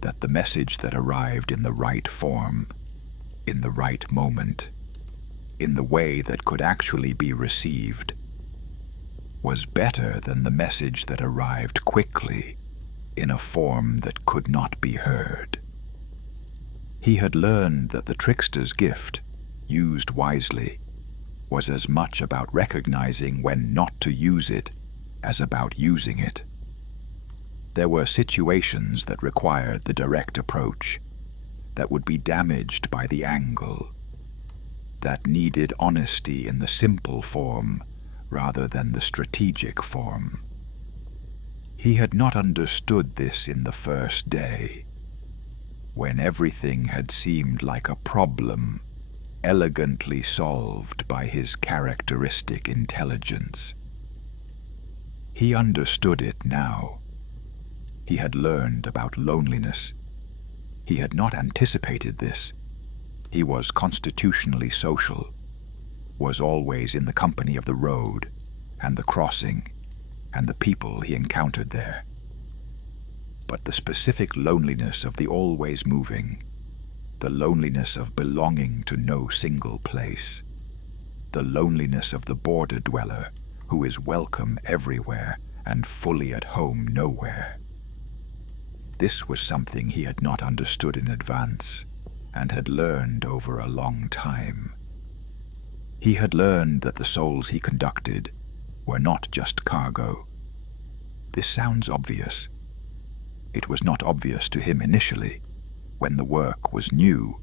that the message that arrived in the right form, in the right moment, in the way that could actually be received, was better than the message that arrived quickly in a form that could not be heard. He had learned that the trickster's gift, used wisely, was as much about recognizing when not to use it as about using it. There were situations that required the direct approach, that would be damaged by the angle, that needed honesty in the simple form rather than the strategic form. He had not understood this in the first day, when everything had seemed like a problem elegantly solved by his characteristic intelligence. He understood it now. He had learned about loneliness. He had not anticipated this. He was constitutionally social, was always in the company of the road and the crossing and the people he encountered there. But the specific loneliness of the always moving, the loneliness of belonging to no single place, the loneliness of the border dweller who is welcome everywhere and fully at home nowhere. This was something he had not understood in advance and had learned over a long time. He had learned that the souls he conducted were not just cargo. This sounds obvious. It was not obvious to him initially, when the work was new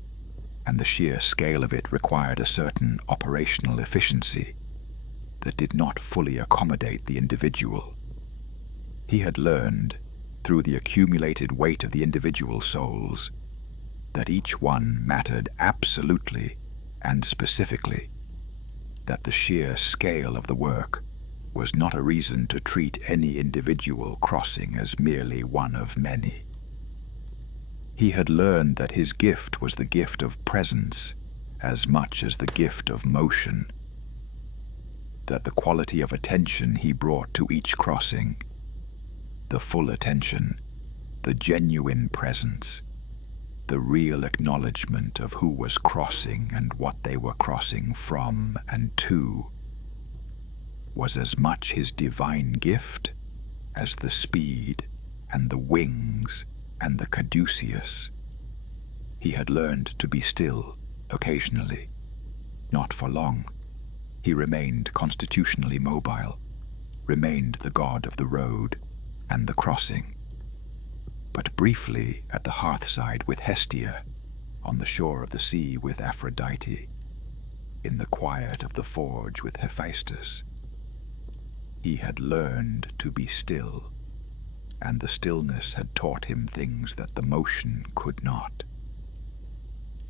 and the sheer scale of it required a certain operational efficiency that did not fully accommodate the individual. He had learned, through the accumulated weight of the individual souls, that each one mattered absolutely and specifically, that the sheer scale of the work was not a reason to treat any individual crossing as merely one of many. He had learned that his gift was the gift of presence as much as the gift of motion, that the quality of attention he brought to each crossing, the full attention, the genuine presence, the real acknowledgement of who was crossing and what they were crossing from and to, was as much his divine gift as the speed and the wings and the caduceus. He had learned to be still occasionally, not for long. He remained constitutionally mobile, remained the god of the road and the crossing. But briefly at the hearthside with Hestia, on the shore of the sea with Aphrodite, in the quiet of the forge with Hephaestus, he had learned to be still, and the stillness had taught him things that the motion could not.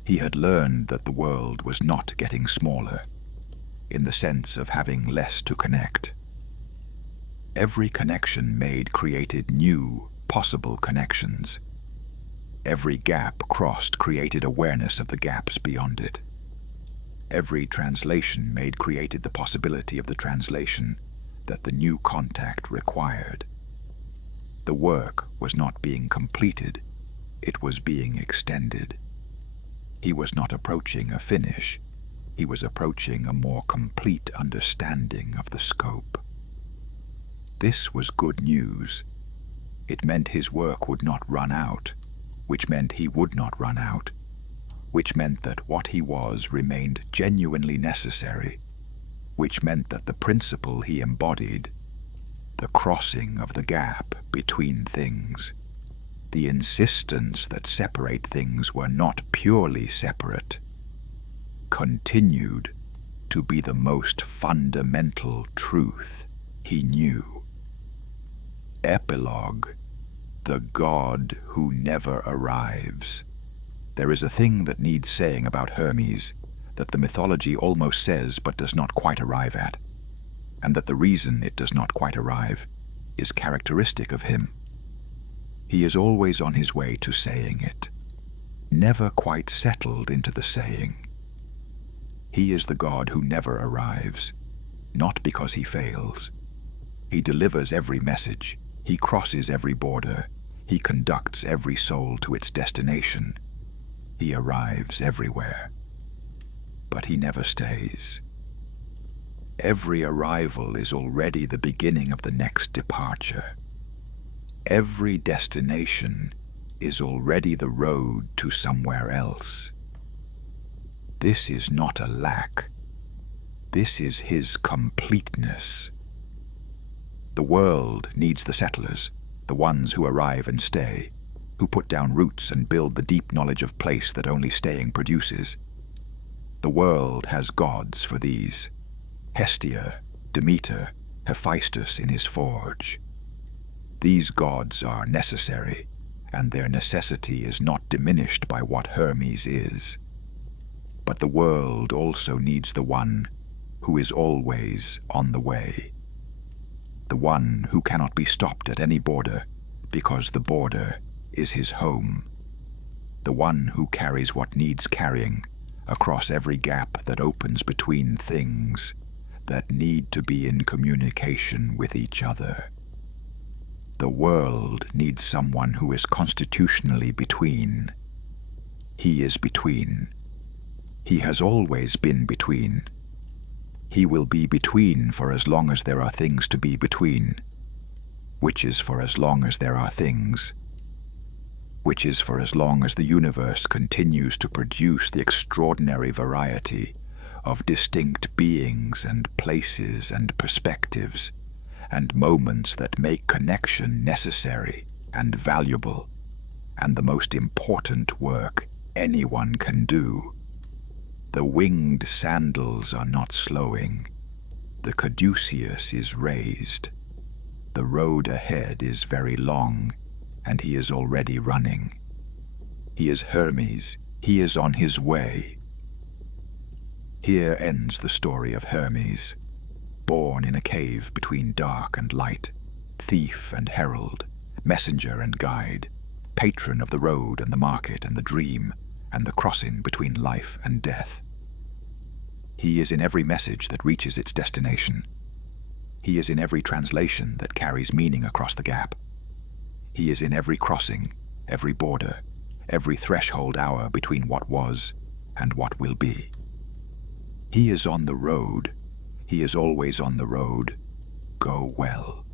He had learned that the world was not getting smaller, in the sense of having less to connect. Every connection made created new, possible connections. Every gap crossed created awareness of the gaps beyond it. Every translation made created the possibility of the translation that the new contact required. The work was not being completed, it was being extended. He was not approaching a finish, he was approaching a more complete understanding of the scope. This was good news. It meant his work would not run out, which meant he would not run out, which meant that what he was remained genuinely necessary, which meant that the principle he embodied, the crossing of the gap between things, the insistence that separate things were not purely separate, continued to be the most fundamental truth he knew. Epilogue: the God who never arrives. There is a thing that needs saying about Hermes that the mythology almost says but does not quite arrive at, and that the reason it does not quite arrive is characteristic of him. He is always on his way to saying it, never quite settled into the saying. He is the God who never arrives, not because he fails. He delivers every message, he crosses every border, he conducts every soul to its destination. He arrives everywhere, but he never stays. Every arrival is already the beginning of the next departure. Every destination is already the road to somewhere else. This is not a lack. This is his completeness. The world needs the settlers, the ones who arrive and stay, who put down roots and build the deep knowledge of place that only staying produces. The world has gods for these: Hestia, Demeter, Hephaestus in his forge. These gods are necessary, and their necessity is not diminished by what Hermes is. But the world also needs the one who is always on the way, the one who cannot be stopped at any border because the border is his home, the one who carries what needs carrying across every gap that opens between things that need to be in communication with each other. The world needs someone who is constitutionally between. He is between. He has always been between. He will be between for as long as there are things to be between, which is for as long as there are things, which is for as long as the universe continues to produce the extraordinary variety of distinct beings and places and perspectives and moments that make connection necessary and valuable, and the most important work anyone can do. The winged sandals are not slowing. The caduceus is raised. The road ahead is very long, and he is already running. He is Hermes. He is on his way. Here ends the story of Hermes, born in a cave between dark and light, thief and herald, messenger and guide, patron of the road and the market and the dream and the crossing between life and death. He is in every message that reaches its destination. He is in every translation that carries meaning across the gap. He is in every crossing, every border, every threshold hour between what was and what will be. He is on the road. He is always on the road. Go well.